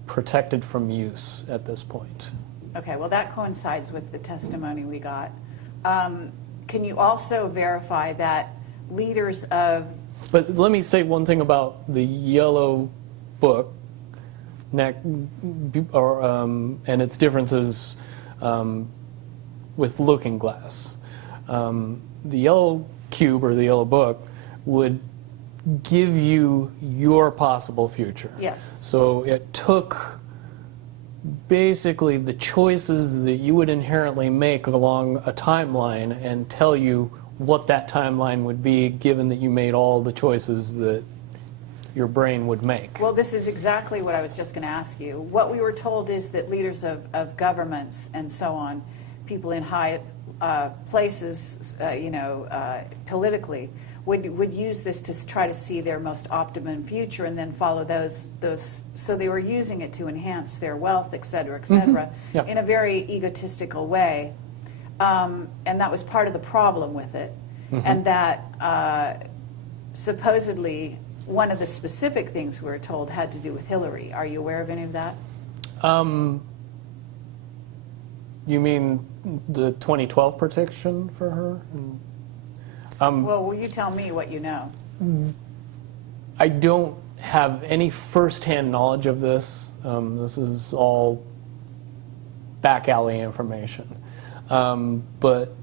protected from use at this point. Okay, well that coincides with the testimony we got. Can you also verify that leaders of... But let me say one thing about the yellow book and its differences with Looking Glass. The yellow cube or the yellow book would give you your possible future. Yes. So it took basically the choices that you would inherently make along a timeline and tell you what that timeline would be, given that you made all the choices that your brain would make. Well, this is exactly what I was just going to ask you. What we were told is that leaders of governments and so on, people in high places, politically, would use this to try to see their most optimum future and then follow those. So they were using it to enhance their wealth, et cetera, Yep. in a very egotistical way. And that was part of the problem with it. And that supposedly one of the specific things we were told had to do with Hillary. Are you aware of any of that? You mean the 2012 prediction for her? Well, will you tell me what you know? I don't have any first-hand knowledge of this. This is all back alley information. But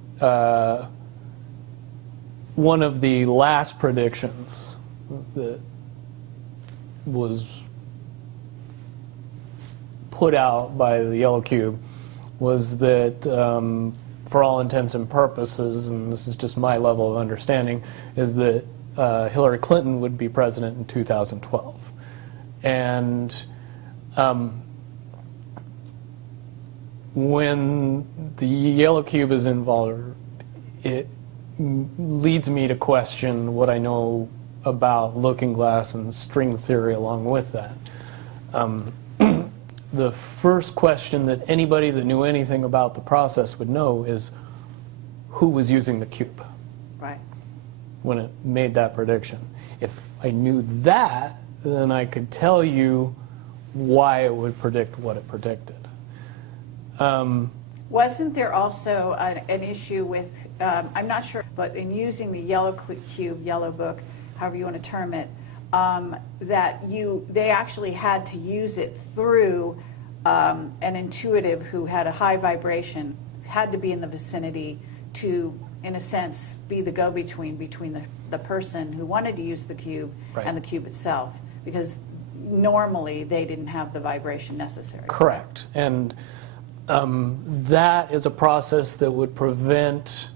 one of the last predictions that was put out by the Yellow Cube was that, for all intents and purposes, and this is just my level of understanding, is that Hillary Clinton would be president in 2012. And when the Yellow Cube is involved, it leads me to question what I know about Looking Glass and string theory along with that. The first question that anybody that knew anything about the process would know is who was using the cube Right. when it made that prediction. If I knew that, then I could tell you why it would predict what it predicted. Wasn't there also an issue with, I'm not sure, but in using the Yellow Cube, Yellow Book, however you want to term it, that they actually had to use it through an intuitive who had a high vibration, had to be in the vicinity to, in a sense, be the go-between between the person who wanted to use the cube Right. and the cube itself, because normally they didn't have the vibration necessary. Correct. And that is a process that would prevent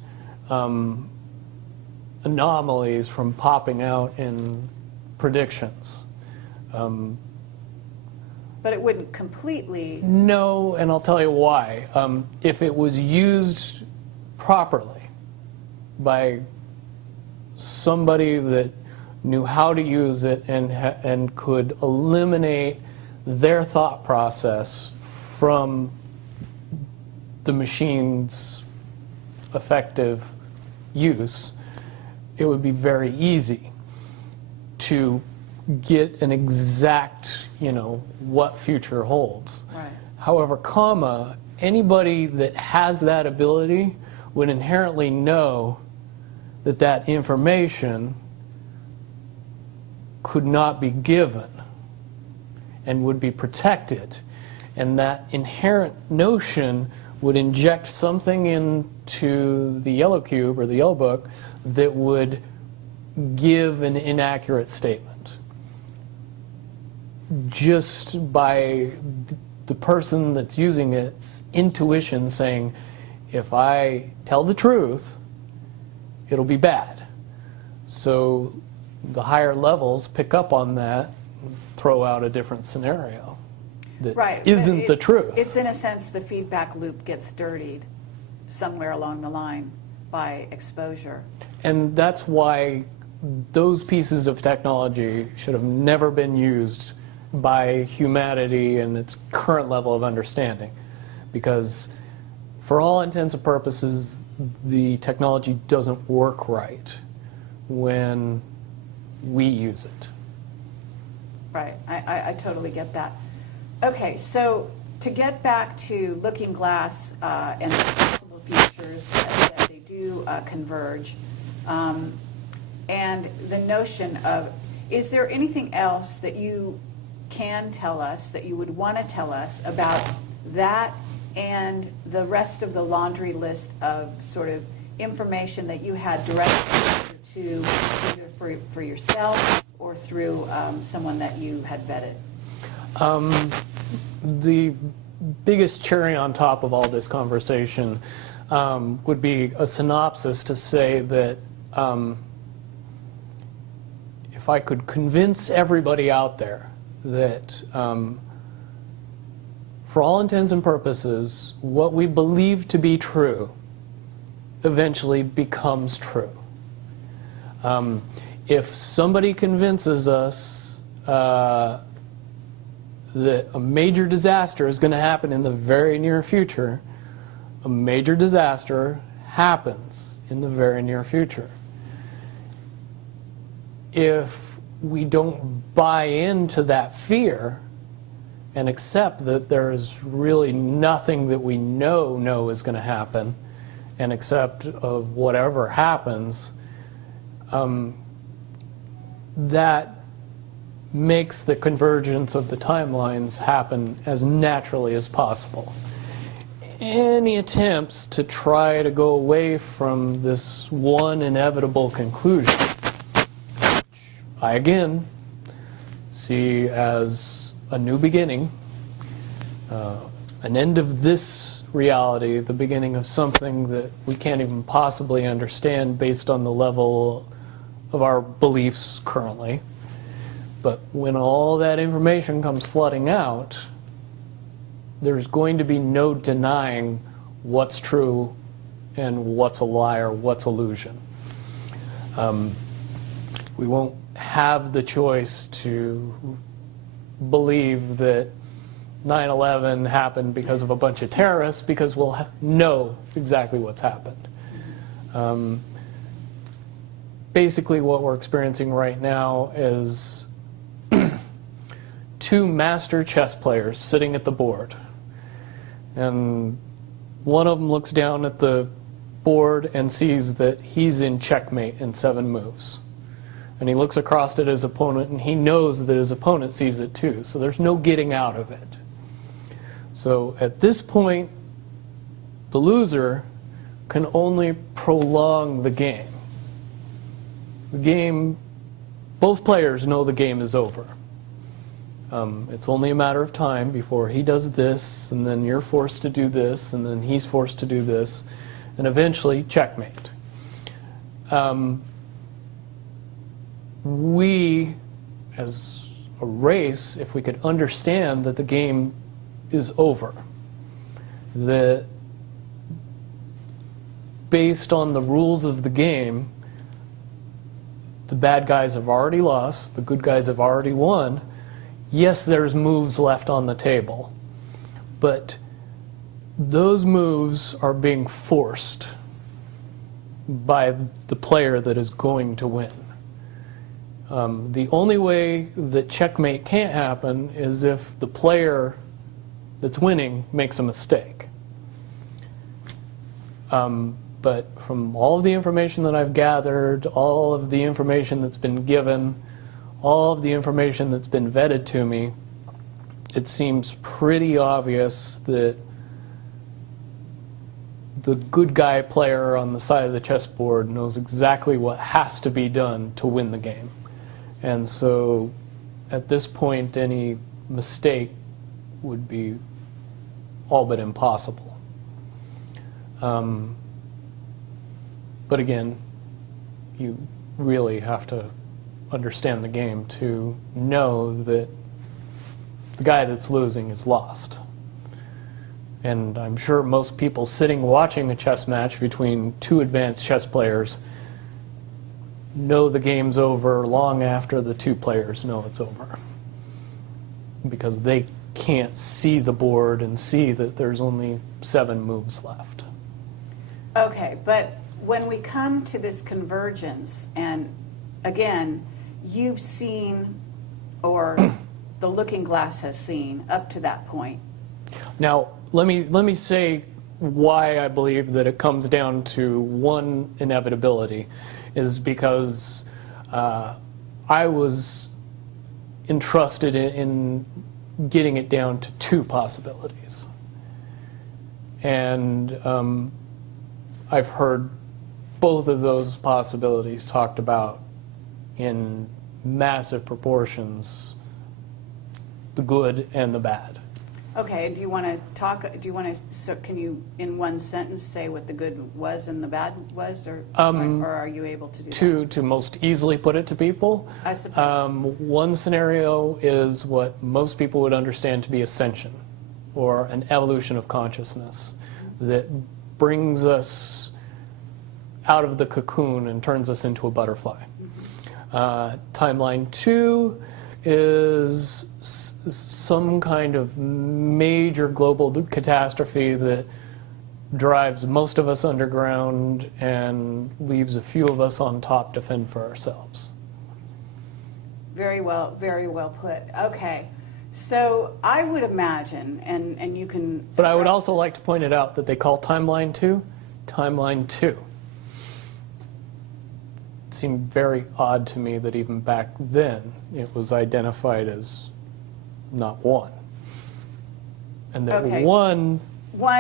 anomalies from popping out in predictions. But it wouldn't completely... No, and I'll tell you why. If it was used properly by somebody that knew how to use it and could eliminate their thought process from the machine's effective use, it would be very easy to get an exact, what future holds. Right. However, anybody that has that ability would inherently know that that information could not be given and would be protected. And that inherent notion would inject something into the yellow cube or the yellow book that would give an inaccurate statement. Just by the person that's using its intuition saying, if I tell the truth, it'll be bad. So the higher levels pick up on that, throw out a different scenario that Right. isn't the truth. It's in a sense the feedback loop gets dirtied somewhere along the line by exposure. And that's why those pieces of technology should have never been used by humanity in its current level of understanding. Because for all intents and purposes, the technology doesn't work right when we use it. Right, I totally get that. Okay, so to get back to Looking Glass and the possible futures that they do converge, and the notion of, is there anything else that you can tell us, that you would want to tell us about that and the rest of the laundry list of sort of information that you had direct exposure to, either for yourself or through someone that you had vetted? The biggest cherry on top of all this conversation would be a synopsis to say that if I could convince everybody out there that for all intents and purposes, what we believe to be true eventually becomes true. If somebody convinces us that a major disaster is going to happen in the very near future, a major disaster happens in the very near future. If we don't buy into that fear and accept that there is really nothing that we know is going to happen, and accept of whatever happens, that makes the convergence of the timelines happen as naturally as possible. Any attempts to try to go away from this one inevitable conclusion, which I again see as a new beginning, an end of this reality, the beginning of something that we can't even possibly understand based on the level of our beliefs currently. But when all that information comes flooding out, there's going to be no denying what's true and what's a lie or what's illusion. We won't have the choice to believe that 9/11 happened because of a bunch of terrorists, because we'll know exactly what's happened. Basically what we're experiencing right now is two master chess players sitting at the board. And one of them looks down at the board and sees that he's in checkmate in 7 moves. And he looks across at his opponent and he knows that his opponent sees it too. So there's no getting out of it. So at this point, the loser can only prolong the game. The game, both players know the game is over. It's only a matter of time before he does this, and then you're forced to do this, and then he's forced to do this, and eventually checkmate. We, as a race, if we could understand that the game is over, that based on the rules of the game, the bad guys have already lost, the good guys have already won. Yes, there's moves left on the table, but those moves are being forced by the player that is going to win. The only way that checkmate can't happen is if the player that's winning makes a mistake. But from all of the information that I've gathered, all of the information that's been given, all of the information that's been vetted to me, it seems pretty obvious that the good guy player on the side of the chessboard knows exactly what has to be done to win the game. And so at this point, any mistake would be all but impossible. But again, you really have to understand the game to know that the guy that's losing is lost. And I'm sure most people sitting watching a chess match between two advanced chess players know the game's over long after the two players know it's over, because they can't see the board and see that there's only 7 moves left. Okay, but when we come to this convergence, and again, you've seen, or the looking glass has seen, up to that point. Now, let me say why I believe that it comes down to one inevitability, is because I was entrusted in getting it down to 2 possibilities. And I've heard both of those possibilities talked about in massive proportions, the good and the bad. Okay, do you want to talk, so can you, in one sentence, say what the good was and the bad was, or are you able to do that? To most easily put it to people, I suppose. One scenario is what most people would understand to be ascension, or an evolution of consciousness that brings us out of the cocoon and turns us into a butterfly. Timeline 2 is some kind of major global catastrophe that drives most of us underground and leaves a few of us on top to fend for ourselves. Very well put. Okay, so I would imagine, and you can... But I would also like to point it out that they call Timeline 2 Timeline 2. It seemed very odd to me that even back then it was identified as not 1. And that Okay. one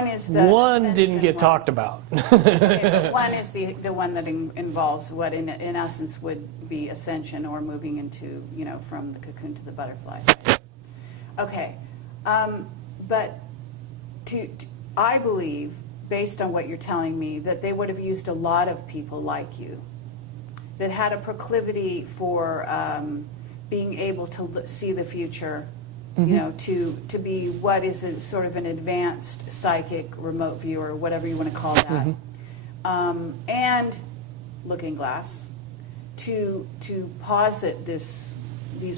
is the didn't ascension get one. talked about. Okay, but 1 is the one that involves what in essence would be ascension, or moving into, from the cocoon to the butterfly. Okay, but I believe, based on what you're telling me, that they would have used a lot of people like you that had a proclivity for being able to see the future, to be what is a sort of an advanced psychic remote viewer, whatever you want to call that, and looking glass, to posit these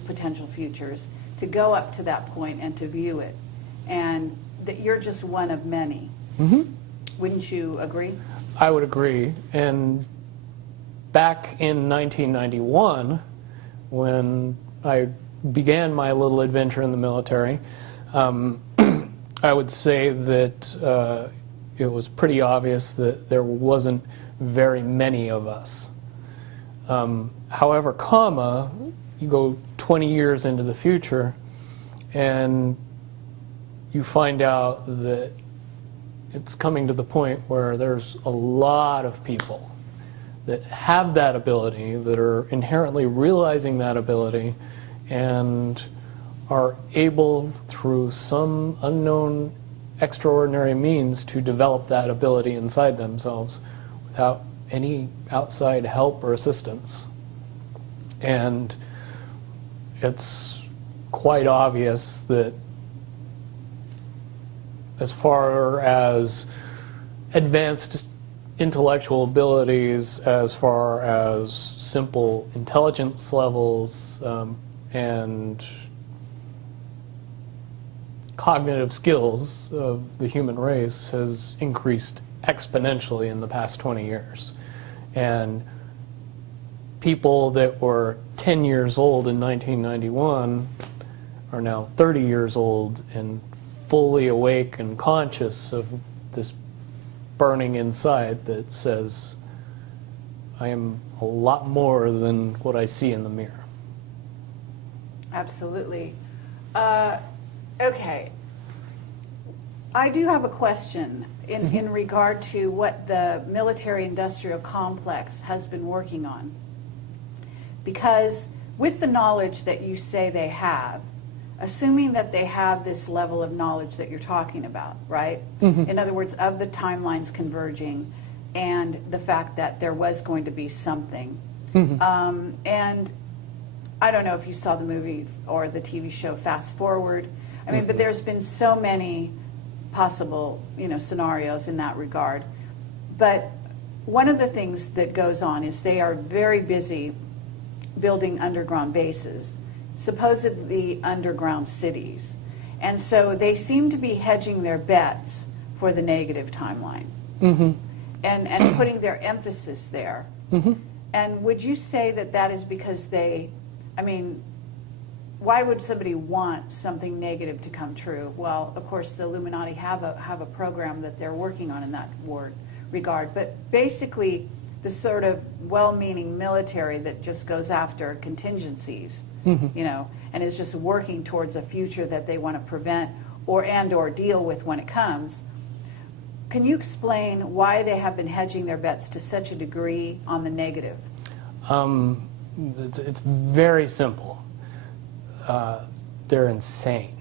potential futures, to go up to that point and to view it, and that you're just one of many. Wouldn't you agree? I would agree. And back in 1991, when I began my little adventure in the military, I would say that it was pretty obvious that there wasn't very many of us. However, you go 20 years into the future, and you find out that it's coming to the point where there's a lot of people that have that ability, that are inherently realizing that ability, and are able, through some unknown extraordinary means, to develop that ability inside themselves without any outside help or assistance. And it's quite obvious that as far as advanced intellectual abilities, as far as simple intelligence levels, and cognitive skills of the human race has increased exponentially in the past 20 years. And people that were 10 years old in 1991 are now 30 years old and fully awake and conscious of this burning inside that says, I am a lot more than what I see in the mirror. Absolutely. Okay. I do have a question in regard to what the military-industrial complex has been working on. Because with the knowledge that you say they have, assuming that they have this level of knowledge that you're talking about, right? In other words, of the timelines converging and the fact that there was going to be something. And I don't know if you saw the movie or the TV show Fast Forward. I mean, but there's been so many possible, scenarios in that regard. But one of the things that goes on is they are very busy building underground bases, supposedly underground cities. And so they seem to be hedging their bets for the negative timeline and putting their emphasis there. And would you say that that is because why would somebody want something negative to come true? Well, of course, the Illuminati have a program that they're working on in that regard. But basically, the sort of well-meaning military that just goes after contingencies, and is just working towards a future that they want to prevent or deal with when it comes. Can you explain why they have been hedging their bets to such a degree on the negative? It's very simple. They're insane.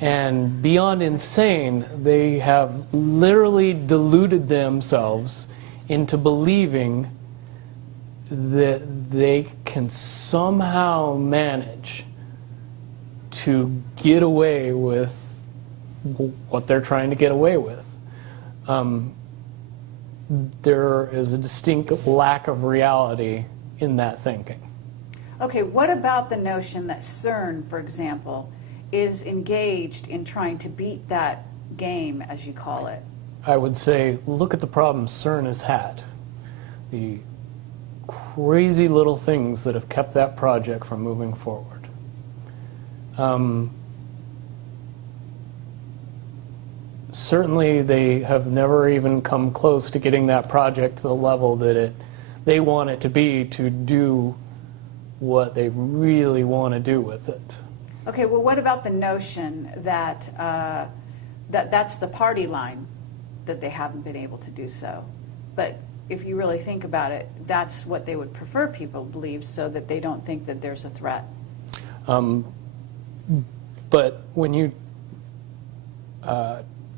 And beyond insane, they have literally deluded themselves into believing that they can somehow manage to get away with what they're trying to get away with. There is a distinct lack of reality in that thinking. Okay, what about the notion that CERN, for example, is engaged in trying to beat that game, as you call it? I would say, look at the problems CERN has had. The crazy little things that have kept that project from moving forward. Certainly they have never even come close to getting that project to the level that they want it to be to do what they really want to do with it. Okay, well, what about the notion that that's the party line, that they haven't been able to do so? But if you really think about it, that's what they would prefer people believe, so that they don't think that there's a threat. But when you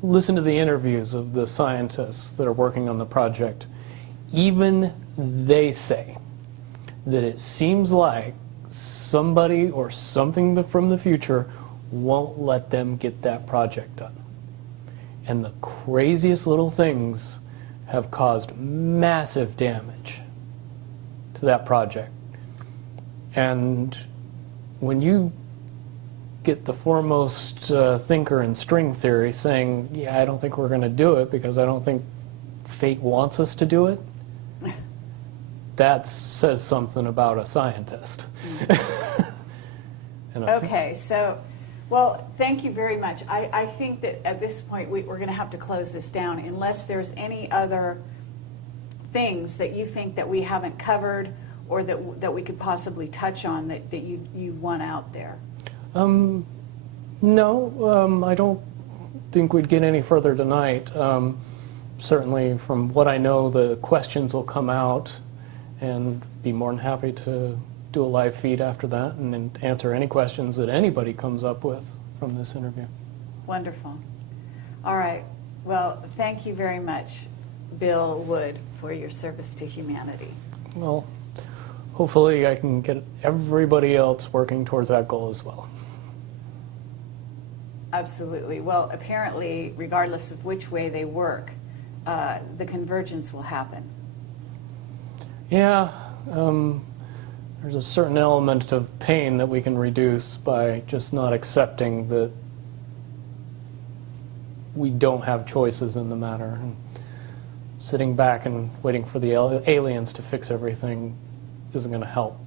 listen to the interviews of the scientists that are working on the project, even they say that it seems like somebody or something from the future won't let them get that project done. And the craziest little things have caused massive damage to that project. And when you get the foremost thinker in string theory saying, yeah, I don't think we're going to do it because I don't think fate wants us to do it, that says something about a scientist. Okay, so, well, thank you very much. I think that at this point we're going to have to close this down unless there's any other things that you think that we haven't covered or that we could possibly touch on that you want out there. No, I don't think we'd get any further tonight. Certainly, from what I know, the questions will come out, and be more than happy to do a live feed after that and answer any questions that anybody comes up with from this interview. Wonderful. All right. Well, thank you very much, Bill Wood, for your service to humanity. Well, hopefully I can get everybody else working towards that goal as well. Absolutely. Well, apparently, regardless of which way they work, the convergence will happen. Yeah. There's a certain element of pain that we can reduce by just not accepting that we don't have choices in the matter. And sitting back and waiting for the aliens to fix everything isn't going to help.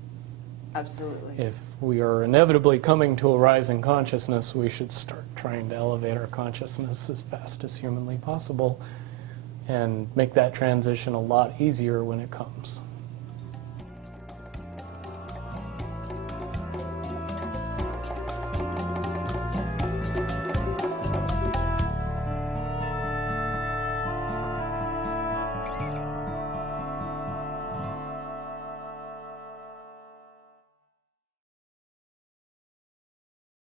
Absolutely. If we are inevitably coming to a rising consciousness, we should start trying to elevate our consciousness as fast as humanly possible and make that transition a lot easier when it comes.